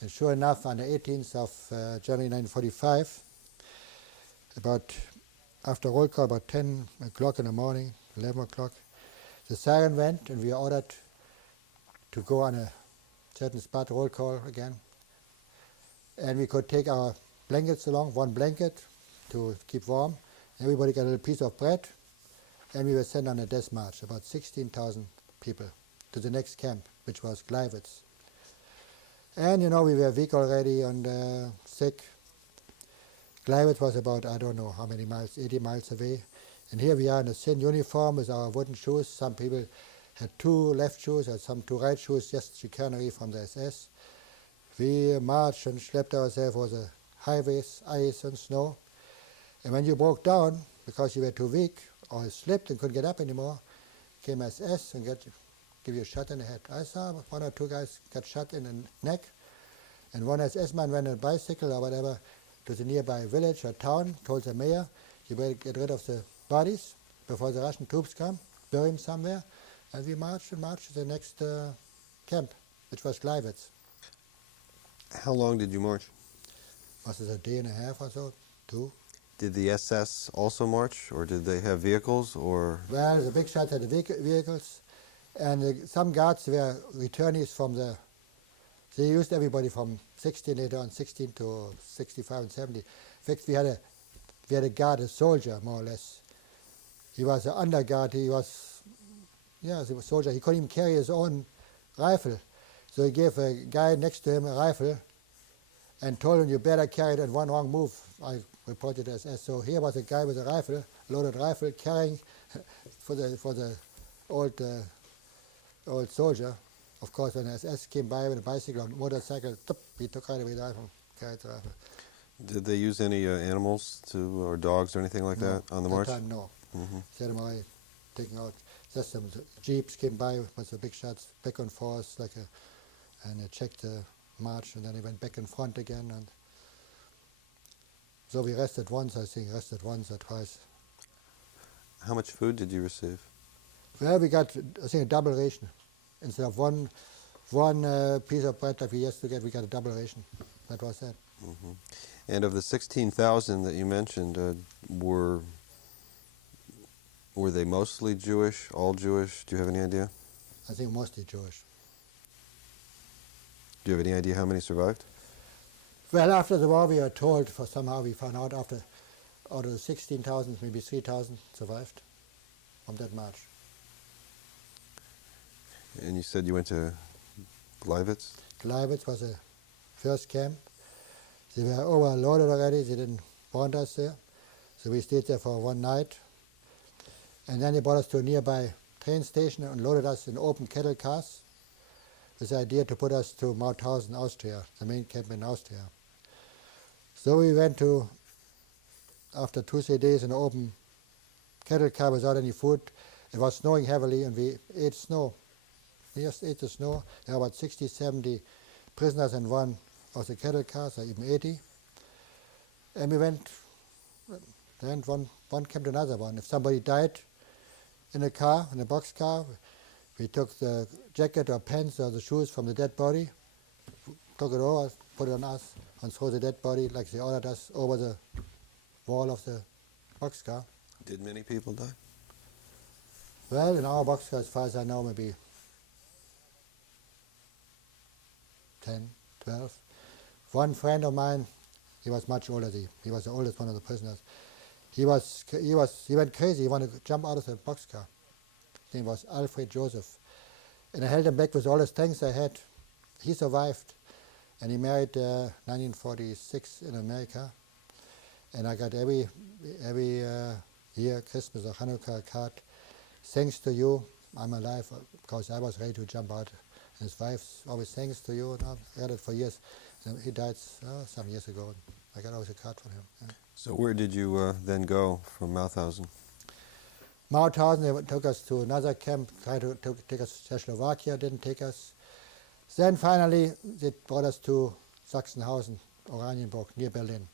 And sure enough, on the 18th of January 1945, after roll call, about 10 o'clock in the morning, 11 o'clock, the siren went, and we were ordered to go on a certain spot, roll call again. And we could take our blankets along, one blanket to keep warm. Everybody got a little piece of bread, and we were sent on a death march, about 16,000 people, to the next camp, which was Gleiwitz. And, we were weak already and sick. Gleiwitz was about, I don't know how many miles, 80 miles away. And here we are in a thin uniform with our wooden shoes. Some people had 2 left shoes, and some 2 right shoes, just chicanery from the SS. We marched and schlepped ourselves over the highways, ice and snow. And when you broke down, because you were too weak, or slipped and couldn't get up anymore, came SS and give you a shot in the head. I saw 1 or 2 guys got shot in the neck, and one SS man went on a bicycle or whatever to the nearby village or town, told the mayor, you better get rid of the bodies before the Russian troops come, bury them somewhere. And we marched to the next camp, which was Gleiwitz. How long did you march? Was it a day and a half or so, 2? Did the SS also march, or did they have vehicles, or? Well, the big shots had the vehicles, and some guards were returnees from they used everybody from 16 later on, 16 to 65 and 70. In fact, we had a guard, a soldier, more or less. He was an underguard, he was a soldier. He couldn't even carry his own rifle. So he gave a guy next to him a rifle and told him, you better carry it, and one wrong move, I reported as SS. So here was a guy with a rifle, loaded rifle, carrying for the old soldier. Of course, when SS came by with a bicycle or motorcycle, he took right away the rifle, carried the rifle. Did they use any animals or dogs or anything like that on the march? At that time, no. Mm-hmm. They had them already taken out. Just some jeeps came by with the big shots, back and forth, and they checked the march, and then they went back in front again. And so we rested once or twice. How much food did you receive? Well, we got, I think, a double ration. Instead of one piece of bread that we used to get, we got a double ration. That was that. Mm-hmm. And of the 16,000 that you mentioned, were they mostly Jewish, all Jewish? Do you have any idea? I think mostly Jewish. Do you have any idea how many survived? Well, after the war, we were told, somehow we found out out of the 16,000, maybe 3,000 survived from that march. And you said you went to Gleiwitz? Gleiwitz was the first camp. They were overloaded already. They didn't want us there. So we stayed there for one night. And then they brought us to a nearby train station and loaded us in open cattle cars with the idea to put us to Mauthausen, Austria, the main camp in Austria. So we went to after 2-3 days in an open cattle car without any food. It was snowing heavily, and we ate snow. We just ate the snow. There were about 60, 70 prisoners in one of the cattle cars, or even 80. And we went, then one came to another one. If somebody died in a car, in a box car, we took the jacket or pants or the shoes from the dead body, took it over, put it on us, and throw the dead body, like they ordered us, over the wall of the boxcar. Did many people die? Well, in our boxcar, as far as I know, maybe 10, 12. One friend of mine, he was much older. He was the oldest one of the prisoners. He went crazy. He wanted to jump out of the boxcar. His name was Alfred Joseph. And I held him back with all the strength I had. He survived. And he married 1946 in America. And I got every year, Christmas or Hanukkah, a card. Thanks to you, I'm alive, because I was ready to jump out. And his wife always, thanks to you. And I got it for years. And he died some years ago. I got always a card from him. Yeah. So where did you then go from Mauthausen? Mauthausen, they took us to another camp, tried to take us to Czechoslovakia, didn't take us. Then finally, they brought us to Sachsenhausen, Oranienburg, near Berlin.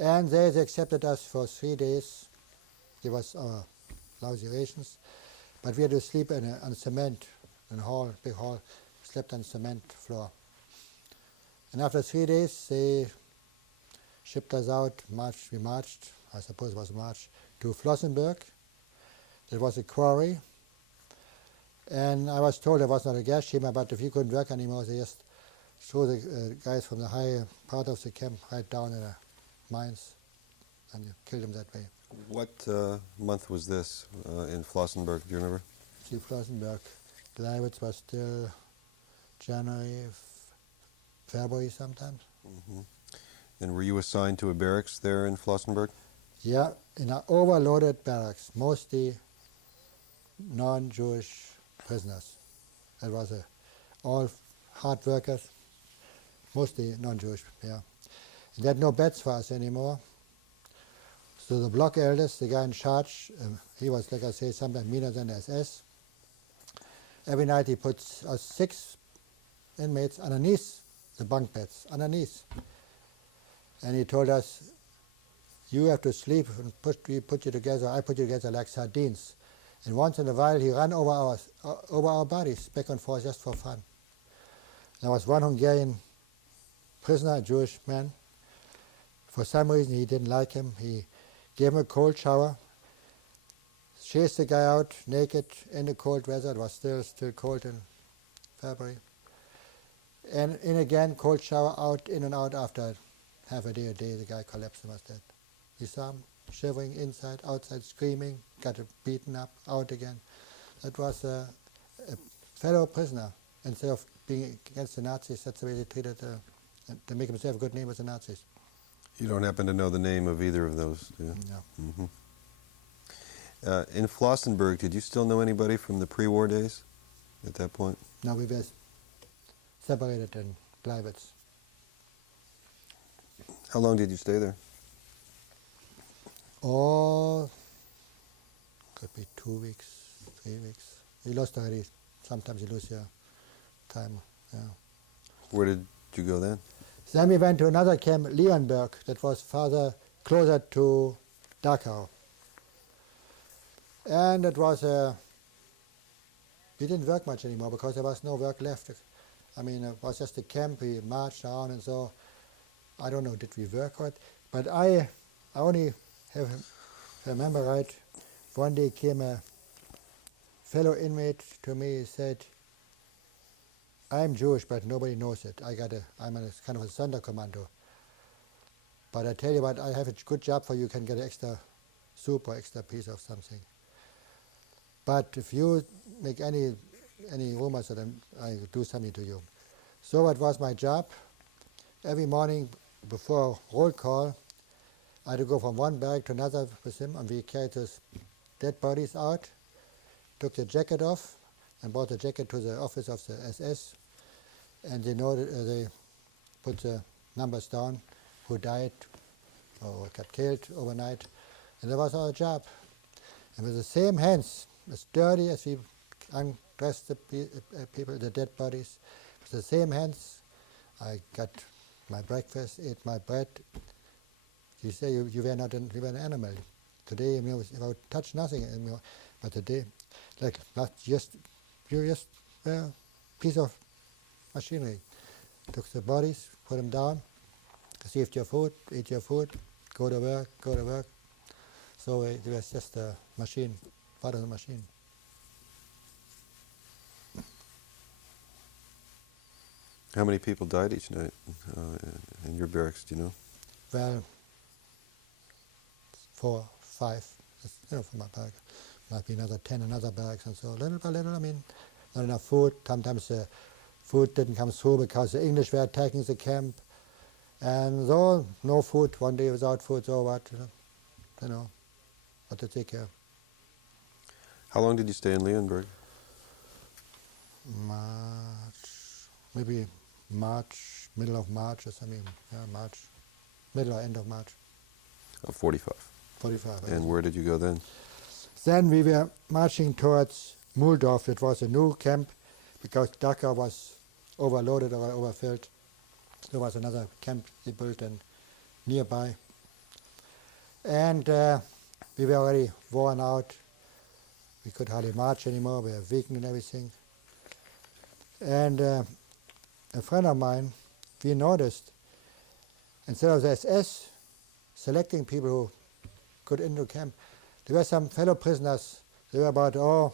And there they accepted us for 3 days, gave us our lousy rations, but we had to sleep on cement, in a hall, big hall, slept on cement floor. And after 3 days, they shipped us out, we marched, I suppose it was March, to Flossenburg. It was a quarry. And I was told there was not a gas chamber, but if you couldn't work anymore, they just threw the guys from the high part of the camp right down in the mines, and you killed them that way. What month was this in Flossenburg? Do you remember? See, Flossenburg, Gleiwitz was still January, February sometimes. Mm-hmm. And were you assigned to a barracks there in Flossenburg? Yeah, in an overloaded barracks, mostly non-Jewish prisoners. It was all hard workers, mostly non-Jewish, yeah. And they had no beds for us anymore. So the block eldest, the guy in charge, he was, like I say, sometimes meaner than the SS. Every night he puts us 6 inmates underneath the bunk beds, underneath. And he told us, you have to sleep, and we put you together, I put you together like sardines. And once in a while he ran over our bodies, back and forth, just for fun. There was one Hungarian prisoner, a Jewish man. For some reason he didn't like him. He gave him a cold shower, chased the guy out naked in the cold weather. It was still cold in February. And in again, cold shower, out, in and out. After half a day, the guy collapsed and was dead. You saw him shivering inside, outside, screaming, got beaten up, out again. That was a fellow prisoner. Instead of being against the Nazis, that's the way they treated, to make himself a good name with the Nazis. You don't happen to know the name of either of those, do you? No. Mm-hmm. In Flossenburg, did you still know anybody from the pre-war days at that point? No, we were separated in Gleiwitz. How long did you stay there? Oh, could be 2 weeks, 3 weeks. You lost already. Sometimes you lose your time. Yeah. Where did you go then? Then we went to another camp, Leonberg, that was farther, closer to Dachau. And it was, we didn't work much anymore because there was no work left. I mean, it was just a camp, we marched around and so, I don't know, did we work or it? But I only have, if I remember right, one day came a fellow inmate to me, he said, I'm Jewish, but nobody knows it. I'm a kind of a Sonderkommando. But I tell you what, I have a good job for you. You can get extra soup or extra piece of something. But if you make any rumors, then I do something to you. So what was my job? Every morning before roll call, I had to go from one barrack to another with him, and we carried his dead bodies out, took the jacket off, and brought the jacket to the office of the SS, and they put the numbers down, who died, or got killed overnight. And that was our job. And with the same hands, as dirty as we undressed the people, the dead bodies, with the same hands, I got my breakfast, ate my bread. You say you were not you were an animal. Today, you touch nothing, but today, like not just you just a piece of machinery. Took the bodies, put them down, received your food, eat your food, go to work, go to work. So it was just a machine, part of the machine. How many people died each night in your barracks, do you know? Well, 4, 5, from my barrack. Might be another 10 in other barracks and so little by little, I mean, not enough food. Sometimes the food didn't come through because the English were attacking the camp. And so, no food, one day without food, so what, what to take care. How long did you stay in Leonberg? Maybe March, middle of March or something, March, middle or end of March. 45. 45. And where did you go then? Then we were marching towards Muldorf. It was a new camp because Dachau was overloaded or overfilled. There was another camp they built nearby. And we were already worn out. We could hardly march anymore. We were weak and everything. And a friend of mine, we noticed, instead of the SS selecting people who could enter camp, there were some fellow prisoners. They were about 400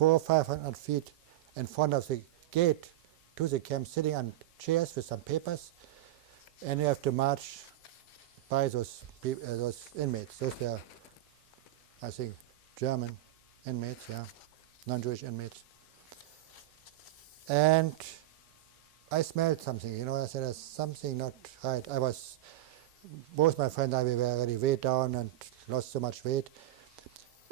or 500 feet in front of the gate to the camp, sitting on chairs with some papers, and you have to march by those inmates. Those were, I think, German inmates, non-Jewish inmates. And I smelled something, I said there's something not right. Both my friends and I, we were already way down and lost so much weight.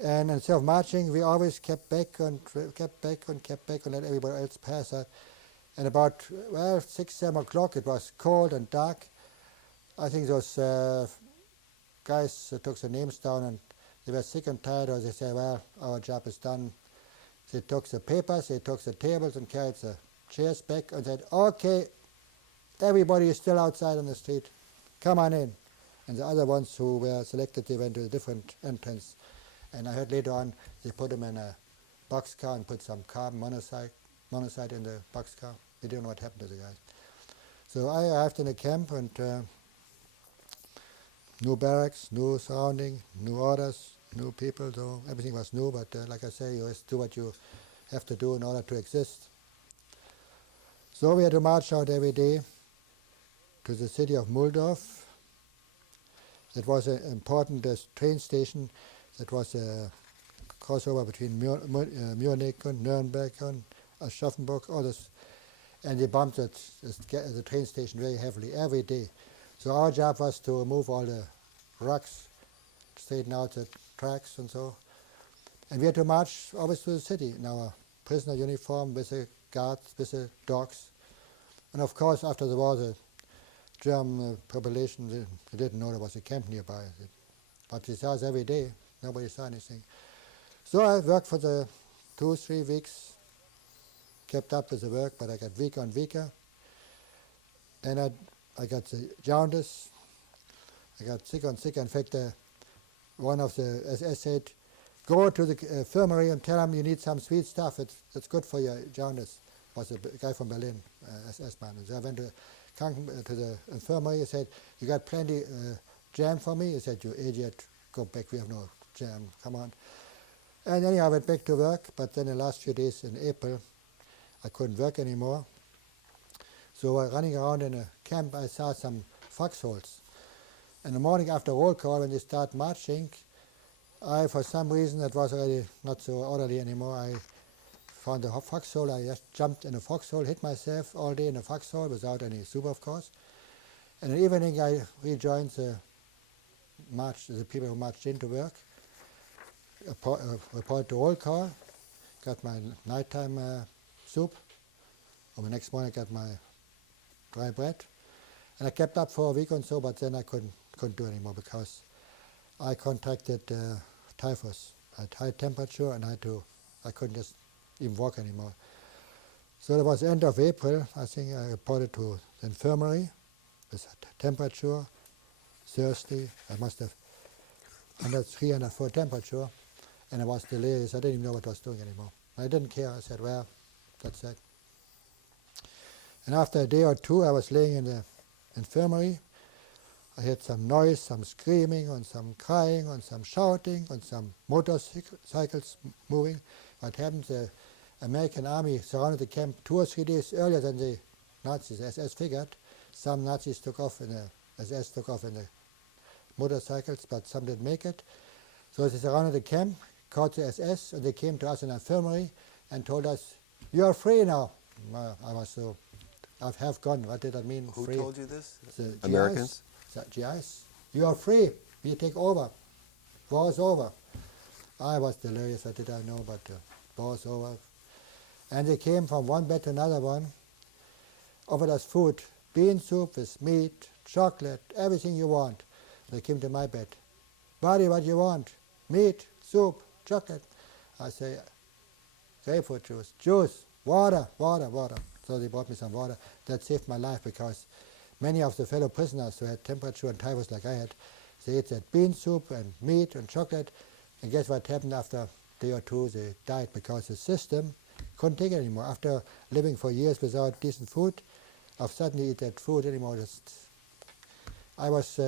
And instead of marching, we always kept back and let everybody else pass us. And about, 6, 7 o'clock, it was cold and dark. I think those guys took the names down and they were sick and tired, or they said, well, our job is done. They took the papers, they took the tables and carried the chairs back and said, okay, everybody is still outside on the street. Come on in. And the other ones who were selected, they went to a different entrance. And I heard later on, they put them in a boxcar and put some carbon monoxide in the boxcar. We don't know what happened to the guys. So I arrived in the camp and new barracks, new surrounding, new orders, new people, so everything was new, but like I say, you just do what you have to do in order to exist. So we had to march out every day to the city of Muldorf. It was an important train station. It was a crossover between Munich and Nuremberg and Aschaffenburg, all this. And they bombed the train station very heavily every day. So our job was to remove all the rocks, straighten out the tracks and so. And we had to march always to the city in our prisoner uniform with the guards, with the dogs. And of course, after the war, the German population, they didn't know there was a camp nearby. But they saw us every day. Nobody saw anything. So I worked for the 2-3 weeks, kept up with the work, but I got weaker and weaker. And I got the jaundice. I got sicker and sicker. In fact, one of the SS said, go to the infirmary and tell them you need some sweet stuff. It's good for your jaundice. Was a guy from Berlin, SS man. So I went to the infirmary. He said, you got plenty jam for me? He said, you idiot, go back. We have no jam. Come on. And then I went back to work. But then the last few days in April, I couldn't work anymore. So running around in a camp, I saw some foxholes. In the morning after roll call, when they start marching, for some reason, it was already not so orderly anymore. I found a foxhole. I just jumped in a foxhole, hit myself all day in a foxhole without any soup, of course. And in the evening, I rejoined the march, the people who marched into work, reported to roll call, got my nighttime soup. On the next morning, I got my dry bread. And I kept up for a week or so, but then I couldn't do anymore because I contracted typhus. I had high temperature and I couldn't just even walk anymore. So it was the end of April. I think I reported to the infirmary with temperature, thirsty. I must have 103, 104 temperature, and I was delirious. I didn't even know what I was doing anymore. I didn't care. I said, well, that's it. And after a day or two, I was laying in the infirmary. I heard some noise, some screaming, and some crying, and some shouting, and some motorcycles moving. What happened? The American army surrounded the camp 2 or 3 days earlier than the Nazis. SS figured. Some Nazis took off in the SS took off in the motorcycles, but some didn't make it. So they surrounded the camp, caught the SS, and they came to us in the infirmary and told us, "You are free now." I was so, I've half gone. What did that mean? Who free? told you this? The Americans? GIs. The GIs. You are free. We take over. War is over. I was delirious. I didn't know, but war is over. And they came from one bed to another one, offered us food, bean soup with meat, chocolate, everything you want. They came to my bed. "Buddy, what you want? Meat, soup, chocolate." I say, "Grapefruit juice, water, water, water." So they brought me some water. That saved my life because many of the fellow prisoners who had temperature and typhus like I had, they ate that bean soup and meat and chocolate. And guess what happened after a day or two? They died because the system couldn't take it anymore. After living for years without decent food, I've suddenly eat that food anymore. I was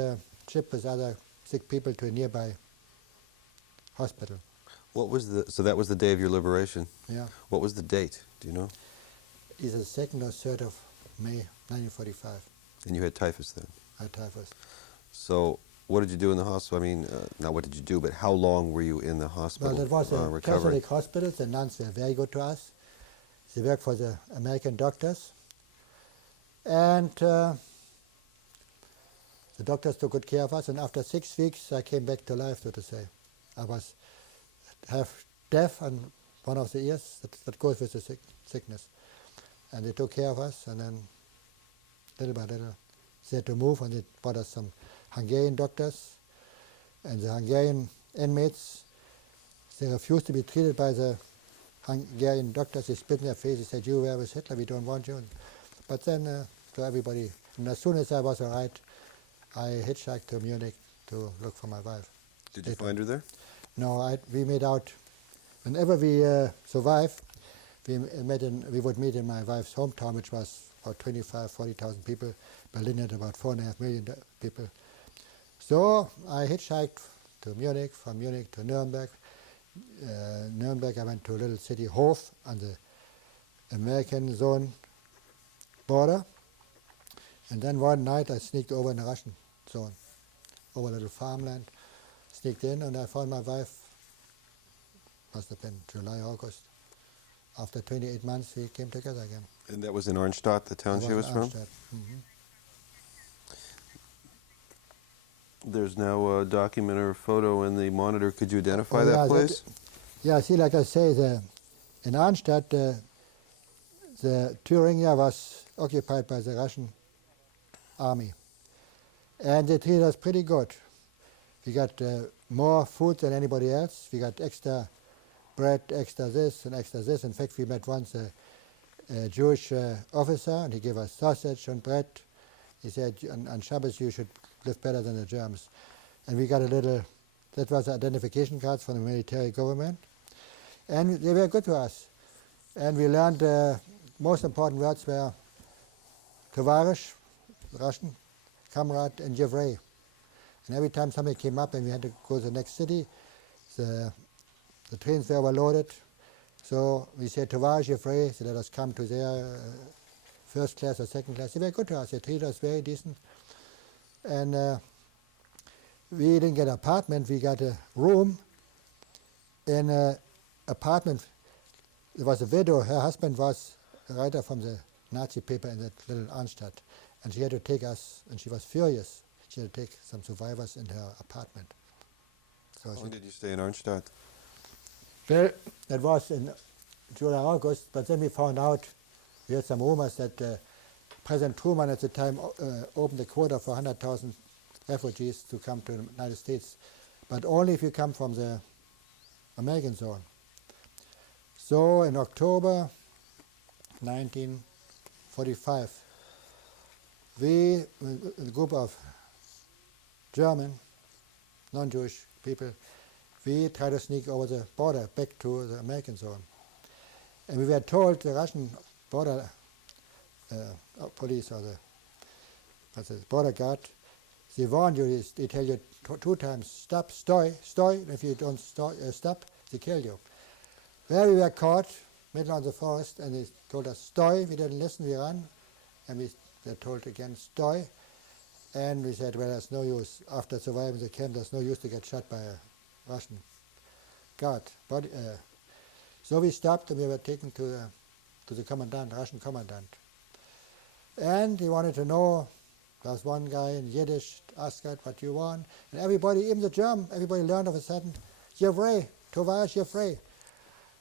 shipped with other sick people to a nearby hospital. What was so that was the day of your liberation? Yeah. What was the date? Do you know? Either the 2nd or 3rd of May, 1945. And you had typhus then? I had typhus. So what did you do in the hospital? I mean, not what did you do, but how long were you in the hospital? Well, that was a recovering? Catholic hospital. The nuns were very good to us. They worked for the American doctors. And the doctors took good care of us. And after 6 weeks, I came back to life, so to say. I was half deaf on one of the ears. That goes with the sickness. And they took care of us. And then, little by little, they had to move. And they brought us some Hungarian doctors. And the Hungarian inmates, they refused to be treated by the Hungarian doctors. They spit in their face. They said, "You were with Hitler, we don't want you." But then, to everybody, and as soon as I was all right, I hitchhiked to Munich to look for my wife. Did you find her there? No, we made out, whenever we survived, we would meet in my wife's hometown, which was about 25,000, 40,000 people. Berlin had about 4.5 million people. So I hitchhiked to Munich, from Munich to Nuremberg. Nuremberg, I went to a little city, Hof, on the American zone border. And then one night I sneaked over in the Russian zone, over a little farmland, sneaked in, and I found my wife. Must have been July, August. After 28 months, we came together again. And that was in Arnstadt, the town she was from? Mm-hmm. There's now a document or a photo in the monitor. Could you identify that place? Yeah, see, like I say, in Arnstadt, the Thuringia was occupied by the Russian army. And they treated us pretty good. We got more food than anybody else. We got extra bread, extra this, and extra this. In fact, we met once a Jewish officer, and he gave us sausage and bread. He said, on Shabbos you should live better than the Germans. And we got a little, that was identification cards from the military government. And they were good to us. And we learned most important words were Tovarish, Russian, comrade, and Yevrei. And every time somebody came up and we had to go to the next city, the trains were overloaded. So we said, Tovarish, Yevrei, so let us come to their first class or second class. They were good to us. They treated us very decent. And we didn't get an apartment. We got a room in an apartment. There was a widow. Her husband was a writer from the Nazi paper in that little Arnstadt. And she had to take us, and she was furious. She had to take some survivors in her apartment. So How long did you stay in Arnstadt? Well, that was in July, August, but then we found out, we had some rumors that President Truman at the time opened the quota for 100,000 refugees to come to the United States, but only if you come from the American zone. So in October 1945, we, a group of German, non-Jewish people, we tried to sneak over the border back to the American zone. And we were told the Russian border police or the border guard, they warn you, they tell you two times, stop, stoy, and if you don't stop, they kill you. Well, we were caught, middle of the forest, and they told us, stoy, we didn't listen, we ran, and we were told again, stoy, and we said, well, there's no use, after surviving the camp, there's no use to get shot by a Russian guard. So we stopped, and we were taken to the commandant, Russian commandant. And he wanted to know, there's one guy in Yiddish, asked what you want, and everybody, even the German, everybody learned of a sudden, Yevrei, Tovash Yevrei.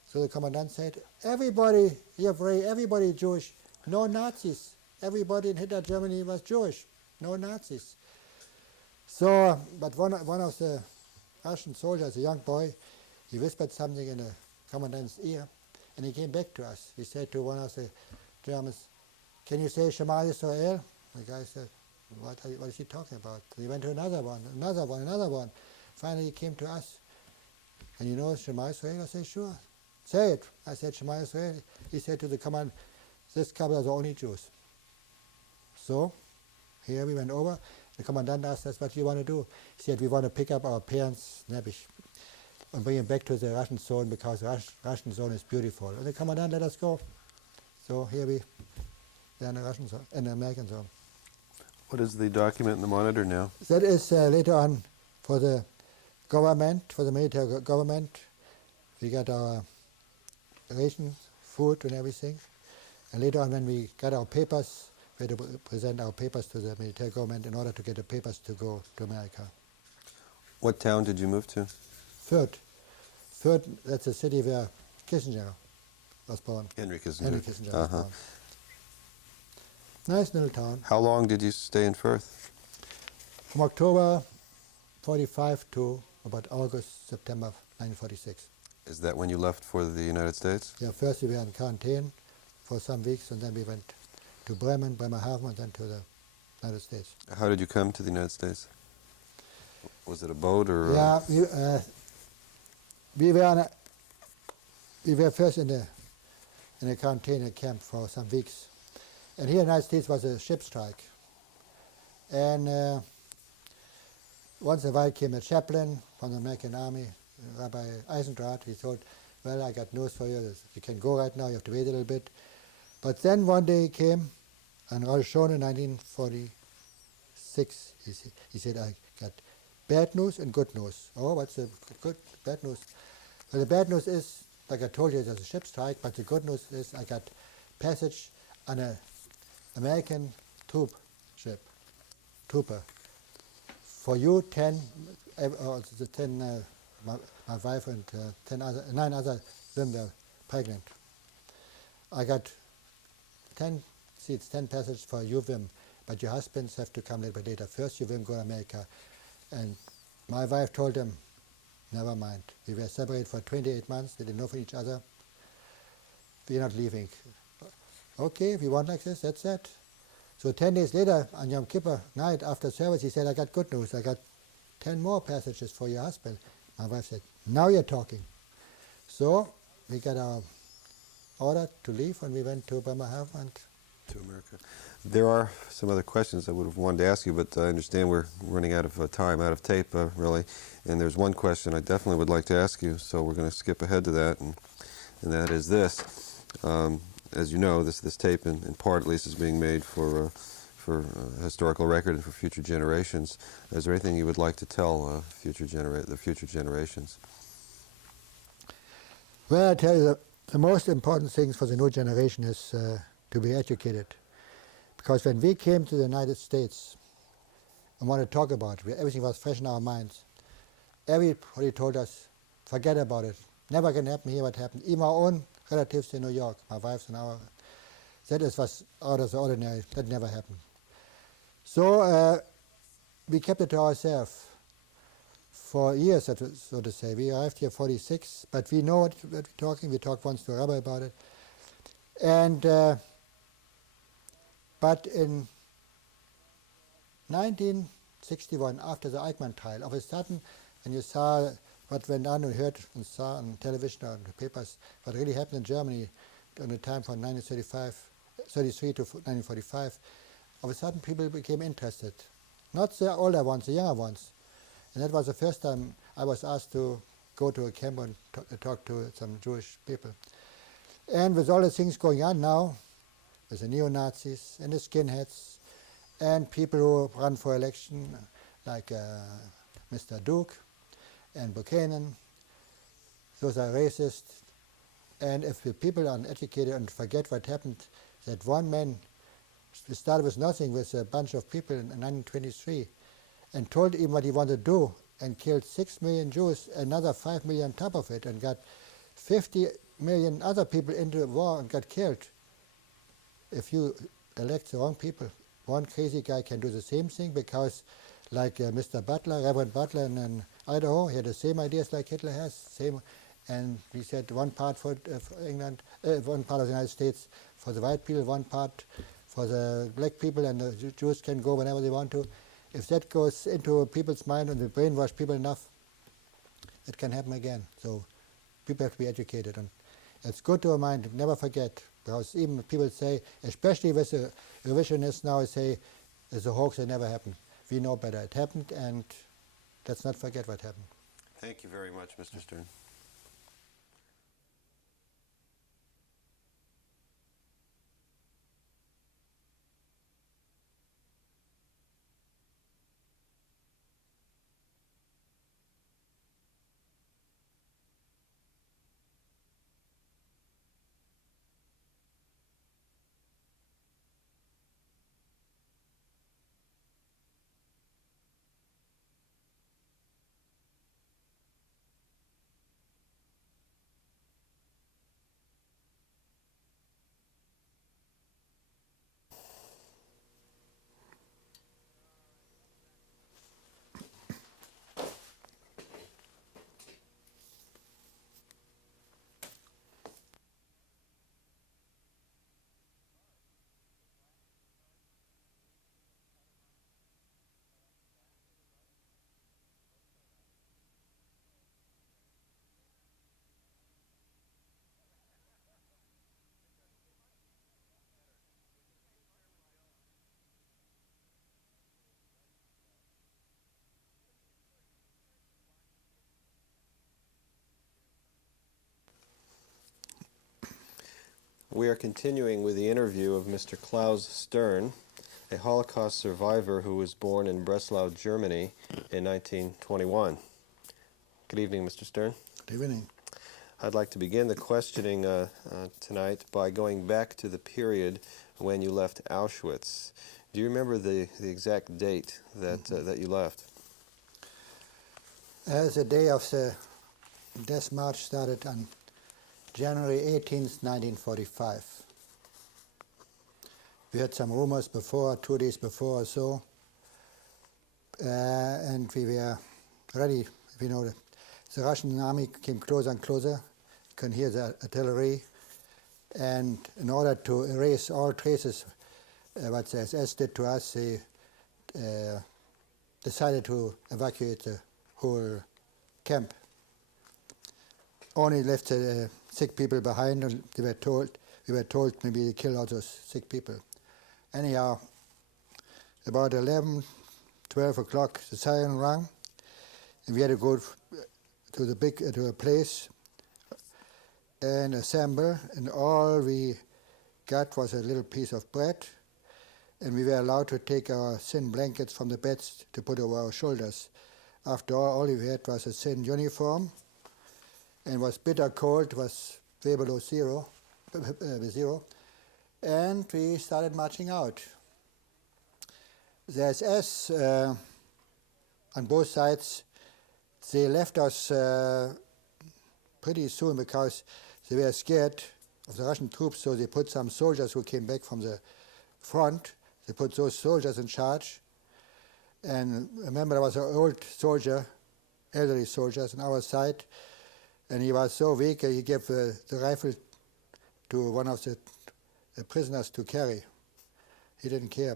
So the commandant said, everybody Yevrei, everybody Jewish, no Nazis. Everybody in Hitler Germany was Jewish, no Nazis. So, but one of the Russian soldiers, a young boy, he whispered something in the commandant's ear, and he came back to us. He said to one of the Germans, can you say Shema Yisrael? The guy said, what is he talking about? He went to another one. Finally he came to us. And you know Shema Yisrael? I said, sure. Say it. I said, Shema Yisrael. He said to the command, this couple are the only Jews. So, here we went over. The commandant asked us, what do you want to do? He said, we want to pick up our parents' Nebish and bring them back to the Russian zone because the Russian zone is beautiful. And the commandant let us go. So here we are in the Russian zone, in the American zone. What is the document in the monitor now? That is later on for the government, for the military government. We got our ration, food and everything. And later on when we got our papers, we had to present our papers to the military government in order to get the papers to go to America. What town did you move to? Fürth. Fürth, that's a city where Kissinger was born. Henry Kissinger. Henry Kissinger was born. Nice little town. How long did you stay in Firth? From October 45 to about August, September 1946. Is that when you left for the United States? Yeah, first we were in quarantine for some weeks, and then we went to Bremerhaven, and then to the United States. How did you come to the United States? Was it a boat or? Yeah, we were first in a quarantine camp for some weeks, and here in the United States was a ship strike, and once in a while came a chaplain from the American Army, Rabbi Eisendrath. He told, well, I got news for you. You can go right now. You have to wait a little bit. But then one day he came, and Rosh Hashanah in 1946, he said, I got bad news and good news. Oh, what's the bad news? Well, the bad news is, like I told you, there's a ship strike, but the good news is I got passage on an American troop ship, trooper. For you, 10, my wife and 9 other women were pregnant. I got 10 seats, 10 passages for you women, but your husbands have to come a little bit later. First, you women go to America. And my wife told him, never mind. We were separated for 28 months. They didn't know for each other. We're not leaving. Okay, if you want like this, that's it. So 10 days later, on Yom Kippur night after service, he said, I got good news. I got 10 more passages for your husband. My wife said, now you're talking. So we got our order to leave, and we went to Bremerhaven. To America. There are some other questions I would have wanted to ask you, but I understand we're running out of time, out of tape, really. And there's one question I definitely would like to ask you, so we're going to skip ahead to that, and that is this. As you know, this tape, in part at least, is being made for historical record and for future generations. Is there anything you would like to tell the future generations? Well, I tell you, the most important thing for the new generation is to be educated. Because when we came to the United States and wanted to talk about it, everything was fresh in our minds. Everybody told us, forget about it. Never can happen here what happened. Even our own relatives in New York, my wife's and our, That is was out of the ordinary. That never happened. So we kept it to ourselves for years, so to say. We arrived here 46, but we know what we're talking. We talked once to a rabbi about it. And but in 1961, after the Eichmann trial, all of a sudden, when you saw what went on and heard and saw on television or in the papers, what really happened in Germany during the time from 1933 to 1945, all of a sudden people became interested. Not the older ones, the younger ones. And that was the first time I was asked to go to a camp and talk to some Jewish people. And with all the things going on now, with the neo-Nazis and the skinheads, and people who run for election, like Mr. Duke and Buchanan, those are racist. And if the people are uneducated and forget what happened, that one man started with nothing, with a bunch of people in 1923, and told him what he wanted to do, and killed 6 million Jews, another 5 million on top of it, and got 50 million other people into the war and got killed. If you elect the wrong people, one crazy guy can do the same thing, because like Mr. Butler, Reverend Butler in Idaho, he had the same ideas like Hitler has, same. And we said one part for England, one part of the United States for the white people, one part for the black people, and the Jews can go whenever they want to. If that goes into people's mind and they brainwash people enough, it can happen again. So people have to be educated. And it's good to remind, never forget, because even people say, especially with the revisionists now, say it's a hoax, it never happened. We know better. It happened, and let's not forget what happened. Thank you very much, Mr. Stern. We are continuing with the interview of Mr. Klaus Stern, a Holocaust survivor who was born in Breslau, Germany in 1921. Good evening, Mr. Stern. Good evening. I'd like to begin the questioning tonight by going back to the period when you left Auschwitz. Do you remember the exact date that you left? The day of the death march started on January 18th, 1945. We had some rumors before, 2 days before or so, and we were ready. You know, the Russian army came closer and closer. You can hear the artillery, and in order to erase all traces what the SS did to us, they decided to evacuate the whole camp. Only left the sick people behind, and we were told maybe they kill all those sick people. Anyhow, about 11, 12 o'clock, the siren rang, and we had to go to a place and assemble, and all we got was a little piece of bread, and we were allowed to take our thin blankets from the beds to put over our shoulders. After all we had was a thin uniform, and was bitter cold, was way below zero, and we started marching out. The SS, on both sides, they left us pretty soon because they were scared of the Russian troops, so they put some soldiers who came back from the front. They put those soldiers in charge. And remember, there was an old soldier, elderly soldiers on our side, and he was so weak, he gave the rifle to one of the prisoners to carry. He didn't care,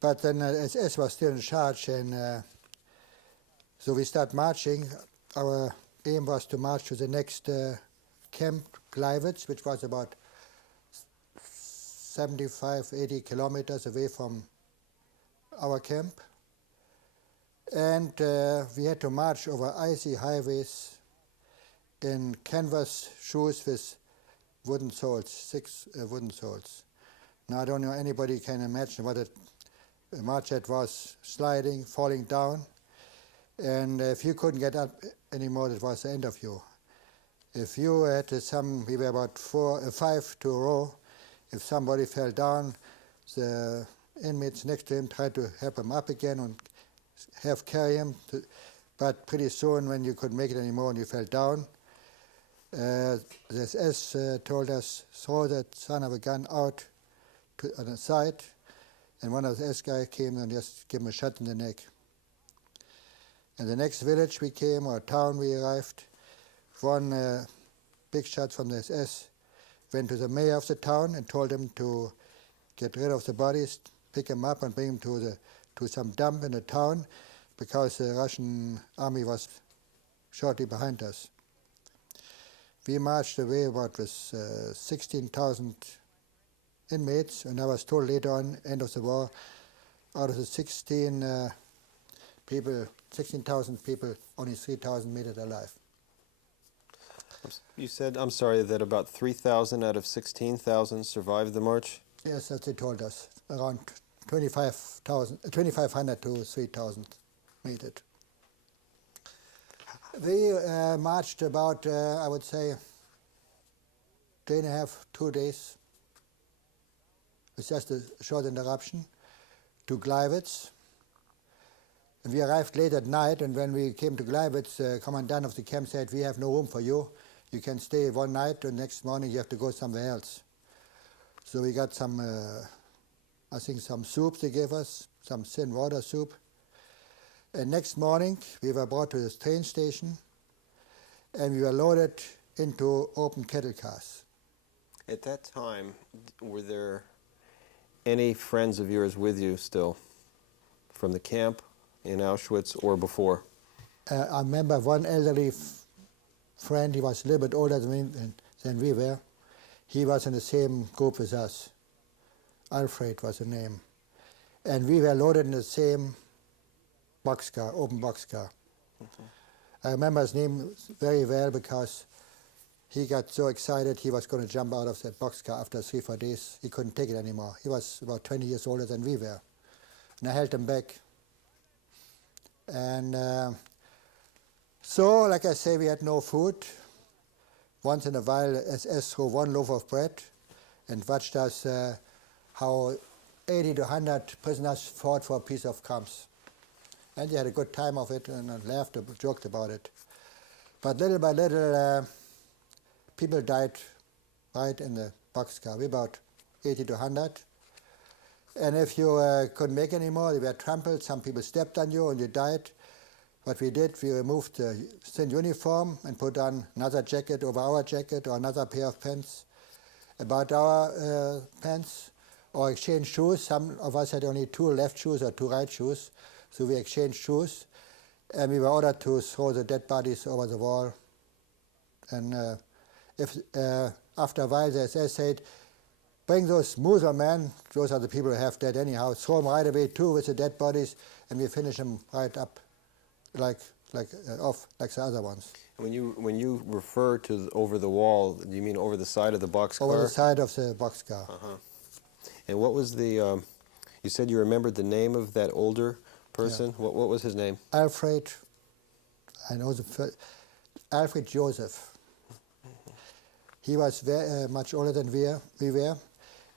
but then SS was still in charge, and so we start marching. Our aim was to march to the next camp, Gleiwitz, which was about 75, 80 kilometers away from our camp. And we had to march over icy highways in canvas shoes with wooden soles, 6 wooden soles. Now I don't know, anybody can imagine what a march that was, sliding, falling down. And if you couldn't get up anymore, that was the end of you. If you had we were about 5 to a row, if somebody fell down, the inmates next to him tried to help him up again and carry him. But pretty soon, when you couldn't make it anymore and you fell down, the SS told us, throw that son of a gun out on the side, and one of the SS guys came and just gave him a shot in the neck. In the next village we came, or town we arrived, one big shot from the SS went to the mayor of the town and told him to get rid of the bodies, pick them up and bring them to some dump in the town, because the Russian army was shortly behind us. We marched away about with 16,000 inmates, and I was told later on, end of the war, out of the 16,000 people, only 3,000 made it alive. You said, I'm sorry, that about 3,000 out of 16,000 survived the march? Yes, that's what they told us. Around 2,500 to 3,000 made it. We marched about, I would say, 3.5, 2 days, with just a short interruption, to Gleiwitz. And we arrived late at night, and when we came to Gleiwitz, the commandant of the camp said, we have no room for you. You can stay one night, and next morning you have to go somewhere else. So we got some, I think some soup they gave us, some thin water soup. And next morning we were brought to the train station, and we were loaded into open cattle cars. At that time, were there any friends of yours with you still from the camp in Auschwitz or before? I remember one elderly friend, he was a little bit older than we were. He was in the same group as us. Alfred was the name. And we were loaded in the same boxcar, open boxcar. Mm-hmm. I remember his name very well because he got so excited he was going to jump out of that boxcar after 3-4 days. He couldn't take it anymore. He was about 20 years older than we were. And I held him back. And so, like I say, we had no food. Once in a while, SS threw one loaf of bread and watched us how 80 to 100 prisoners fought for a piece of crumbs. And they had a good time of it and laughed, joked about it. But little by little, people died right in the boxcar. We about 80 to 100. And if you couldn't make any more, you were trampled. Some people stepped on you and you died. What we did, we removed the thin uniform and put on another jacket over our jacket or another pair of pants about our pants, or exchanged shoes. Some of us had only 2 left shoes or 2 right shoes, so we exchanged shoes. And we were ordered to throw the dead bodies over the wall. And after a while, the SS said, bring those Muser men, those are the people who have dead anyhow, throw them right away too with the dead bodies, and we finish them right up, off like the other ones. When you refer to over the wall, do you mean over the side of the boxcar? Over the side of the boxcar. Uh-huh. And what was the, you said you remembered the name of that older person? Yeah. What was his name? Alfred, I know Alfred Joseph. He was very much older than we were,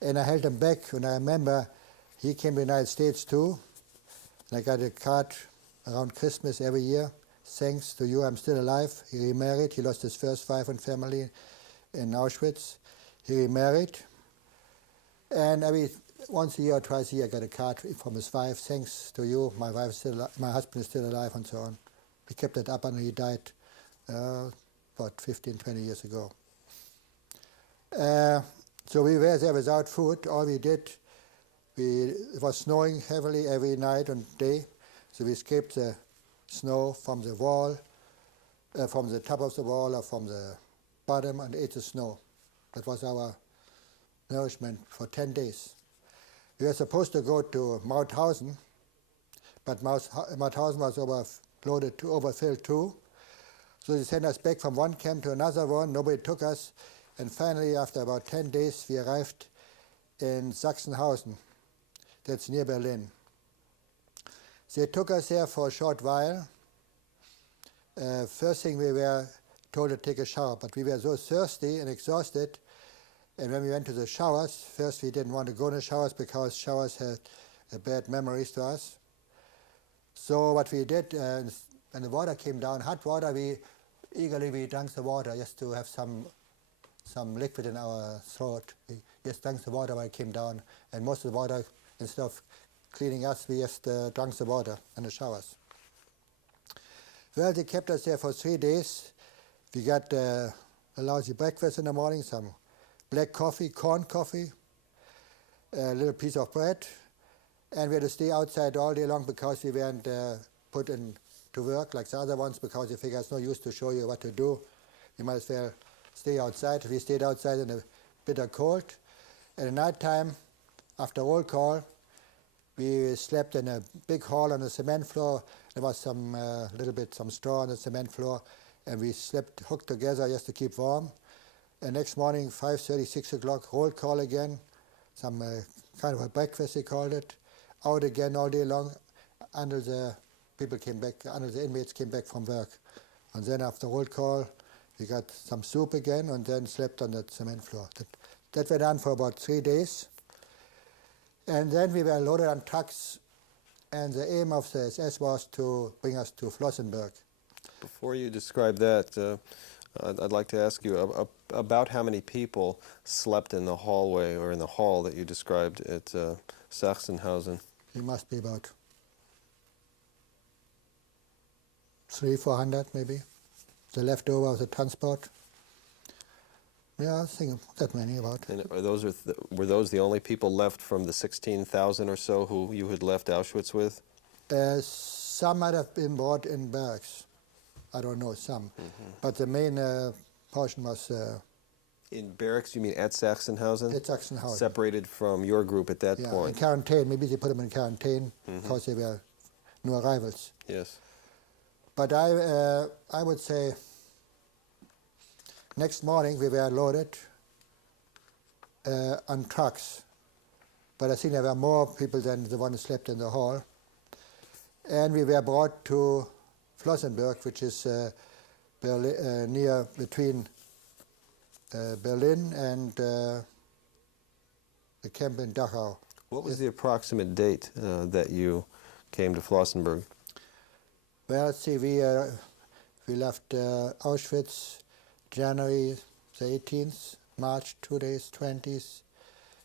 and I held him back, and I remember he came to the United States too, and I got a card around Christmas every year. Thanks to you, I'm still alive. He remarried, he lost his first wife and family in Auschwitz. He remarried, and once a year or twice a year I got a card from his wife, thanks to you, my husband is still alive, and so on. We kept that up until he died about 15, 20 years ago. So we were there without food. All we did, it was snowing heavily every night and day, so we escaped the snow from the wall, from the top of the wall or from the bottom, and ate the snow. That was our nourishment for 10 days. We were supposed to go to Mauthausen, but Mauthausen was overfilled too. So they sent us back from one camp to another one. Nobody took us. And finally, after about 10 days, we arrived in Sachsenhausen. That's near Berlin. They took us there for a short while. First thing, we were told to take a shower, but we were so thirsty and exhausted. And when we went to the showers, first we didn't want to go in the showers because showers had bad memories to us. So what we did, when the water came down, hot water, we eagerly drank the water just to have some liquid in our throat. We just drank the water when it came down, and most of the water, instead of cleaning us, we just drank the water in the showers. Well, they kept us there for 3 days. We got a lousy breakfast in the morning, some black coffee, corn coffee, a little piece of bread, and we had to stay outside all day long because we weren't put in to work like the other ones, because they figured it's no use to show you what to do. You might as well stay outside. We stayed outside in the bitter cold. And at night time, after roll call, we slept in a big hall on the cement floor. There was some straw on the cement floor, and we slept hooked together just to keep warm. And next morning, 5:30, 6 o'clock, roll call again, some kind of a breakfast, they called it, out again all day long until the people came back, until the inmates came back from work. And then after roll call, we got some soup again, and then slept on the cement floor. That went on for about 3 days. And then we were loaded on trucks, and the aim of the SS was to bring us to Flossenburg. Before you describe that, I'd like to ask you about how many people slept in the hallway or in the hall that you described at Sachsenhausen. It must be about 300-400 maybe. The leftover of the transport. Yeah, I think that many about. And were those the only people left from the 16,000 or so who you had left Auschwitz with? Some might have been brought in barracks. I don't know, some. But the main portion was... in barracks, you mean at Sachsenhausen? At Sachsenhausen. Separated from your group at that point? In quarantine. Maybe they put them in quarantine because they were new arrivals. Yes. But I would say next morning we were loaded on trucks. But I think there were more people than the one who slept in the hall. And we were brought to Flossenburg, which is between Berlin and the camp in Dachau. What was the approximate date that you came to Flossenburg? Well, let's see, we left Auschwitz January the 18th, March 2 days, 20th,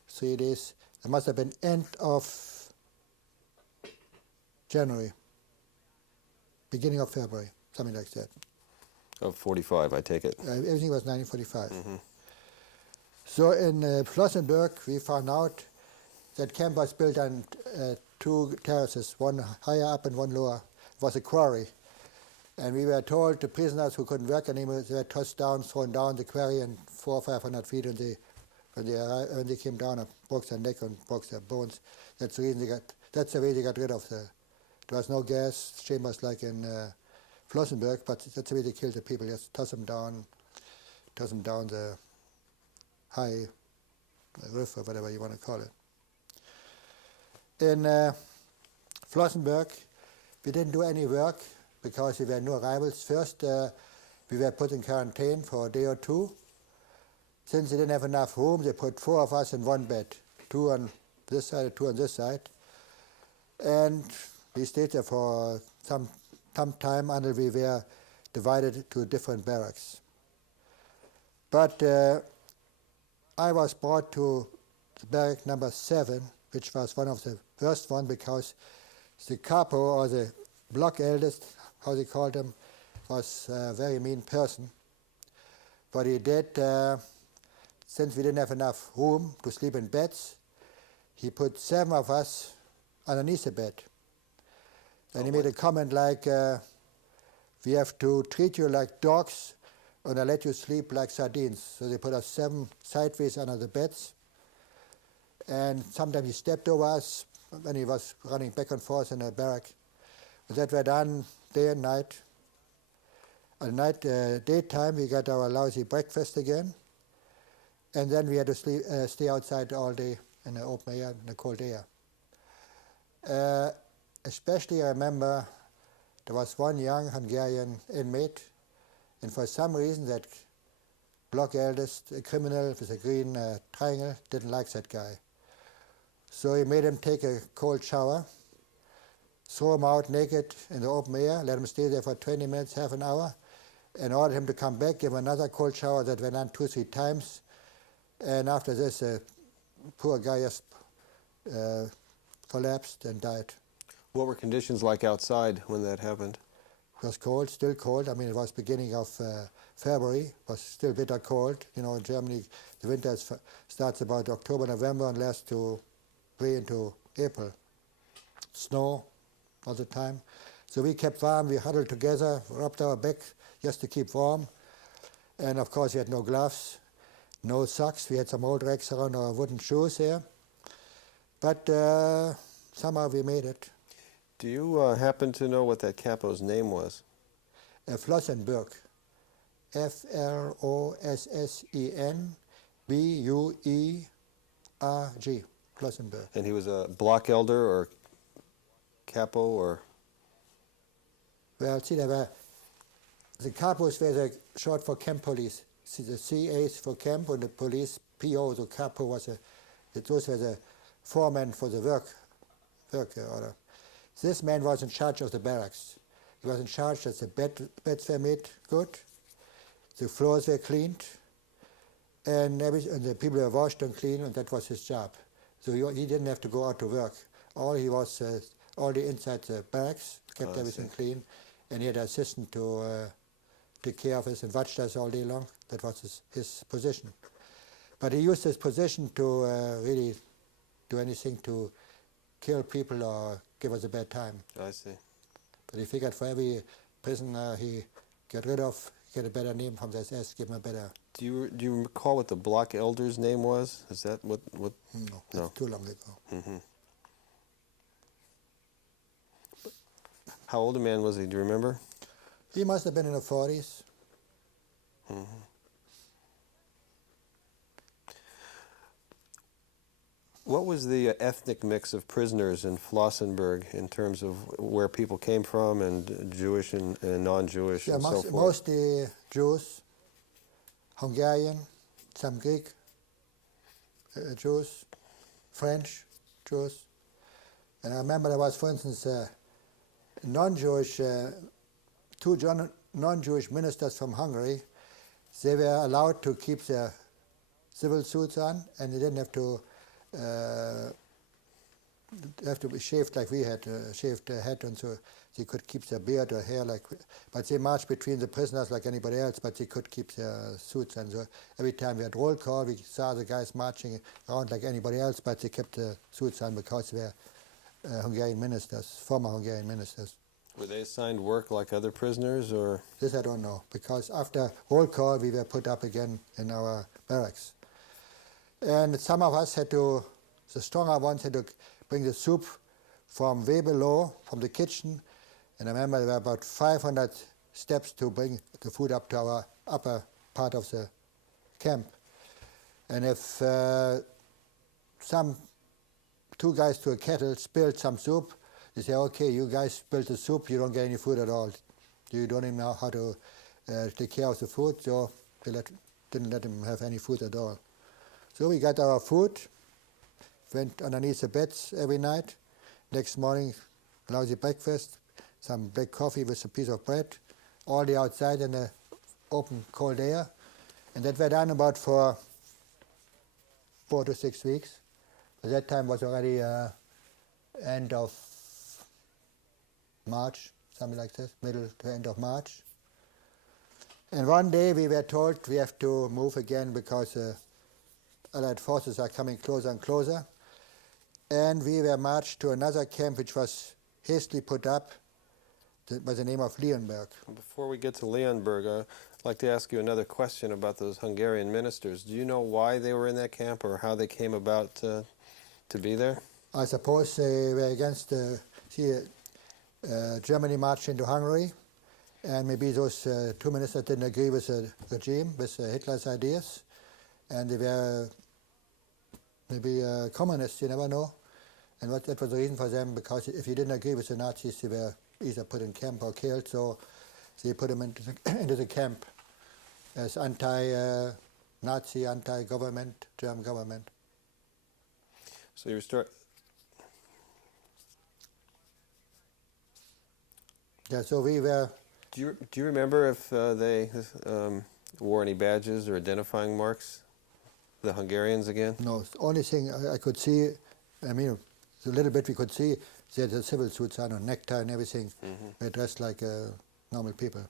3 days. It must have been end of January, beginning of February, something like that. Of 45, I take it. Everything was 1945. So in Flossenburg, we found out that camp was built on 2 terraces, one higher up and one lower. It was a quarry. And we were told the prisoners who couldn't work anymore, they were tossed down, thrown down the quarry, and 400 or 500 feet, and when they came down and broke their neck and broke their bones. That's the reason that's the way they got rid of the. There was no gas chambers like in Flossenburg, but that's the way they killed the people. Just toss them down the high roof or whatever you want to call it. In Flossenburg, we didn't do any work because we were new arrivals. First, we were put in quarantine for a day or 2. Since they didn't have enough room, they put 4 of us in one bed, 2 on this side, 2 on this side. And we stayed there for some time until we were divided to different barracks. But I was brought to the barrack number 7, which was one of the worst ones because the capo, or the block eldest, how they called him, was a very mean person. What he did, since we didn't have enough room to sleep in beds, he put 7 of us underneath the bed. And he made a comment like, we have to treat you like dogs and I let you sleep like sardines. So they put us 7 sideways under the beds. And sometimes he stepped over us when he was running back and forth in the barrack. But that were done day and night. At night, daytime, we got our lousy breakfast again. And then we had to stay outside all day in the open air, in the cold air. Especially I remember there was one young Hungarian inmate, and for some reason that block eldest, a criminal with a green triangle, didn't like that guy. So he made him take a cold shower, throw him out naked in the open air, let him stay there for 20 minutes, half an hour, and ordered him to come back, give him another cold shower that went on 2-3 times. And after this, the poor guy just collapsed and died. What were conditions like outside when that happened? It was cold, still cold. I mean, it was beginning of February. It was still bitter cold. You know, in Germany, the winter starts about October, November, and lasts to way into April. Snow all the time. So we kept warm. We huddled together, rubbed our back just to keep warm. And of course, we had no gloves, no socks. We had some old racks around our wooden shoes here. But somehow we made it. Do you happen to know what that capo's name was? Flossenberg. Flossenburg. Flossenberg. And he was a block elder or capo or? Well, see, there were the capos were the short for camp police. See, the CAs for camp and the police PO, the capo was those were the foremen for the work order. This man was in charge of the barracks. He was in charge that the beds were made good, the floors were cleaned, and the people were washed and clean, and that was his job. So he didn't have to go out to work. All he was, all the inside the barracks, kept everything clean, and he had an assistant to take care of us and watched us all day long. That was his position. But he used his position to really do anything to kill people or give us a bad time. I see. But he figured for every prisoner he get rid of, get a better name from the SS, give him a better... Do you recall what the block elder's name was? Is that what? No, that's too long ago. Mm-hmm. How old a man was he, do you remember? He must have been in the 40s. Mm-hmm. What was the ethnic mix of prisoners in Flossenburg in terms of where people came from and Jewish and non-Jewish and so forth? Mostly Jews, Hungarian, some Greek Jews, French Jews. And I remember there was, for instance, non-Jewish, 2 non-Jewish ministers from Hungary. They were allowed to keep their civil suits on, and they didn't have to be shaved like we had, shaved their head, and so they could keep their beard or hair like. But they marched between the prisoners like anybody else, but they could keep their suits. And so every time we had roll call, we saw the guys marching around like anybody else, but they kept the suits on because they were Hungarian ministers, former Hungarian ministers. Were they assigned work like other prisoners, or? This I don't know, because after roll call, we were put up again in our barracks. And some of us had to, the stronger ones had to bring the soup from way below, from the kitchen. And I remember there were about 500 steps to bring the food up to our upper part of the camp. And if some 2 guys to a kettle spilled some soup, they say, okay, you guys spilled the soup, you don't get any food at all. You don't even know how to take care of the food, so they didn't let them have any food at all. So we got our food, went underneath the beds every night. Next morning, lousy breakfast, some black coffee with a piece of bread, all day outside in the open, cold air. And that were done about for 4 to 6 weeks. At that time was already end of March, something like this, middle to end of March. And one day we were told we have to move again because Allied forces are coming closer and closer. And we were marched to another camp which was hastily put up by the name of Leonberg. Before we get to Leonberg, I'd like to ask you another question about those Hungarian ministers. Do you know why they were in that camp or how they came about to be there? I suppose they were against Germany marched into Hungary, and maybe those two ministers didn't agree with the regime, with Hitler's ideas, and they were maybe communists, you never know. And that was the reason for them, because if you didn't agree with the Nazis, they were either put in camp or killed, so they put them into the camp as anti-Nazi, anti-government, German government. So you start. Yeah, so we were. Do you remember if they wore any badges or identifying marks? The Hungarians again? No, the only thing I could see, I mean, the little bit we could see, they had the civil suits on, necktie and everything. They dressed like normal people.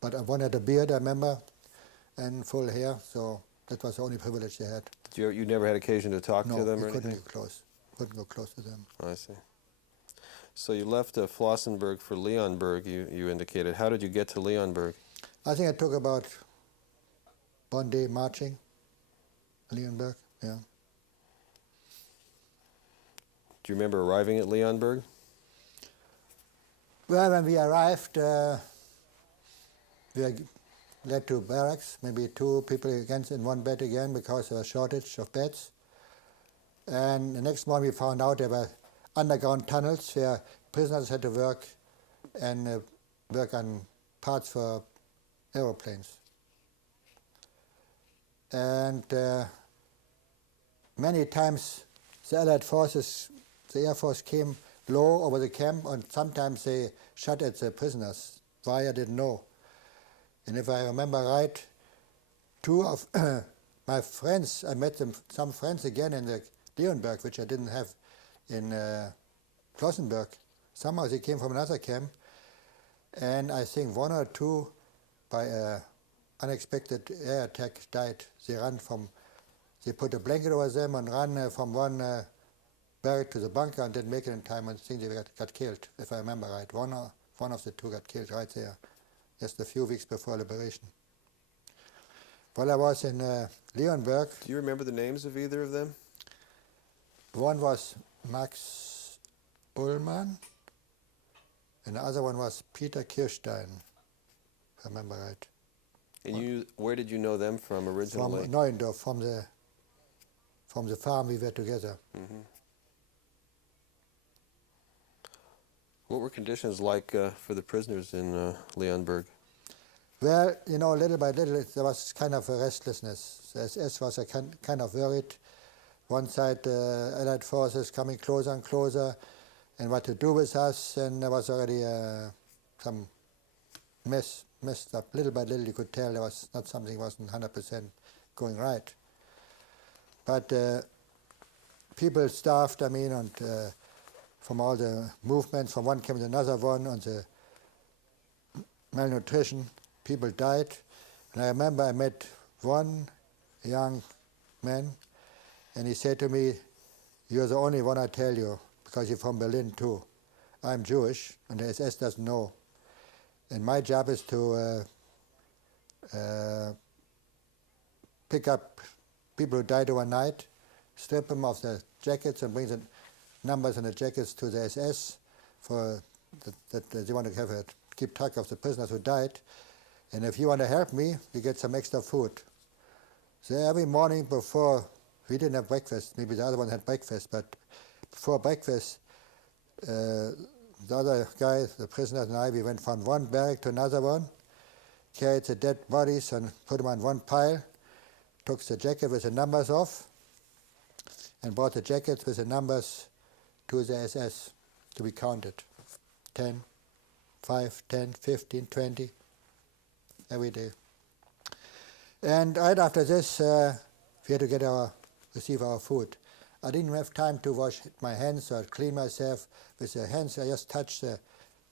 But one had a beard, I remember, and full hair, so that was the only privilege they had. You never had occasion to talk to them or anything? No, we couldn't go close. Couldn't go close to them. I see. So you left Flossenburg for Leonberg, you indicated. How did you get to Leonberg? I think it took about one day marching, Leonberg, yeah. Do you remember arriving at Leonberg? Well, when we arrived, we were led to barracks, maybe 2 people against in one bed again because there was a shortage of beds. And the next morning we found out there were underground tunnels where prisoners had to work and work on parts for aeroplanes. And many times the Allied forces, the Air Force came low over the camp, and sometimes they shot at the prisoners. Why, I didn't know. And if I remember right, 2 of my friends, I met some friends again in the Leonberg, which I didn't have in Flossenburg. Somehow they came from another camp, and I think 1 or 2 by an unexpected air attack died. They put a blanket over them and ran from one barrack to the bunker and didn't make it in time, and I think they got killed, if I remember right. One of the 2 got killed right there, just a few weeks before liberation. While I was in Leonberg. Do you remember the names of either of them? One was Max Ullmann, and the other one was Peter Kirstein, if I remember right. And where did you know them from originally? From Neuendorf, from the farm we were together. What were conditions like for the prisoners in Leonberg? Well, you know, little by little there was kind of a restlessness. The SS was kind of worried. One side, Allied forces coming closer and closer, and what to do with us, and there was already some messed up. Little by little you could tell there was not something wasn't 100% going right. But people starved, I mean, and from all the movements from one camp to another one, and the malnutrition, people died. And I remember I met one young man, and he said to me, "You're the only one I tell you, because you're from Berlin too. I'm Jewish, and the SS doesn't know. And my job is to pick up people who died overnight, strip them of their jackets and bring the numbers on the jackets to the SS for that they want to keep track of the prisoners who died. And if you want to help me, you get some extra food." So every morning before, we didn't have breakfast, maybe the other one had breakfast, but before breakfast, the other guy, the prisoners and I, we went from one barrack to another one, carried the dead bodies and put them on one pile, took the jacket with the numbers off, and brought the jackets with the numbers to the SS to be counted. 10, 5, 10, 15, 20, every day. And right after this, we had to receive our food. I didn't have time to wash my hands or clean myself with the hands. I just touched the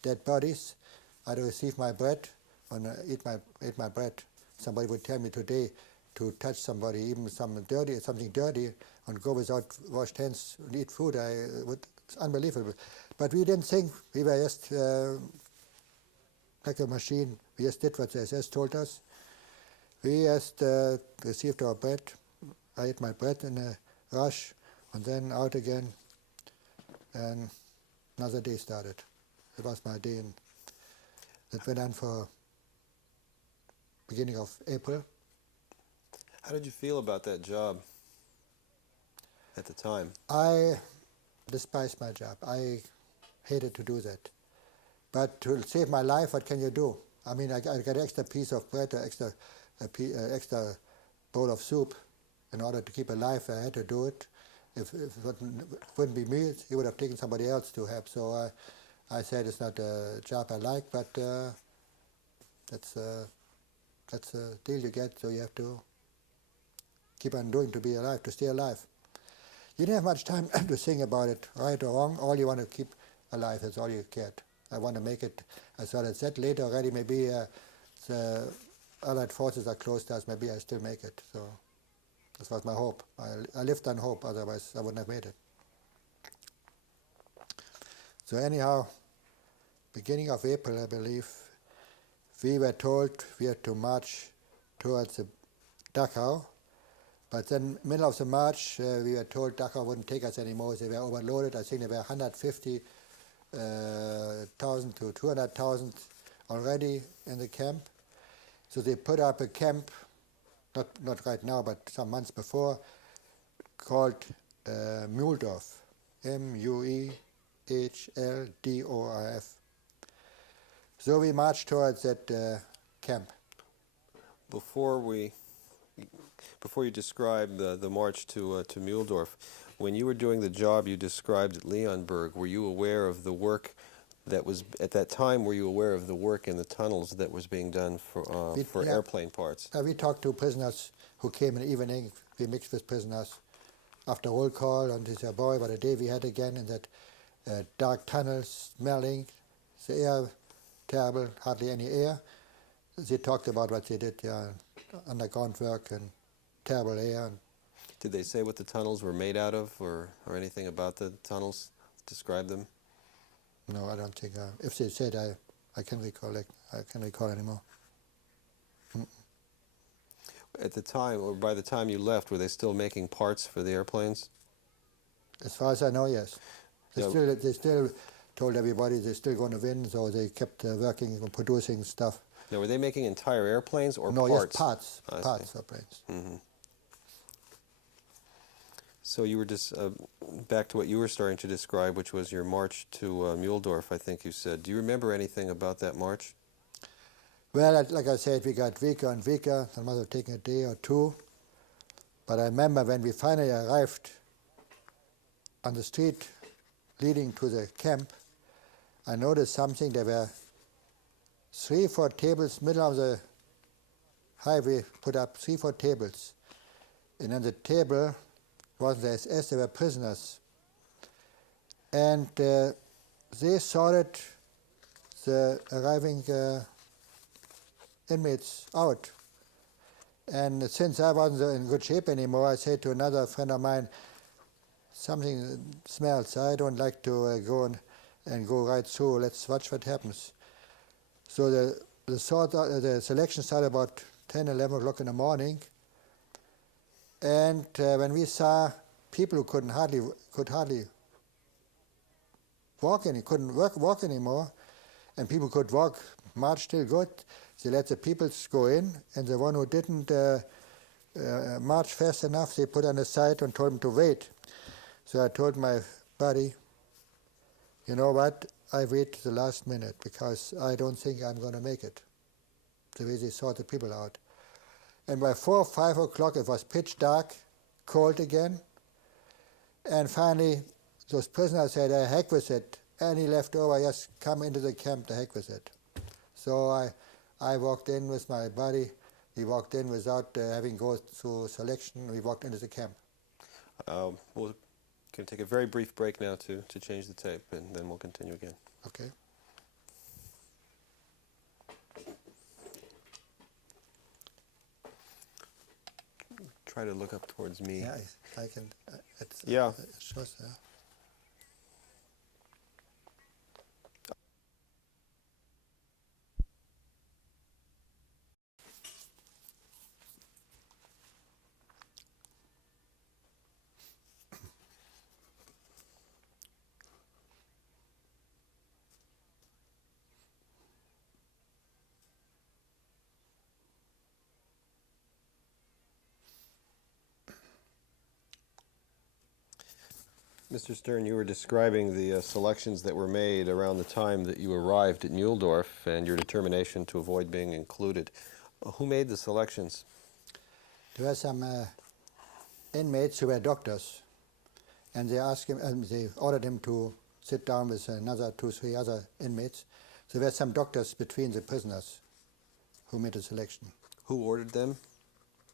dead bodies. I had to receive my bread and eat my bread. Somebody would tell me today to touch somebody, even something dirty, and go without washed hands and eat food. It's unbelievable. But we didn't think. We were just like a machine. We just did what the SS told us. We just received our bread. I ate my bread in a rush, and then out again, and another day started. It was my day, and that went on for beginning of April. How did you feel about that job at the time? I despised my job. I hated to do that. But to save my life, what can you do? I mean, I got an extra piece of bread, an extra bowl of soup. In order to keep alive, I had to do it. If it wouldn't be me, he would have taken somebody else to help. So I said it's not a job I like, but that's a deal you get, so you have to keep on doing to be alive, to stay alive. You didn't have much time to think about it, right or wrong. All you want to keep alive, that's all you cared. I want to make it, as well as said later already, maybe the Allied forces are close to us, maybe I still make it. So this was my hope. I lived on hope, otherwise I wouldn't have made it. So anyhow, beginning of April, I believe, we were told we had to march towards the Dachau, but then middle of the march, we were told Dachau wouldn't take us anymore. They were overloaded. I think there were 150,000 to 200,000 already in the camp. So they put up a camp, not right now, but some months before, called Mühldorf, M-U-E-H-L-D-O-R-F. So we marched towards that camp. Before you describe the march to Mühldorf, when you were doing the job you described at Leonberg, were you aware of the work that was, at that time, were you aware of the work in the tunnels that was being done for airplane parts? We talked to prisoners who came in the evening. We mixed with prisoners after roll call, and they said, boy, what a day we had again in that dark tunnel, smelling, the air terrible, hardly any air. They talked about what they did, underground work and terrible air. Did they say what the tunnels were made out of, or anything about the tunnels? Describe them? No, I don't think. If they said, I can't recall. I can't recall anymore. At the time, or by the time you left, were they still making parts for the airplanes? As far as I know, yes. They still told everybody they're still going to win, so they kept working on producing stuff. Now, were they making entire airplanes or no, parts? No, yes, parts of planes. Mm-hmm. So you were just back to what you were starting to describe, which was your march to Mühldorf, I think you said. Do you remember anything about that march? Well, like I said, we got weaker and weaker. It must have taken a day or two. But I remember when we finally arrived on the street leading to the camp, I noticed something. There were 3 or 4 tables, middle of the highway, put up 3 or 4 tables. And on the table wasn't the SS, they were prisoners. And they sorted the arriving inmates out. And since I wasn't in good shape anymore, I said to another friend of mine, something smells. I don't like to go right through. Let's watch what happens. So the selection started about 10, 11 o'clock in the morning. And when we saw people who could hardly walk couldn't walk anymore, and people could walk, march still good, they let the people go in, and the one who didn't march fast enough, they put on the side and told him to wait. So I told my buddy, you know what, I wait to the last minute because I don't think I'm going to make it, the way they sort the people out. And by 4 or 5 o'clock, it was pitch dark, cold again. And finally, those prisoners said, heck with it. Any left over, just come into the camp, the heck with it. So I walked in with my buddy He walked in without having gone through selection. We walked into the camp. We're going to take a very brief break now to change the tape, and then we'll continue again. Okay. Try to look up towards me. Yeah, I can. Yeah. It shows there. Mr. Stern, you were describing the selections that were made around the time that you arrived at Muhldorf and your determination to avoid being included. Who made the selections? There were some inmates who were doctors, and they asked him, they ordered him to sit down with another 2 or 3 other inmates. So there were some doctors between the prisoners who made the selection. Who ordered them?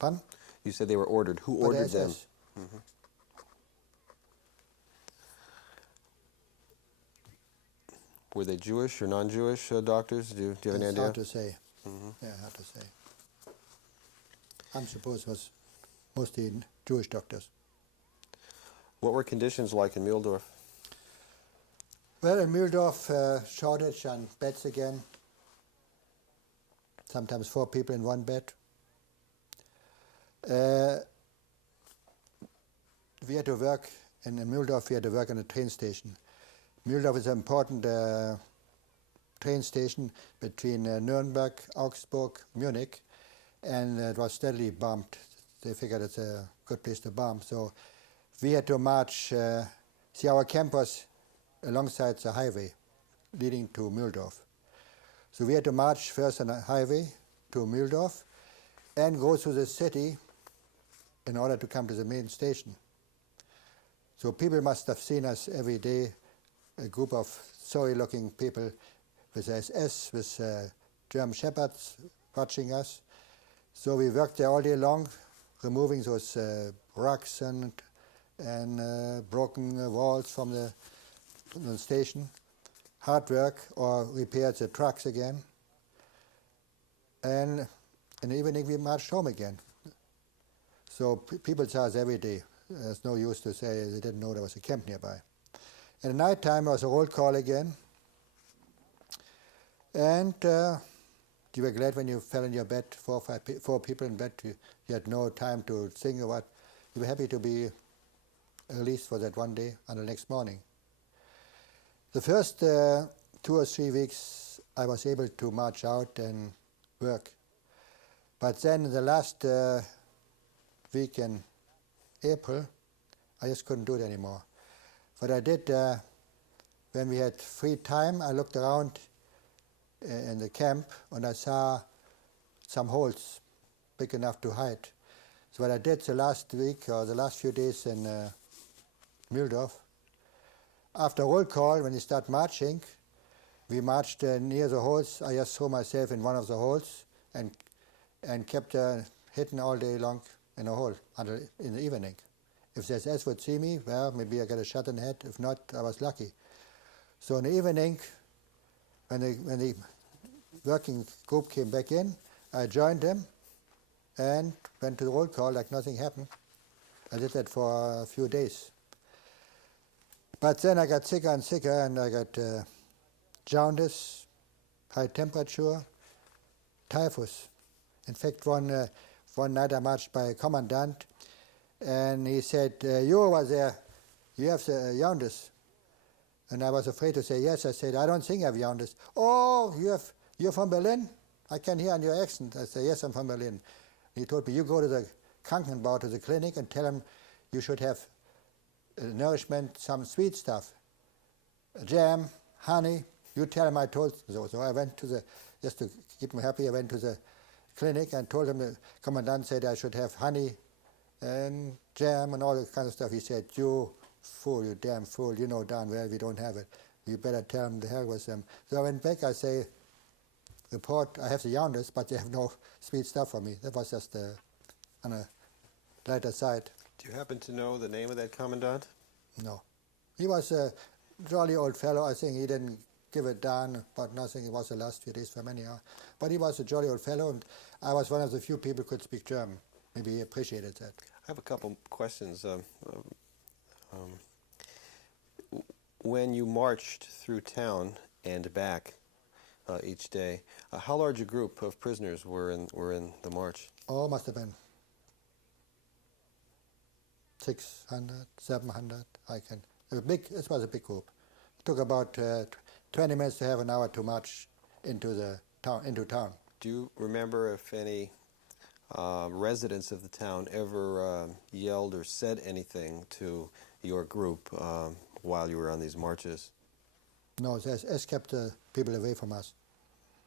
Pardon? You said they were ordered. Who By the ordered them? SS. Mm-hmm. Were they Jewish or non-Jewish doctors? Do you have any It's idea? hard to say. Mm-hmm. Yeah, hard to say. I'm supposed it was mostly Jewish doctors. What were conditions like in Muhldorf? Well, in Muhldorf, shortage on beds again. Sometimes 4 people in one bed. We had to work in Muhldorf. We had to work on a train station. Muhldorf is an important train station between Nuremberg, Augsburg, Munich, and it was steadily bombed. They figured it's a good place to bomb. So we had to march. See, our camp was alongside the highway leading to Muhldorf. So we had to march first on a highway to Muhldorf and go through the city in order to come to the main station. So people must have seen us every day, a group of sorry-looking people with SS, with German shepherds watching us. So we worked there all day long, removing those rugs and broken walls from the station. Hard work, or repaired the trucks again. And in the evening we marched home again. So people saw us every day. There's no use to say they didn't know there was a camp nearby. At night time there was a roll call again. And you were glad when you fell in your bed, 4 people in bed, you had no time to think about. You were happy to be released for that one day until the next morning. The first 2 or 3 weeks I was able to march out and work. But then in the last week in April, I just couldn't do it anymore. What I did, when we had free time, I looked around in the camp and I saw some holes big enough to hide. So what I did the last week, or the last few days in Muhldorf, after roll call, when you start marching, we marched near the holes. I just threw myself in one of the holes and kept hidden all day long in a hole until in the evening. If the SS would see me, well, maybe I got a shot in the head. If not, I was lucky. So in the evening, when the working group came back in, I joined them and went to the roll call like nothing happened. I did that for a few days. But then I got sicker and sicker, and I got jaundice, high temperature, typhus. In fact, one night I marched by a commandant, and he said, "You over there, you have the jaundice." And I was afraid to say yes. I said, "I don't think I have jaundice." "Oh, you're from Berlin? I can hear on your accent." I said, "Yes, I'm from Berlin." He told me, "You go to the Krankenbau, to the clinic, and tell them you should have nourishment, some sweet stuff, jam, honey." You tell him I told so. So I went to the, just to keep him happy, I went to the clinic and told him the commandant said I should have honey and jam and all that kind of stuff. He said, "You fool, you damn fool, you know darn well we don't have it. You better tell him the hell with them." So I went back, I say, report. I have the jaundice, but they have no sweet stuff for me. That was just on a lighter side. Do you happen to know the name of that commandant? No. He was a jolly old fellow. I think he didn't give a darn about nothing. It was the last few days for many hours. But he was a jolly old fellow, and I was one of the few people who could speak German. Maybe he appreciated that. I have a couple questions. When you marched through town and back each day, how large a group of prisoners were in the march? Oh, must have been 600, 700. It was a big group. It took about 20 minutes to have an hour to march into town. Do you remember if any residents of the town ever yelled or said anything to your group while you were on these marches? No, the SS kept people away from us.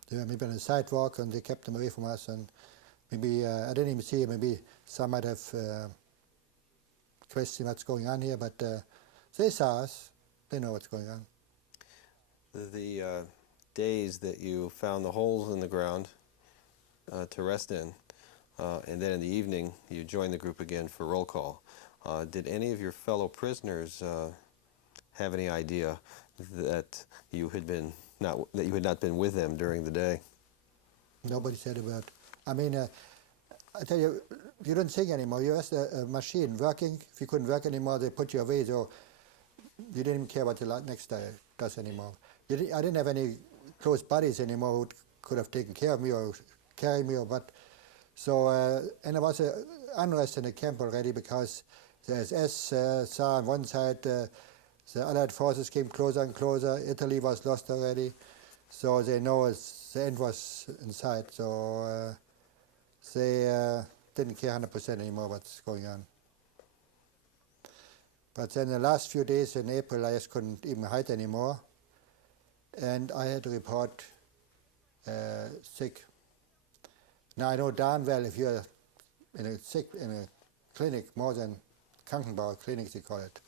They were maybe on the sidewalk and they kept them away from us, and maybe, I didn't even see, maybe some might have questioned what's going on here, but they saw us, they know what's going on. The days that you found the holes in the ground to rest in, and then in the evening you joined the group again for roll call. Did any of your fellow prisoners have any idea that you had not been with them during the day? Nobody said a word. I mean, I tell you, you don't think anymore. You're just a machine working. If you couldn't work anymore, they put you away. So you didn't even care what the next day does anymore. I didn't have any close buddies anymore who could have taken care of me or carried me or what. So, and there was an unrest in the camp already because the SS saw on one side the Allied forces came closer and closer. Italy was lost already. So they know the end was in sight. So they didn't care 100% anymore what's going on. But then the last few days in April, I just couldn't even hide anymore. And I had to report sick. Now I know darn well if you're in a clinic, more than Krankenbau clinics, they call it,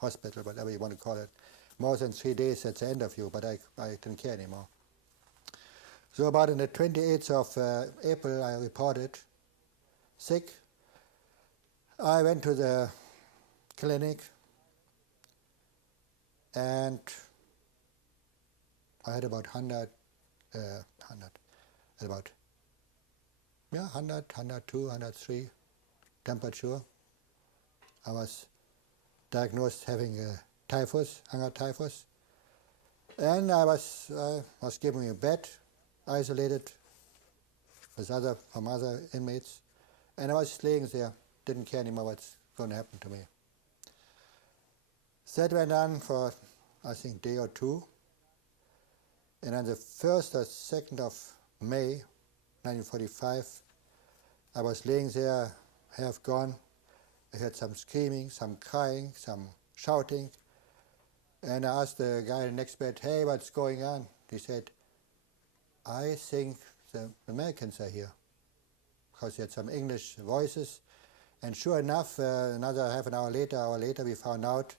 hospital, whatever you want to call it, more than 3 days, that's the end of you, but I didn't care anymore. So about on the 28th of April, I reported sick. I went to the clinic and I had about 100, 102, 103 temperature. I was diagnosed having typhus, hunger typhus, and I was given a bed, isolated from other inmates, and I was laying there, didn't care anymore what's going to happen to me. That went on for, I think, a day or two, and on the 1st or 2nd of May, 1945, I was laying there, half gone. I heard some screaming, some crying, some shouting, and I asked the guy in the next bed, "Hey, what's going on?" He said, "I think the Americans are here," because he had some English voices. And sure enough, another half an hour later, we found out,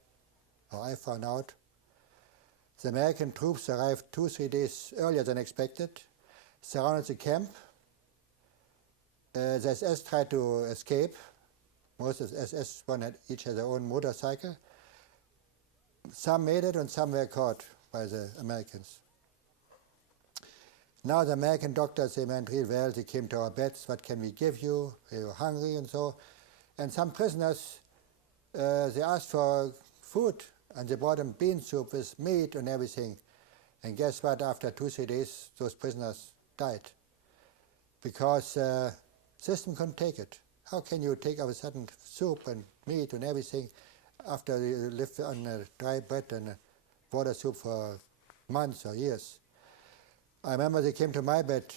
or I found out, the American troops arrived 2-3 days earlier than expected, surrounded the camp. The SS tried to escape. Most of the SS each had their own motorcycle. Some made it and some were caught by the Americans. Now the American doctors, they meant real well. They came to our beds. What can we give you? They were hungry and so. And some prisoners, they asked for food and they brought them bean soup with meat and everything. And guess what? After 2-3 days, those prisoners died because system couldn't take it. How can you take all of a sudden soup and meat and everything after you live on dry bread and water soup for months or years? I remember they came to my bed.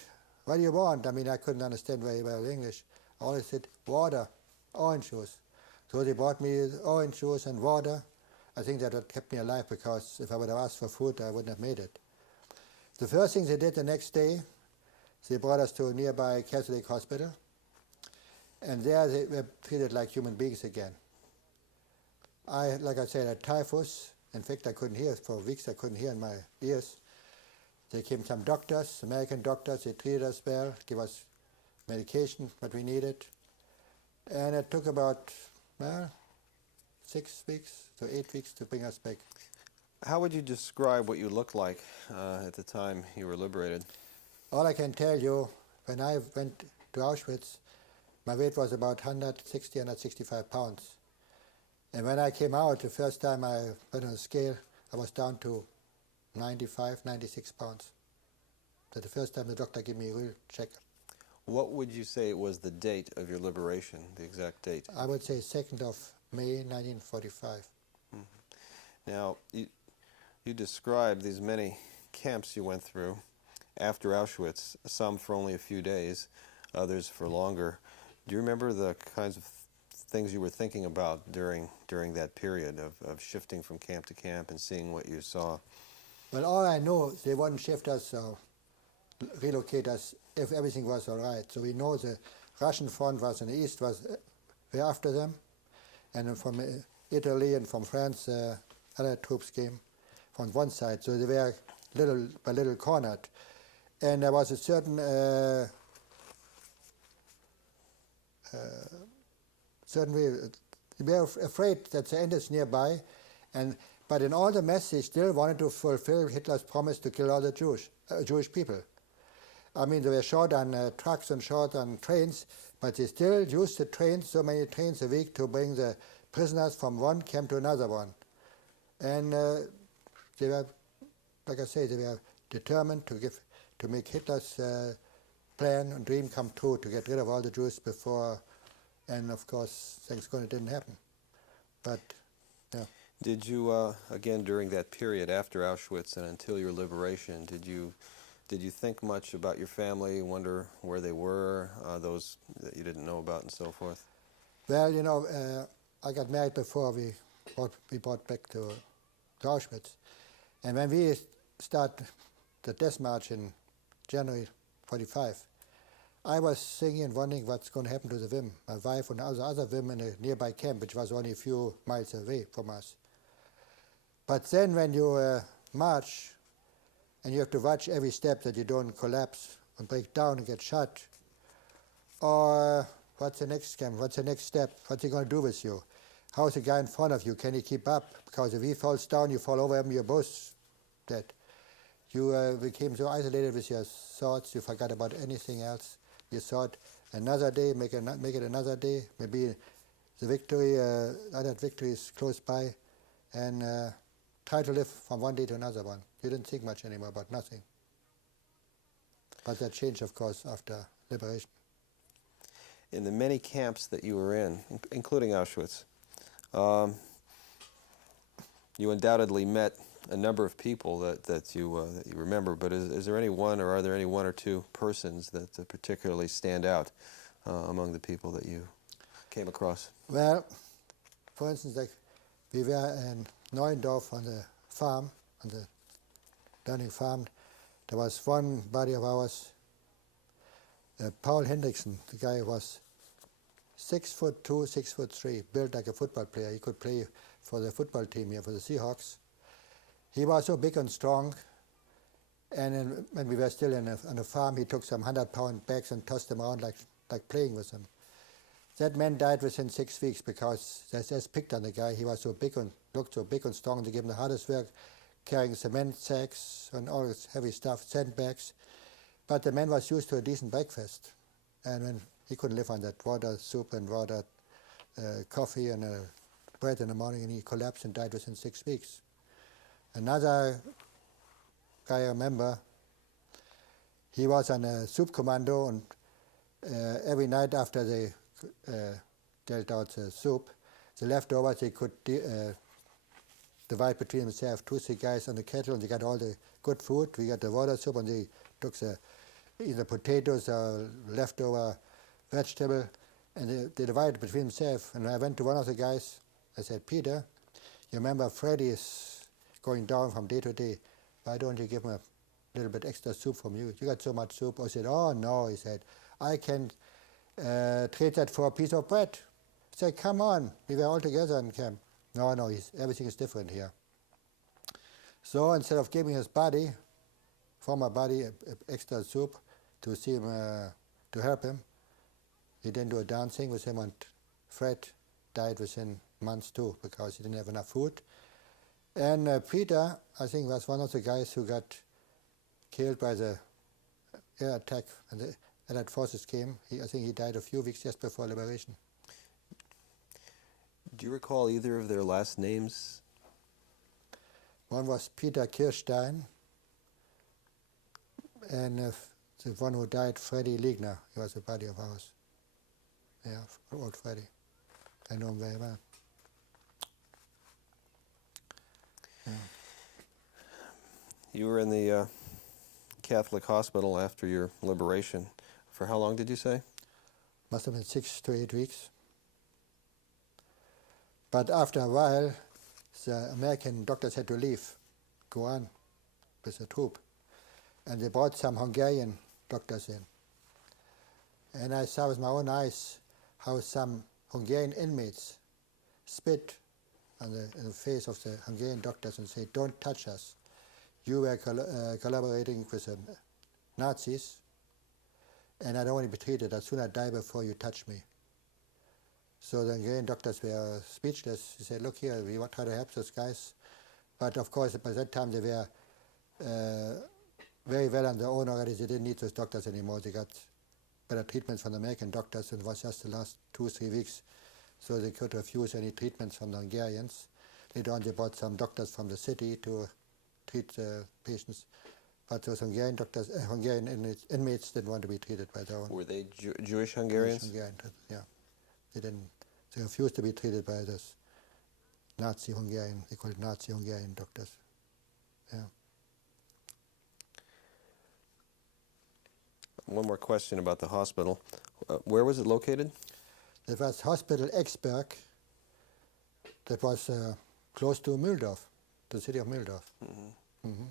"What do you want?" I mean, I couldn't understand very well English. I always said, "Water, orange juice." So they brought me orange juice and water. I think that would kept me alive because if I would have asked for food, I wouldn't have made it. The first thing they did the next day, they brought us to a nearby Catholic hospital. And there they were treated like human beings again. Like I said, I had typhus. In fact, I couldn't hear for weeks. I couldn't hear in my ears. There came some doctors, American doctors, they treated us well, gave us medication, what we needed. And it took about, well, 6 weeks to 8 weeks to bring us back. How would you describe what you looked like at the time you were liberated? All I can tell you, when I went to Auschwitz, my weight was about 160, 165 pounds. And when I came out, the first time I went on a scale, I was down to 95, 96 pounds. So the first time the doctor gave me a real check. What would you say was the date of your liberation, the exact date? I would say 2nd of May 1945. Now, you described these many camps you went through after Auschwitz, some for only a few days, others for longer. Do you remember the kinds of things you were thinking about during that period of shifting from camp to camp and seeing what you saw? Well, all I know, they wouldn't shift us or relocate us if everything was all right. So we know the Russian front was in the east, we're after them. And then from Italy and from France, other troops came from one side. So they were little by little cornered. And there was a certain way, we were afraid that the end is nearby. But in all the mess, they still wanted to fulfill Hitler's promise to kill all the Jewish people. I mean, they were short on trucks and short on trains, but they still used the trains, so many trains a week, to bring the prisoners from one camp to another one. And they were, like I say, they were determined to make Hitler's plan and dream come true, to get rid of all the Jews before, and of course, thanks God it didn't happen. But, yeah. Did you, again, during that period after Auschwitz and until your liberation, did you think much about your family, wonder where they were, those that you didn't know about and so forth? Well, you know, I got married before we brought back to Auschwitz. And when we start the death march in January 45, I was thinking and wondering what's going to happen to the women, my wife and other women in a nearby camp, which was only a few miles away from us. But then when you march, and you have to watch every step that you don't collapse and break down and get shot, or what's the next camp, what's the next step, what's he going to do with you? How's the guy in front of you, can he keep up? Because if he falls down, you fall over him, you're both dead. You became so isolated with your thoughts, you forgot about anything else. You thought another day, make it another day, maybe the victory, other victory is close by, and try to live from one day to another one. You didn't think much anymore about nothing. But that changed, of course, after liberation. In the many camps that you were in, including Auschwitz, you undoubtedly met a number of people that you remember, but is there any one, or are there any one or two persons that particularly stand out among the people that you came across? Well, for instance, like we were in Neuendorf on the farm, on the learning farm. There was one buddy of ours, Paul Hendrickson. The guy was 6'2", 6'3", built like a football player. He could play for the football team here, for the Seahawks. He was so big and strong, and when we were still on a farm, he took some 100-pound bags and tossed them around like playing with them. That man died within 6 weeks because they just picked on the guy. He was so big and looked so big and strong. They gave him the hardest work, carrying cement sacks and all this heavy stuff, sandbags. But the man was used to a decent breakfast, and when he couldn't live on that water soup and water coffee and bread in the morning, and he collapsed and died within 6 weeks. Another guy I remember, he was on a soup commando, and every night after they dealt out the soup, the leftovers they could divide between themselves. 2, 3 guys on the kettle, and they got all the good food. We got the water soup, and they took either potatoes or leftover vegetable, and they divided between themselves. And I went to one of the guys, I said, Peter, you remember Freddy is going down from day to day. Why don't you give him a little bit extra soup from you? You got so much soup. I said, oh no, he said, I can trade that for a piece of bread. I said, come on, we were all together in camp. No, everything is different here. So instead of giving his body former buddy extra soup to see him, to help him. He didn't do a dancing with him, and Fred died within months too because he didn't have enough food. And Peter, I think, was one of the guys who got killed by the air attack when the Allied forces came. I think he died a few weeks just before liberation. Do you recall either of their last names? One was Peter Kirstein, and the one who died, Freddie Liegner. He was a buddy of ours. Yeah, old Freddie. I know him very well. Yeah. You were in the Catholic hospital after your liberation. For how long did you say? Must have been 6 to 8 weeks. But after a while, the American doctors had to leave, go on with the troop. And they brought some Hungarian doctors in. And I saw with my own eyes how some Hungarian inmates spit on in the face of the Hungarian doctors and say, "Don't touch us. You were collaborating with the Nazis, and I don't want to be treated. I'd sooner die before you touch me." So the Hungarian doctors were speechless. They said, "Look here, we want to try to help those guys." But of course, by that time they were very well on their own already. They didn't need those doctors anymore. They got better treatments from the American doctors, and it was just the last 2-3 weeks. So they could refuse any treatments from the Hungarians. Later on, they brought some doctors from the city to treat the patients. But those Hungarian doctors, Hungarian inmates didn't want to be treated by their own. Were they Jewish Hungarians? Jewish Hungarian, yeah. They refused to be treated by this Nazi Hungarian, they call it Nazi Hungarian doctors. Yeah. One more question about the hospital. Where was it located? It was Hospital Exberg, that was close to Mühldorf, the city of Mühldorf. Mm-hmm. Mm-hmm.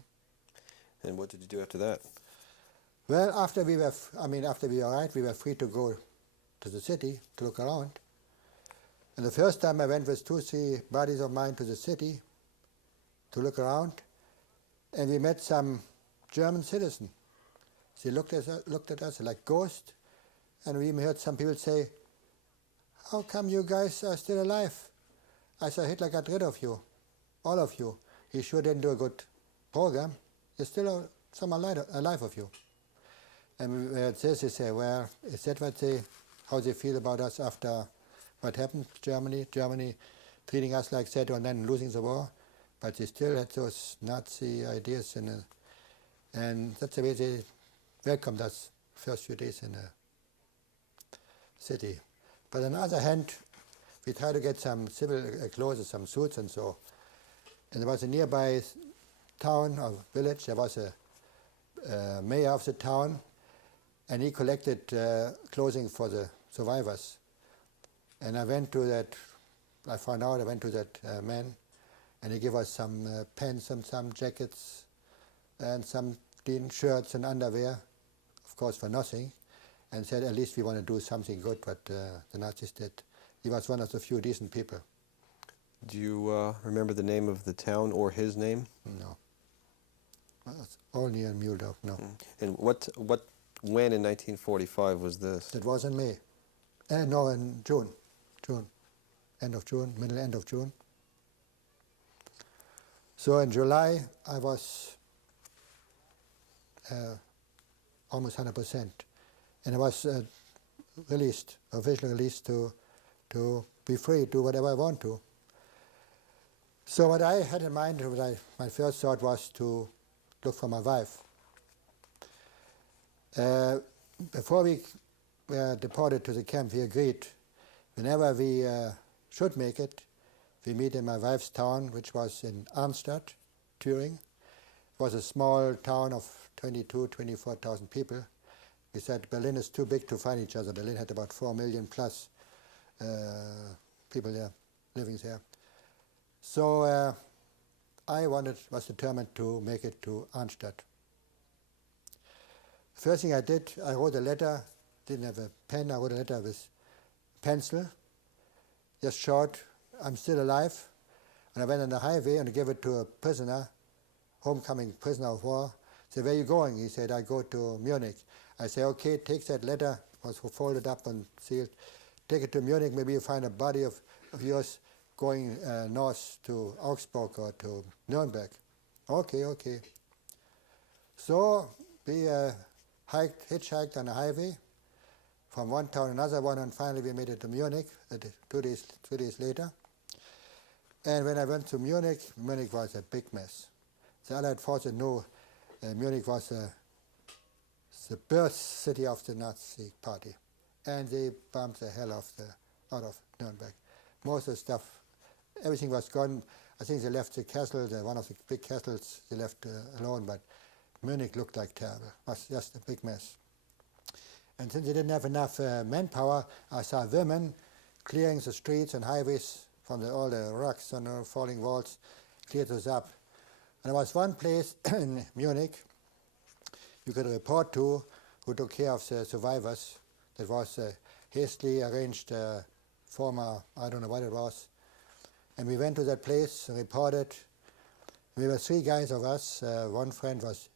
And what did you do after that? Well, after we arrived, we were free to go to the city to look around. And the first time I went with 2-3 buddies of mine to the city to look around, and we met some German citizens. They looked at us like ghosts, and we even heard some people say, "How come you guys are still alive? I saw Hitler got rid of you, all of you. He sure didn't do a good program. There's still some alive of you." And when it says, they say, "Well, is that how they feel about us after what happened to Germany treating us like that and then losing the war?" But they still had those Nazi ideas, and that's the way they welcomed us first few days in the city. But on the other hand, we tried to get some civil clothes, some suits and so. And there was a nearby town or village, there was a mayor of the town, and he collected clothing for the survivors. And I went to that, I found out I went to that man, and he gave us some pants and some jackets and some clean shirts and underwear, of course for nothing, and said at least we want to do something good what the Nazis did. He was one of the few decent people. Do you remember the name of the town or his name? No. It's all near Mühldorf, no. And when in 1945 was this? It was in May. No, in June. End of June, end of June. So in July, I was almost 100%. And I was released, officially released to be free, do whatever I want to. So what I had in mind, my first thought was to look for my wife. Before we were deported to the camp, we agreed whenever we should make it, we meet in my wife's town, which was in Arnstadt, Thüringen. It was a small town of 24,000 people. We said Berlin is too big to find each other. Berlin had about 4 million plus people there, living there. So I was determined to make it to Arnstadt. First thing I did, I wrote a letter, didn't have a pen, I wrote a letter with pencil, just short, "I'm still alive." And I went on the highway and gave it to a prisoner, homecoming prisoner of war. said, where are you going? He said, I go to Munich. I said, okay, take that letter, was folded up and sealed. Take it to Munich, maybe you find a body of yours going north to Augsburg or to Nuremberg. Okay, okay. So we hitchhiked on a highway from one town to another one, and finally we made it to Munich 2 days later. And when I went to Munich, Munich was a big mess. The Allied forces knew Munich was the birth city of the Nazi party. And they bombed the hell out of Nuremberg. Most of the stuff, everything was gone. I think they left the castle, one of the big castles, they left alone, but Munich looked like terrible. It was just a big mess. And since they didn't have enough manpower, I saw women clearing the streets and highways from all the rocks and the falling walls, cleared those up. And there was one place in Munich you could report to who took care of the survivors. That was a hastily arranged former, I don't know what it was. And we went to that place and reported. We were 3 guys of us. One friend was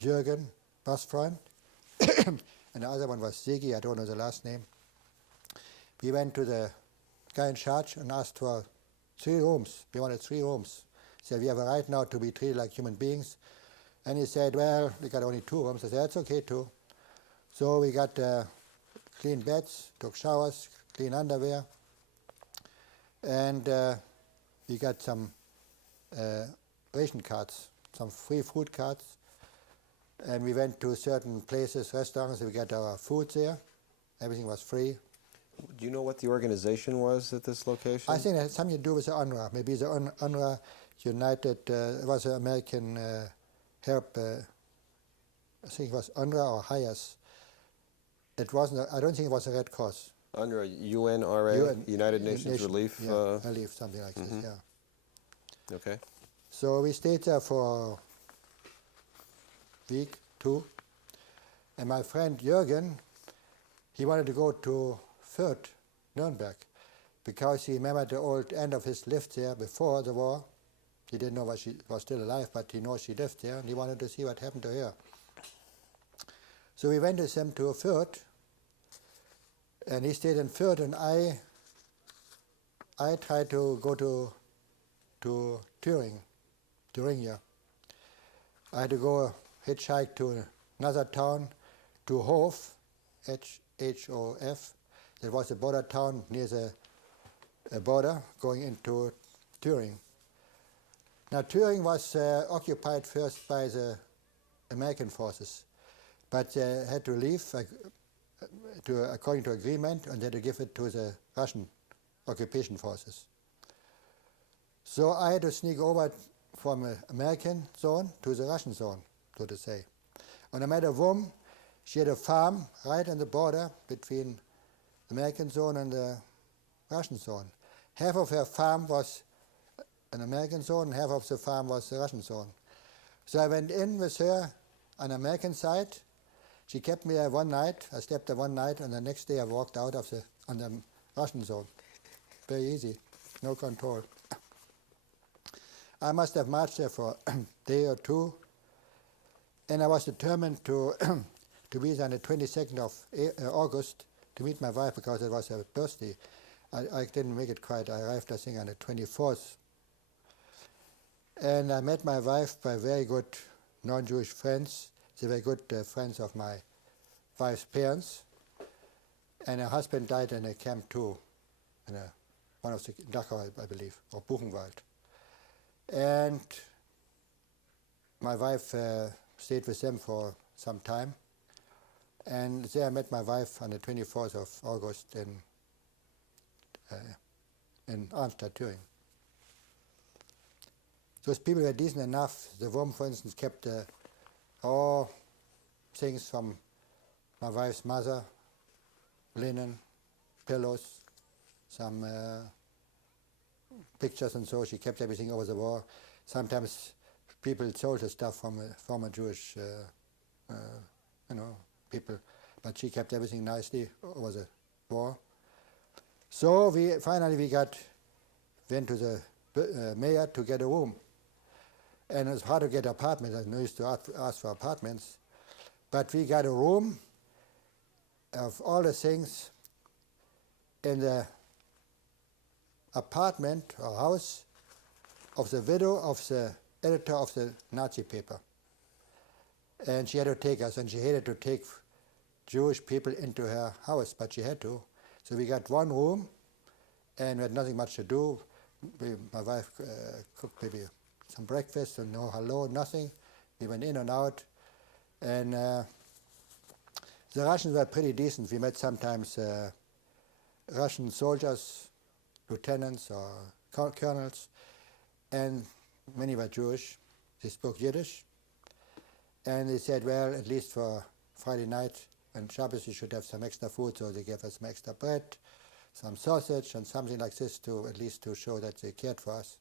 Jürgen, Bassfreund, and the other one was Sigi, I don't know the last name. We went to the guy in charge and asked for 3 rooms. We wanted 3 rooms. He said, we have a right now to be treated like human beings. And he said, well, we got only 2 rooms. I said, that's okay too. So we got clean beds, took showers, clean underwear, and we got some ration cards, some free food cards. And we went to certain places, restaurants, we got our food there. Everything was free. Do you know what the organization was at this location? I think it had something to do with the UNRWA. Maybe the UNRWA United, it was an American help, I think it was UNRWA or HIAS. It wasn't, I don't think it was a Red Cross. UNRWA, UNRA, United Nations Relief? Yeah, relief, something like this, yeah. Okay. So we stayed there for a week, 2, and my friend Jürgen, he wanted to go to Fürth, Nuremberg, because he remembered the old aunt of his lived there before the war. He didn't know whether she was still alive, but he knows she lived there, and he wanted to see what happened to her. So we went with him to Fürth, and he stayed in Fürth, and I tried to go to Thuringia. I had to go hitchhike to another town, to Hof, H-O-F. There was a border town near the border going into Thuringia. Now Thuringia was occupied first by the American forces, but they had to leave according to agreement, and they had to give it to the Russian occupation forces. So I had to sneak over from the American zone to the Russian zone, so to say. And I met a woman. She had a farm right on the border between the American zone and the Russian zone. Half of her farm was an American zone, and half of the farm was the Russian zone. So I went in with her on the American side. She kept me there one night. I slept there one night, and the next day I walked out of on the Russian zone. Very easy, no control. I must have marched there for a day or 2, and I was determined to be there on the 22nd of August to meet my wife, because it was her birthday. I didn't make it quite. I arrived, I think, on the 24th. And I met my wife by very good non-Jewish friends. They were good friends of my wife's parents. And her husband died in a camp too, in one of the Dachau, I believe, or Berkenwald. And my wife stayed with them for some time. And there I met my wife on the 24th of August in Arnstadt, Thüringen. Those people were decent enough. The woman, for instance, kept all things from my wife's mother, linen, pillows, some pictures and so. She kept everything over the war. Sometimes people sold the stuff from former Jewish people, but she kept everything nicely over the war. So finally we went to the mayor to get a room. and it was hard to get apartments. I used to ask for apartments, but we got a room of all the things in the apartment or house of the widow of the editor of the Nazi paper. And she had to take us, and she hated to take Jewish people into her house, but she had to. So we got one room, and we had nothing much to do. My wife cooked maybe some breakfast, and no hello, nothing. We went in and out, and the Russians were pretty decent. We met sometimes Russian soldiers, lieutenants or colonels, and many were Jewish. They spoke Yiddish, and they said, well, at least for Friday night and Shabbos you should have some extra food, so they gave us some extra bread, some sausage, and something like this to at least to show that they cared for us.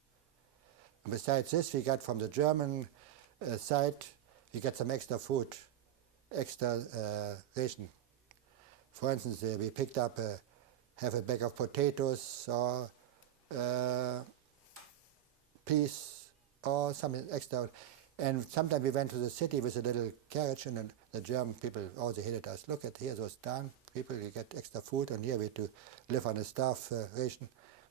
And besides this, we got from the German side, we got some extra food, extra ration. For instance, we picked up half a bag of potatoes or peas or something extra. And sometimes we went to the city with a little carriage, and the German people also hated us. Look at here, those darn people, you get extra food, and here we had to live on a staff ration.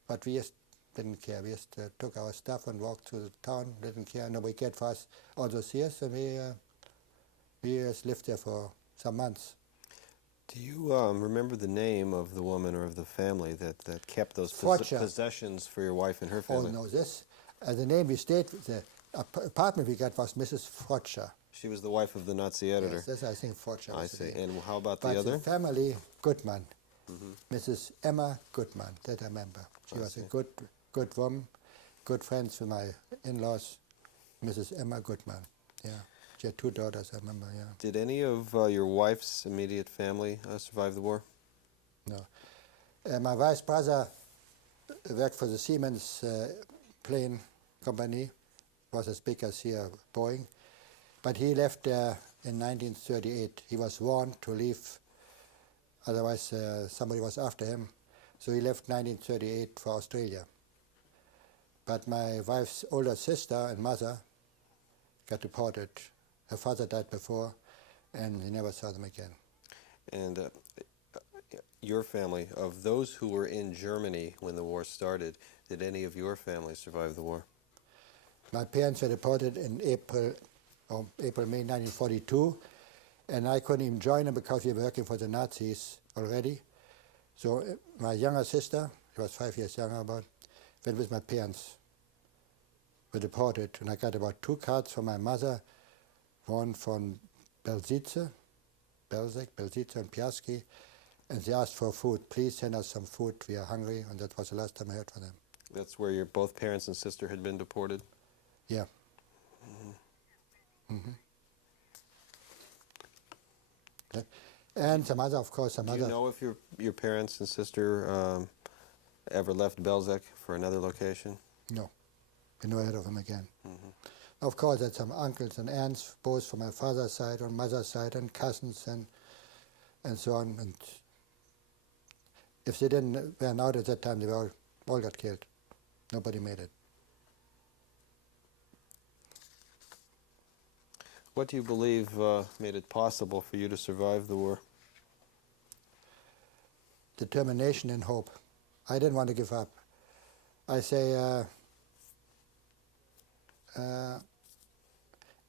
But we just didn't care. We just took our stuff and walked to the town, didn't care. Nobody cared for us all those years, and we just lived there for some months. Do you remember the name of the woman or of the family that kept those possessions for your wife and her family? Oh, no, this. The name we stayed, the apartment we got was Mrs. Frotscher. She was the wife of the Nazi editor. Yes, this I think Frotscher. I see. And how about the other? The family, Goodman. Mrs. Emma Goodman, that I remember. She was a good woman, good friends with my in-laws, Mrs. Emma Goodman. Yeah. She had 2 daughters, I remember, yeah. Did any of your wife's immediate family survive the war? No. My wife's brother worked for the Siemens plane company, was as big as here, Boeing. But he left there in 1938. He was warned to leave, otherwise somebody was after him. So he left 1938 for Australia. But my wife's older sister and mother got deported. Her father died before, and he never saw them again. And your family, of those who were in Germany when the war started, did any of your family survive the war? My parents were deported in May 1942, and I couldn't even join them because we were working for the Nazis already. So my younger sister, she was 5 years younger about, went with my parents, were deported, and I got about 2 cards from my mother, one from Belzec, and Piaski, and they asked for food. Please send us some food, we are hungry, and that was the last time I heard from them. That's where your both parents and sister had been deported? Yeah. And some other, of course, some other. Do you know if your parents and sister ever left Belzec for another location? No. We never heard of them again. Of course, I had some uncles and aunts, both from my father's side and mother's side, and cousins and so on. And if they didn't burn out at that time, they all got killed. Nobody made it. What do you believe made it possible for you to survive the war? Determination and hope. I didn't want to give up. I say,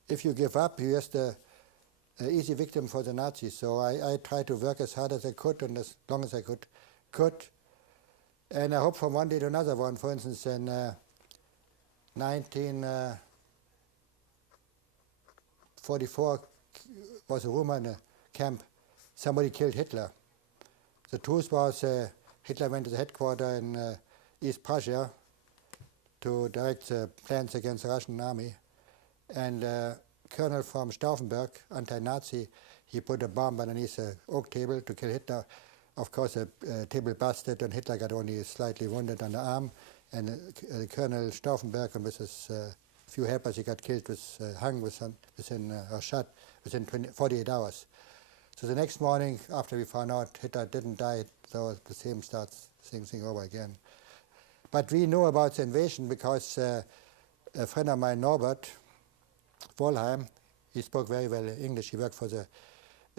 if you give up, you're just an easy victim for the Nazis. So I tried to work as hard as I could and as long as I could. And I hope from one day to another one. For instance, in 1944 was a rumor in a camp, somebody killed Hitler. The truth was Hitler went to the headquarters in East Prussia to direct plans against the Russian army. And Colonel from Stauffenberg, anti-Nazi, he put a bomb underneath the oak table to kill Hitler. Of course, the table busted and Hitler got only slightly wounded on the arm. And Colonel Stauffenberg and with his few helpers, he got killed, hung or shot within 48 hours. So the next morning, after we found out Hitler didn't die, so the same thing over again. But we knew about the invasion because a friend of mine, Norbert, Volheim. He spoke very well English. He worked for the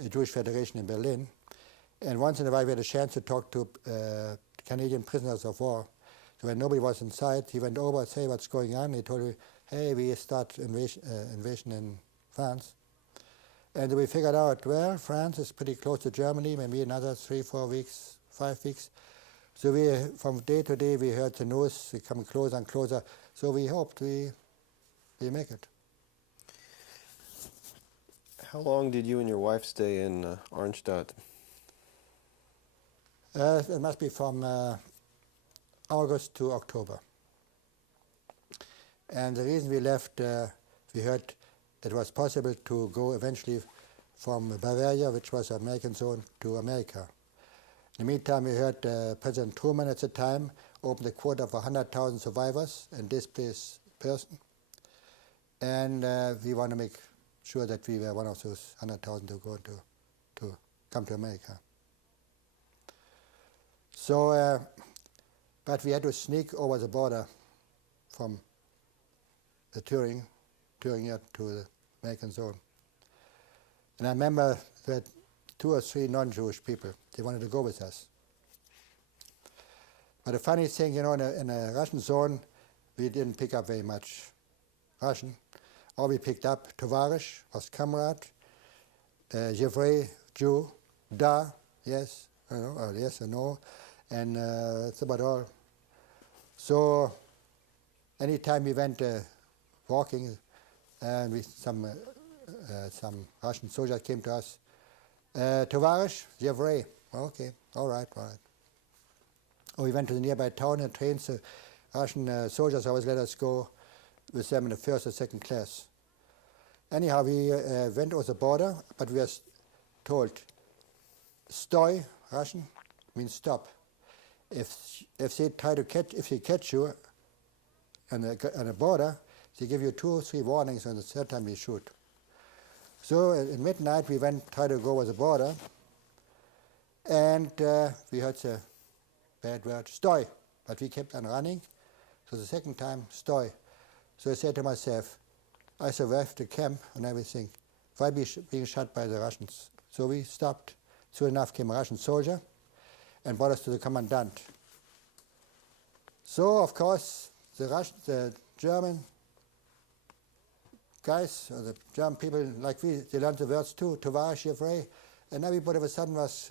Jewish Federation in Berlin. And once in a while we had a chance to talk to Canadian prisoners of war. So when nobody was inside, he went over and said, what's going on? He told me, hey, we start invasion in France. And we figured out, well, France is pretty close to Germany, maybe another 3, 4 weeks, 5 weeks. So we, from day to day, we heard the news coming closer and closer. So we hoped we make it. How long did you and your wife stay in Arnstadt? It must be from August to October. And the reason we left, we heard it was possible to go eventually from Bavaria, which was an American zone, to America. In the meantime, we heard President Truman at the time opened a quota of 100,000 survivors and displaced persons. And we want to make sure that we were one of those 100,000 who go to come to America. So, but we had to sneak over the border from the Turing here to the American zone. And I remember that 2 or 3 non-Jewish people, they wanted to go with us. But the funny thing, you know, in a Russian zone, we didn't pick up very much Russian. All we picked up, Tovarish was comrade, Yevrei, Jew, Da, yes, or yes or no, and that's about all. So anytime we went walking, and some Russian soldiers came to us, Tovarish, Yevrei, okay, all right. Or we went to the nearby town and trains. Russian soldiers always let us go with them in the first or second class. Anyhow, we went over the border, but we were told, "Stoy," Russian, means stop. If they try to catch you on the border, they give you 2 or 3 warnings, and the third time we shoot. So at midnight we tried to go over the border, and we heard the bad word, "Stoy," but we kept on running. So the second time, "Stoy." So I said to myself, I survived the camp and everything. Why be being shot by the Russians? So we stopped. Soon enough came a Russian soldier and brought us to the commandant. So, of course, the German guys, or the German people like we, they learned the words too, Tovarish Yevrei, and everybody of a sudden was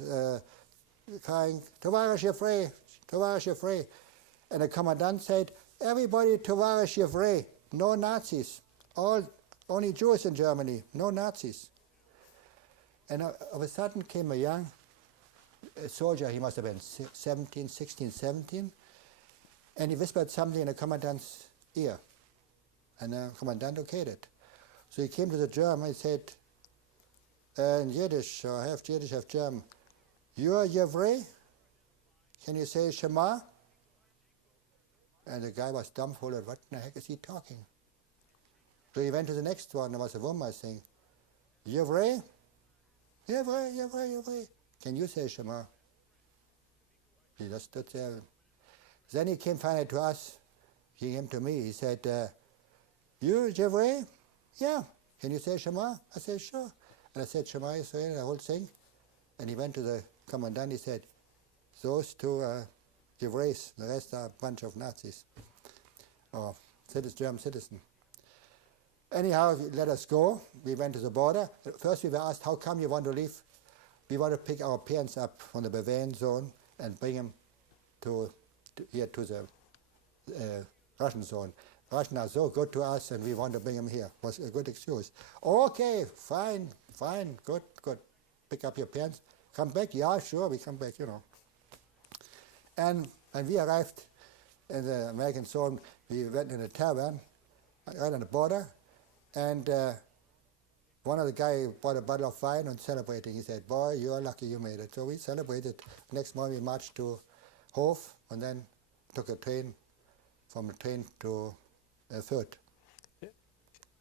crying, Tovarish Yevrei, Tovarish Yevrei. And the commandant said, everybody Tovarish Yevrei, no Nazis. Only Jews in Germany, no Nazis. And of a sudden came a young soldier, he must have been 16, 17, and he whispered something in the commandant's ear. And the commandant okayed it. So he came to the German, he said, in Yiddish, or half Yiddish, half German, "You are Yevrei? Can you say Shema?" And the guy was dumbfounded, what in the heck is he talking? So he went to the next one, there was a woman saying, "Yevrei? Yevrei, Yevrei, Yevrei. Can you say Shema?" He just stood there. Then he came finally to us. He came to me. He said, "You, Yevrei? Yeah. Can you say Shema?" I said, "Sure." And I said, "Shema Yisrael," the whole thing. And he went to the commandant. He said, "Those 2 Yevreis, the rest are a bunch of Nazis, or German citizens." Anyhow, he let us go. We went to the border. First we were asked, "How come you want to leave?" "We want to pick our parents up from the Bavarian zone and bring them here to the Russian zone. Russians are so good to us and we want to bring them here." Was a good excuse. "Okay, fine, good. Pick up your parents. Come back?" "Yeah, sure, we come back, you know." And when we arrived in the American zone, we went in a tavern right on the border, and one of the guys bought a bottle of wine and celebrating. He said, "Boy, you're lucky you made it." So we celebrated. Next morning we marched to Hof and then took a train from the train to Fürth.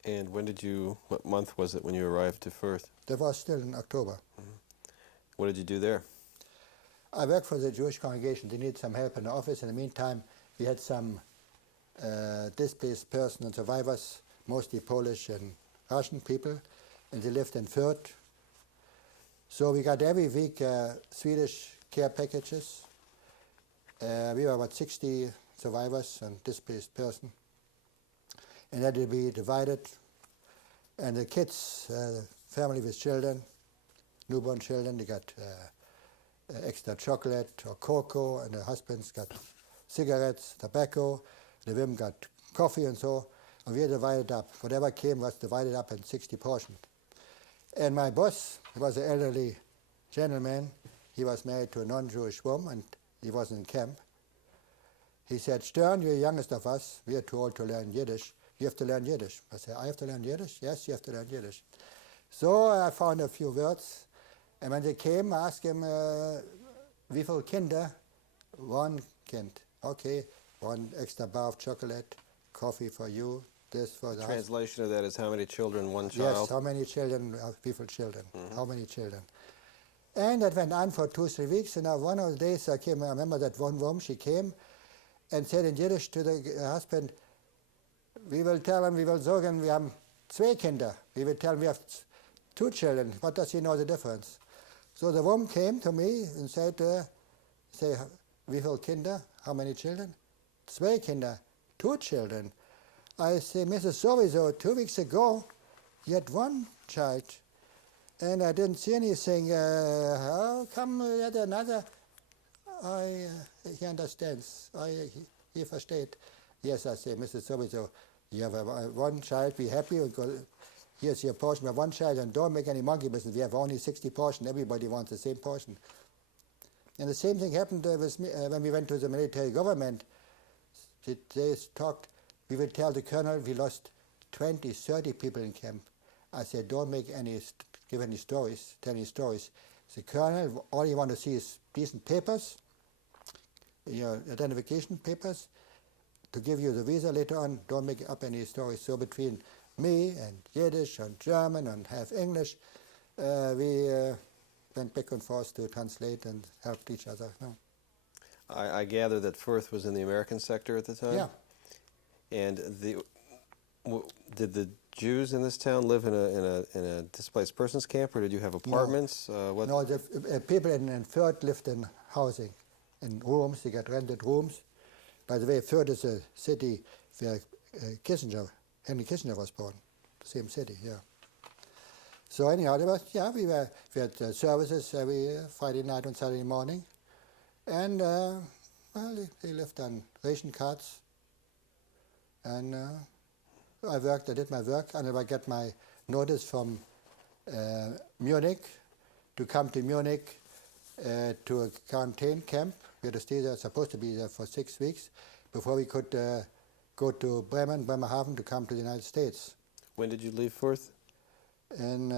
And what month was it when you arrived to Fürth? That was still in October. Mm-hmm. What did you do there? I worked for the Jewish congregation. They needed some help in the office. In the meantime, we had some displaced persons and survivors, mostly Polish and Russian people, and they lived in Fürth. So we got every week Swedish care packages. We were about 60 survivors and displaced person. And that would be divided. And the kids, family with children, newborn children, they got extra chocolate or cocoa, and the husbands got cigarettes, tobacco, the women got coffee and so. And we are divided up. Whatever came was divided up in 60 portions. And my boss was an elderly gentleman. He was married to a non-Jewish woman, and he was in camp. He said, Stern, you're the youngest of us. We are too old to learn Yiddish. You have to learn Yiddish. I said, I have to learn Yiddish? Yes, you have to learn Yiddish. So I found a few words. And when they came, I asked him, wie viele Kinder? One kind. Okay, one extra bar of chocolate, coffee for you, this for the Translation of that is how many children, one child? Yes, how many children, wie viele children, how many children. And that went on for 2-3 weeks, and now one of the days I remember that one woman, she came and said in Yiddish to the husband, we will tell him, we will sagen, wir haben 2 Kinder. We will tell him we have 2 children. What does he know the difference? So the woman came to me and said, wie viele Kinder? How many children? 2 Kinder, 2 children. I say, Mrs. Sowieso, 2 weeks ago, you had 1 child. And I didn't see anything. How come you had another? He understands. He versteht. Yes, I say, Mrs. Sowieso, you have 1 child, be happy. And go, here's your portion. We have 1 child, and don't make any monkey business. We have only 60 portions. Everybody wants the same portion. And the same thing happened with me, when we went to the military government. They talked, we will tell the colonel we lost 20, 30 people in camp. I said, don't make any, give any stories, tell any stories. The colonel, all you want to see is decent papers, your identification papers, to give you the visa later on. Don't make up any stories. So between me and Yiddish and German and half English, we went back and forth to translate and helped each other. No. I gather that Fürth was in the American sector at the time? Yeah. And did the Jews in this town live in a displaced persons camp, or did you have apartments? No, no, the people in Fürth lived in housing, in rooms. They got rented rooms. By the way, Fürth is a city where Henry Kissinger was born, the same city, yeah. So anyhow, we had services every Friday night and Saturday morning. And, well, they lived on ration cards. And I did my work, and I got my notice from Munich to come to Munich to a quarantine camp. We had to stay there, supposed to be there for 6 weeks, before we could go to Bremerhaven to come to the United States. When did you leave Fürth? In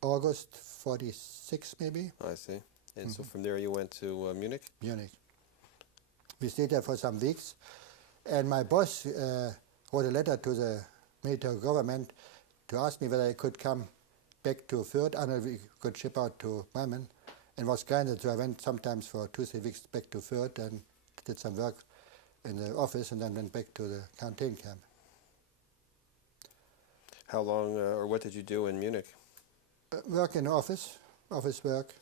August 46, maybe. I see. And so from there you went to Munich? Munich. We stayed there for some weeks, and my boss wrote a letter to the military government to ask me whether I could come back to Fürth, and we could ship out to Bremen, and was granted. So I went sometimes for 2-3 weeks back to Fürth and did some work in the office, and then went back to the quarantine camp. How long, or what did you do in Munich? Work in the office work,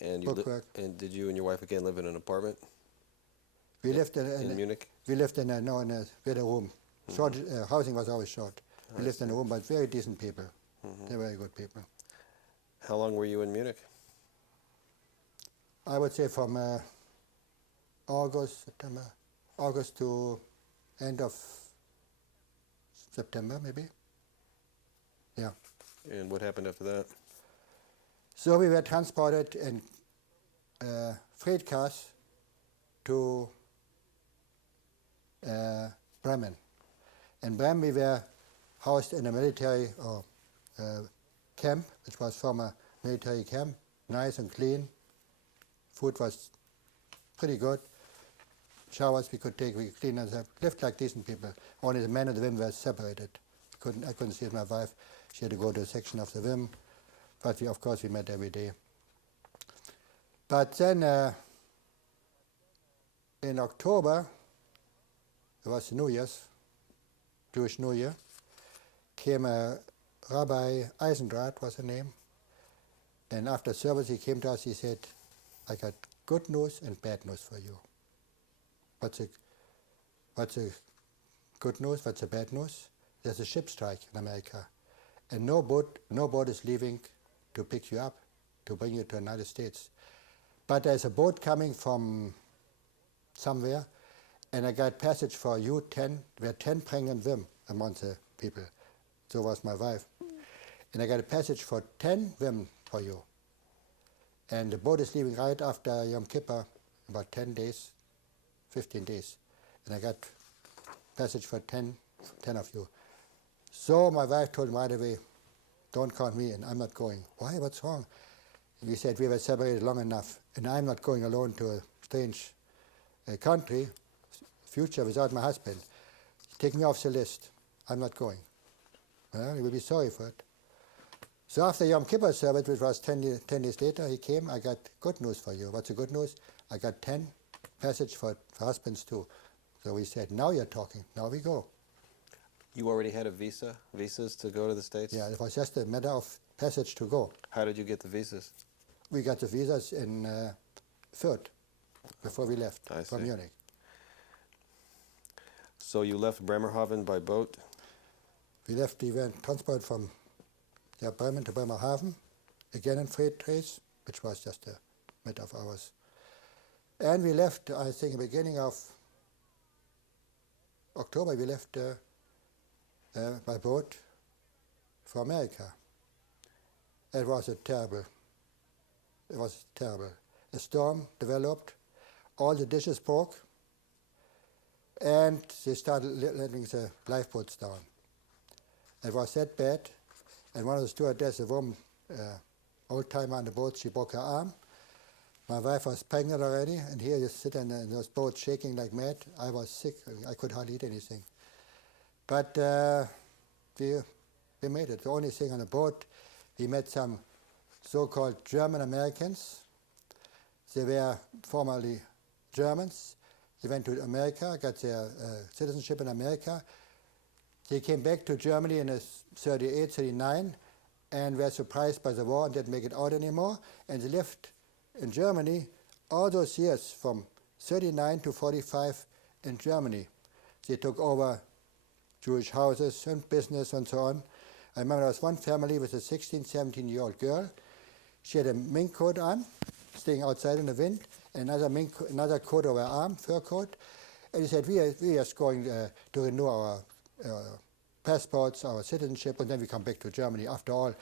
and book work. And did you and your wife again live in an apartment? We lived in Munich? We lived we had a room. Short, housing was always short. We lived in a room, but very decent people. They're very good people. How long were you in Munich? I would say from August to end of September, maybe. Yeah. And what happened after that? So we were transported in freight cars to Bremen. In Bremen we were housed in a military camp, which was former military camp, nice and clean. Food was pretty good. Showers we could take, we cleaned ourselves, lived like decent people. Only the men and the women were separated. I couldn't see my wife. She had to go to a section of the women. But of course we met every day. But then in October, it was New Year's, Jewish New Year, came Rabbi Eisendrath was the name, and after service he came to us, he said, I got good news and bad news for you. What's the good news, what's the bad news? There's a ship strike in America, and no boat is leaving to pick you up, to bring you to the United States. But there's a boat coming from somewhere, and I got passage for you 10, there were 10 pregnant women among the people. So was my wife. And I got a passage for 10 women for you. And the boat is leaving right after Yom Kippur, about 10 days, 15 days. And I got passage for 10 of you. So my wife told me right away, don't count me, and I'm not going. Why? What's wrong? We said we were separated long enough, and I'm not going alone to a strange country, future without my husband. Take me off the list. I'm not going. Well, you will be sorry for it. So after Yom Kippur service, which was 10 days later, he came, I got good news for you. What's the good news? I got 10 passage for husbands too. So we said, now you're talking, now we go. You already had a visas to go to the States? Yeah, it was just a matter of passage to go. How did you get the visas? We got the visas in Fürth before we left from Munich. So you left Bremerhaven by boat? We went transported from Bremen to Bremerhaven, again in freight trains, which was just a matter of hours. And we left, I think, the beginning of October, we left by boat for America. It was terrible. A storm developed, all the dishes broke, and they started letting the lifeboats down. It was that bad, and one of the stewardesses, a woman, old-timer on the boat, she broke her arm. My wife was pregnant already, and here you sit in those boats shaking like mad. I was sick, I could hardly eat anything. But we made it. The only thing on the boat, we met some so-called German Americans. They were formerly Germans. They went to America, got their citizenship in America. They came back to Germany in 38, 39, and were surprised by the war and didn't make it out anymore. And they lived in Germany all those years, from 39 to 45 in Germany. They took over Jewish houses and business and so on. I remember there was one family with a 16, 17-year-old girl. She had a mink coat on, staying outside in the wind, and another coat over her arm, fur coat. And he said, we are just going to renew our passports, our citizenship, and then we come back to Germany. After all,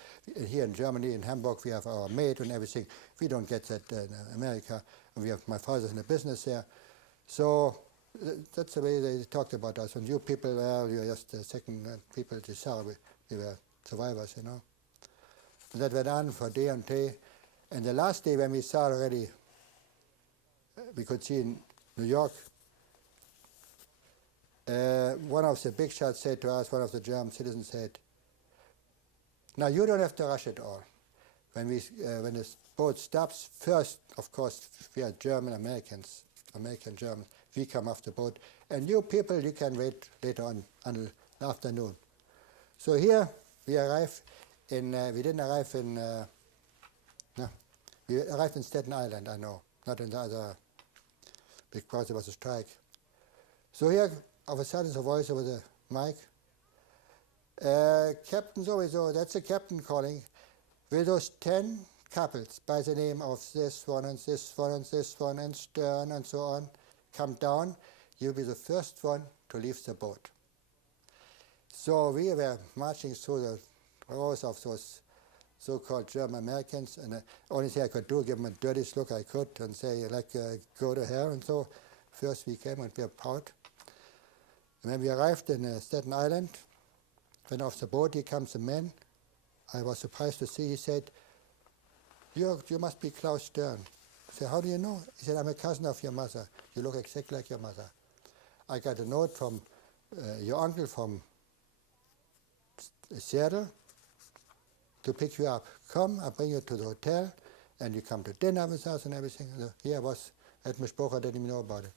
here in Germany, in Hamburg, we have our maid and everything. We don't get that in America, and we have my father's in the business there. So that's the way they talked about us. And you people, you're just the second people to sell. We were survivors, you know. And that went on for day and day. And the last day when we saw already, we could see in New York, one of the big shots said to us, one of the German citizens said, now you don't have to rush it all. When the boat stops, first, of course, we are German Americans, American Germans, we come off the boat. And you people, you can wait later on until the afternoon. So here we arrived in, we didn't arrive in, no, we arrived in Staten Island, I know, not in the other, because there was a strike. So here, all of a sudden, the voice over the mic, Captain so-and-so, that's the captain calling, will those 10 couples by the name of this one and this one and this one and Stern and so on come down, you'll be the first one to leave the boat. So we were marching through the rows of those so-called German Americans, and the only thing I could do, give them a dirtiest look I could and say, like, go to hell and so. First we came and we were proud. And when we arrived in Staten Island, when off the boat, here comes a man. I was surprised to see, he said, you must be Klaus Stern. I said, how do you know? He said, I'm a cousin of your mother. You look exactly like your mother. I got a note from your uncle from Seattle to pick you up. Come, I'll bring you to the hotel, and you come to dinner with us and everything. Here was Ed Mishpocha, didn't even know about it.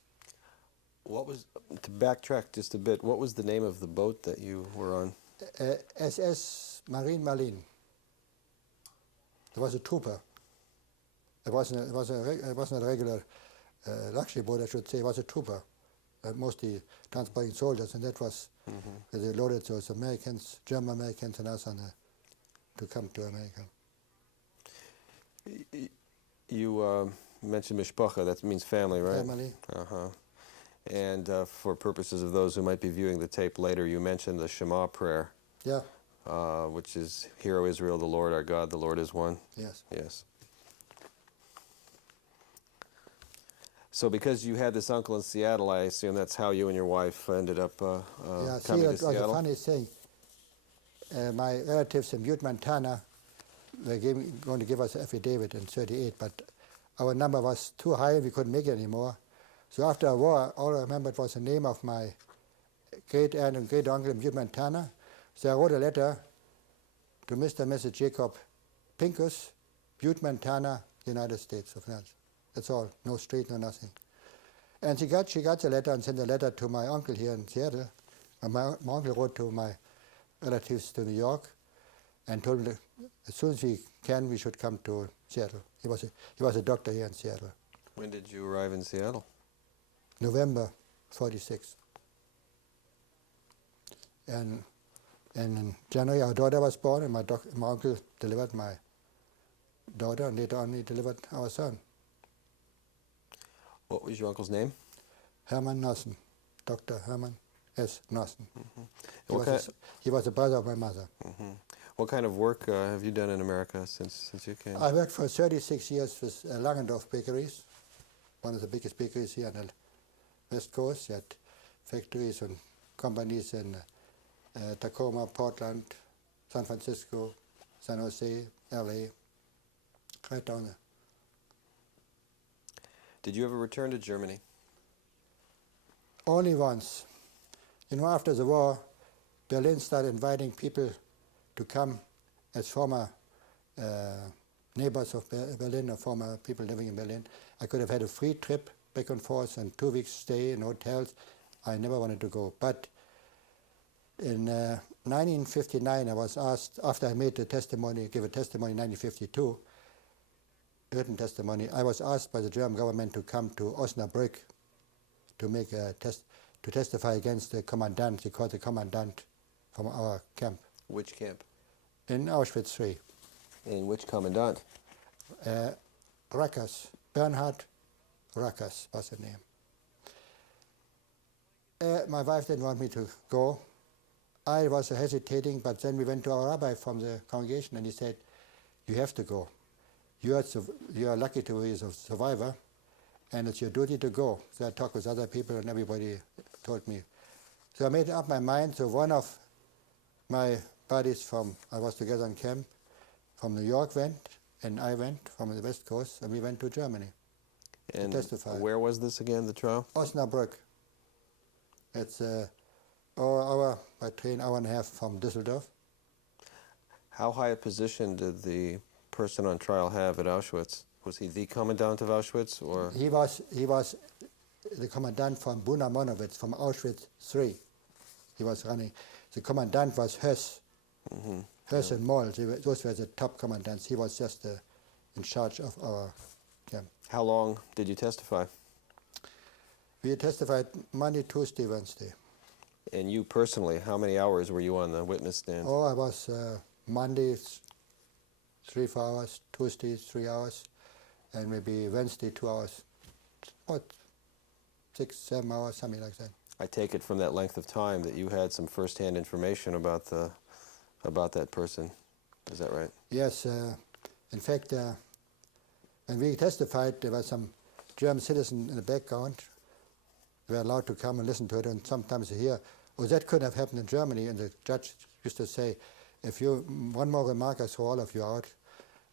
What was, to backtrack just a bit, what was the name of the boat that you were on? SS Marine Marlene. It was a trooper. It wasn't a regular luxury boat, I should say. It was a trooper, mostly transporting soldiers, and that was they loaded those Americans, German Americans, and us on to come to America. You mentioned mishpacha, that means family, right? Family. Uh-huh. And for purposes of those who might be viewing the tape later, you mentioned the Shema prayer. Yeah. Which is, Hear, O Israel, the Lord our God, the Lord is one. Yes. Yes. So because you had this uncle in Seattle, I assume that's how you and your wife ended up Yeah, see, coming to that was a Seattle? funny thing. My relatives in Butte, Montana, were going to give us an affidavit in '38, but our number was too high and we couldn't make it anymore. So after a war, all I remembered was the name of my great-aunt and great-uncle in Butte, Montana. So I wrote a letter to Mr. and Mrs. Jacob Pincus, Butte, Montana, United States of America. That's all, no street, no nothing. And she got the letter and sent a letter to my uncle here in Seattle. And my uncle wrote to my relatives to New York and told them as soon as we can, we should come to Seattle. He was a doctor here in Seattle. When did you arrive in Seattle? November '46. And in January, our daughter was born, and my uncle delivered my daughter, and later on he delivered our son. What was your uncle's name? Herman Nossen, Dr. Herman S. Nossen. Mm-hmm. He was the brother of my mother. Mm-hmm. What kind of work have you done in America since you came? I worked for 36 years with Langendorf Bakeries, one of the biggest bakeries here on the West Coast. They had factories and companies in Tacoma, Portland, San Francisco, San Jose, LA, right down there. Did you ever return to Germany? Only once. You know, after the war, Berlin started inviting people to come as former neighbors of Berlin or former people living in Berlin. I could have had a free trip back and forth and 2 weeks stay in hotels. I never wanted to go. But in 1959, I was asked, after I made the testimony, gave a testimony in 1952, written testimony, I was asked by the German government to come to Osnabrück to make a to testify against the commandant. He called the commandant from our camp. Which camp? In Auschwitz III. And which commandant? Rackers, Bernhard Rackers was the name. My wife didn't want me to go. I was hesitating, but then we went to our rabbi from the congregation, and he said, "You have to go. You are lucky to be a survivor, and it's your duty to go." So I talked with other people, and everybody told me. So I made up my mind. So one of my buddies I was together in camp, from New York went, and I went from the West Coast, and we went to Germany to testify. Where was this again, the trial? Osnabrück. It's hour by train, hour and a half from Düsseldorf. How high a position did the person on trial have at Auschwitz? Was he the commandant of Auschwitz, or? He was the commandant from Buna Monowitz, from Auschwitz III. He was running. The commandant was Höss. Mm-hmm. Höss and Moll, those were the top commandants. He was just in charge of our camp. How long did you testify? We testified Monday, Tuesday, Wednesday. And you personally, how many hours were you on the witness stand? Oh, I was Monday 3-4 hours, Tuesday 3 hours, and maybe Wednesday 2 hours. About 6-7 hours, something like that. I take it from that length of time that you had some first-hand information about that person. Is that right? Yes. In fact, when we testified, there was some German citizen in the background. They were allowed to come and listen to it, and sometimes you hear, "Oh, that couldn't have happened in Germany." And the judge used to say, "If you one more remark, I throw all of you out."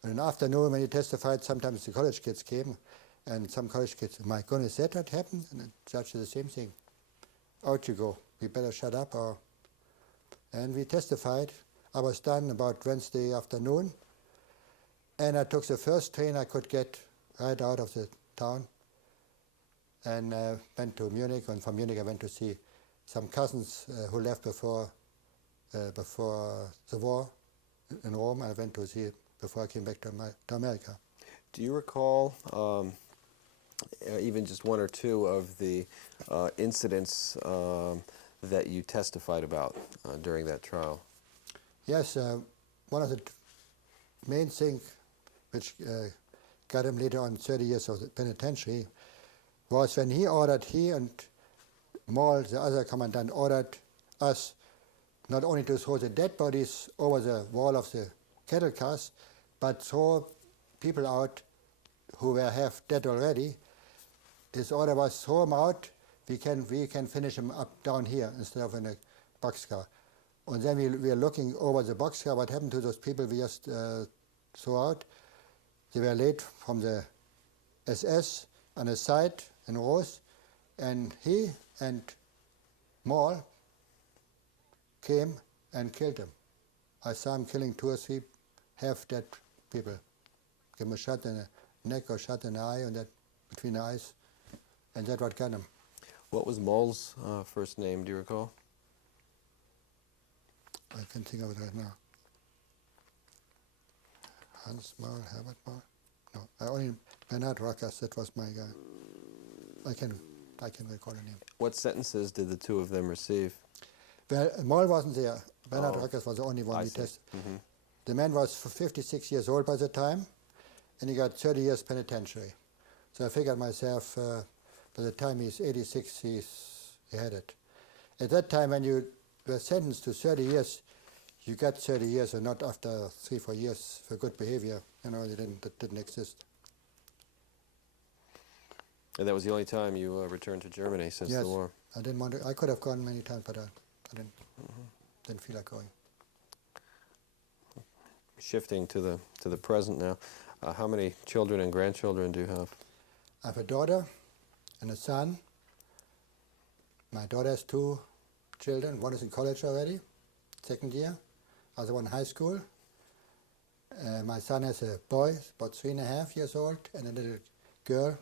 And in the afternoon, when he testified, sometimes the college kids came, and some college kids, "My goodness, that happened?" And the judge did the same thing. "Out you go. We better shut up." And we testified. I was done about Wednesday afternoon, and I took the first train I could get right out of the town. and went to Munich, and from Munich I went to see some cousins who left before the war in Rome. I went to see before I came back to America. Do you recall even just one or two of the incidents that you testified about during that trial? Yes, one of the main things which got him later on 30 years of the penitentiary was when he and Moll, the other commandant, ordered us not only to throw the dead bodies over the wall of the cattle cars, but throw people out who were half dead already. His order was throw them out, we can finish them up down here instead of in a boxcar. And then we were looking over the boxcar, what happened to those people we just threw out. They were laid from the SS on the side in rows, and he and Moll came and killed them. I saw him killing 2 or 3 half-dead people. Give him a shot in the neck or shot in the eye, and that between the eyes, and that's what got him. What was Moll's first name, do you recall? I can't think of it right now. Hans Moll, Herbert Moll? No, I only Bernhard Rockers, that was my guy. I can recall the name. What sentences did the two of them receive? Well, Moll wasn't there. Bernhard Rockers was the only one we tested. Mm-hmm. The man was 56 years old by the time, and he got 30 years penitentiary. So I figured myself, by the time he's 86, he had it. At that time, when you were sentenced to 30 years, you got 30 years, and not after 3 or 4 years for good behavior. You know, that didn't exist. And that was the only time you returned to Germany since the war? I didn't want to. I could have gone many times, but I didn't feel like going. Shifting to the present now, how many children and grandchildren do you have? I have a daughter and a son. My daughter has 2 children. One is in college already, 2nd year. Other one high school. My son has a boy, about 3.5 years old, and a little girl,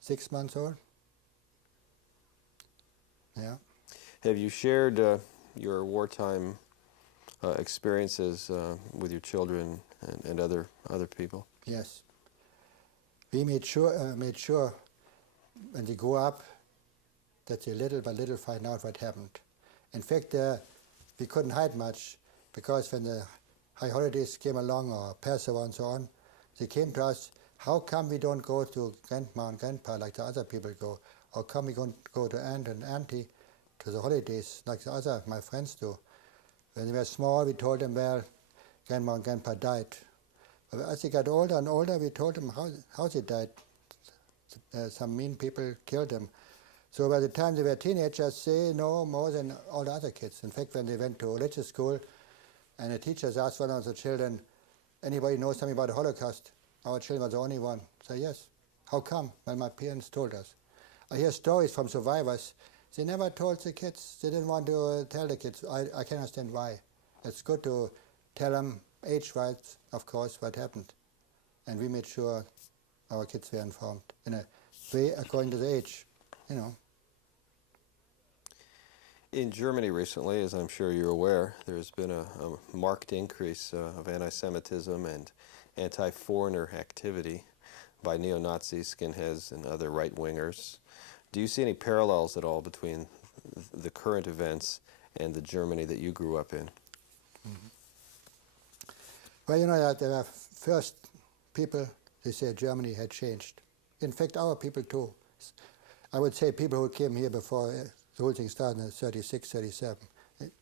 6 months old. Yeah. Have you shared your wartime experiences with your children and other people? Yes. We made sure when they grow up that they little by little find out what happened. In fact, we couldn't hide much, because when the high holidays came along, or Passover and so on, they came to us, how come we don't go to grandma and grandpa like the other people go? How come we don't go to aunt and auntie to the holidays like the other, my friends do? When they were small, we told them, well, grandma and grandpa died. But as they got older and older, we told them how they died. Some mean people killed them. So by the time they were teenagers, they know more than all the other kids. In fact, when they went to religious school, and the teachers asked one of the children, anybody know something about the Holocaust? Our children were the only one. So yes. How come? Well, my parents told us. I hear stories from survivors. They never told the kids. They didn't want to tell the kids. I can understand why. It's good to tell them age-wise, of course, what happened. And we made sure our kids were informed in a way according to the age, you know. In Germany recently, as I'm sure you're aware, there's been a marked increase of anti-Semitism and anti-foreigner activity by neo-Nazis, skinheads, and other right-wingers. Do you see any parallels at all between the current events and the Germany that you grew up in? Mm-hmm. Well, you know, there were first people, they say Germany had changed. In fact, our people too. I would say people who came here before the whole thing started in 36, 37.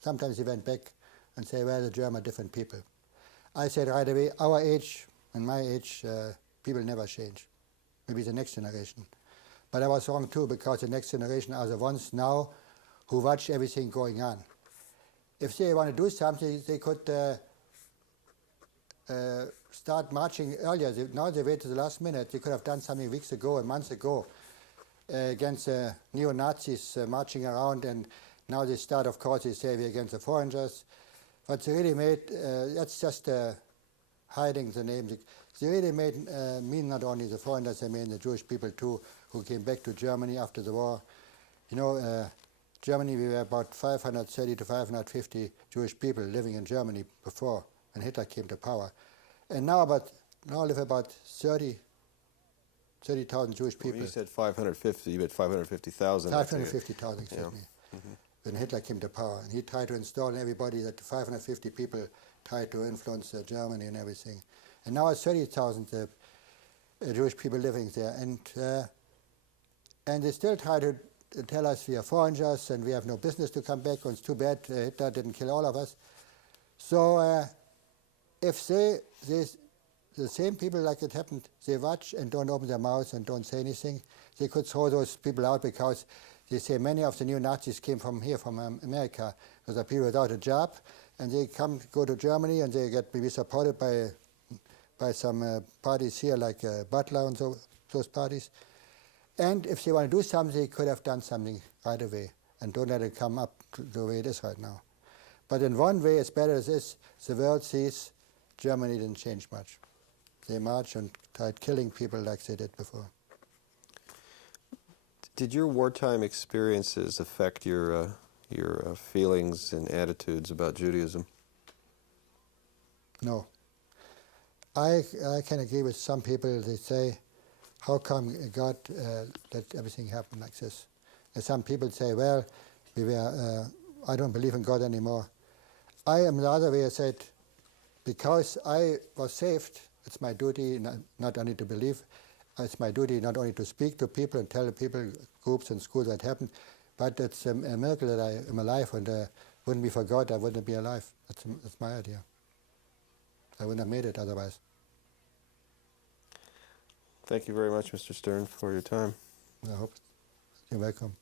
Sometimes they went back and say, well, the Germans are different people. I said right away, our age and my age, people never change. Maybe the next generation. But I was wrong too, because the next generation are the ones now who watch everything going on. If they want to do something, they could start marching earlier. Now they wait to the last minute. They could have done something weeks ago and months ago against neo-Nazis marching around, and now they start, of course, they say we're against the foreigners. But they really made, that's just hiding the name. they really made mean not only the foreigners, they mean the Jewish people too, who came back to Germany after the war. You know, Germany, we were about 530 to 550 Jewish people living in Germany before, when Hitler came to power. And now live about 30,000 Jewish people. When you said 550, you meant 550,000. 550,000, excuse Yeah. me. When Hitler came to power. And he tried to install in everybody that 550 people tried to influence Germany and everything. And now it's 30,000 Jewish people living there. And they still try to tell us we are foreigners and we have no business to come back, and it's too bad Hitler didn't kill all of us. So if the same people like it happened, they watch and don't open their mouths and don't say anything, they could throw those people out, because they say many of the new Nazis came from here, from America. Those are people without a job, and they go to Germany and they get maybe supported by some parties here like Butler and those parties. And if they want to do something, they could have done something right away, and don't let it come up to the way it is right now. But in one way, as bad as this, the world sees Germany didn't change much. They march and tried killing people like they did before. Did your wartime experiences affect your feelings and attitudes about Judaism? No. I can agree with some people. They say, how come God let everything happen like this? And some people say, well, I don't believe in God anymore. I am the other way. I said, because I was saved, it's my duty not only to believe, it's my duty not only to speak to people and tell people, groups and schools that happened, but it's a miracle that I am alive, and wouldn't be for God, I wouldn't be alive. That's my idea. I wouldn't have made it otherwise. Thank you very much, Mr. Stern, for your time. I hope. You're welcome.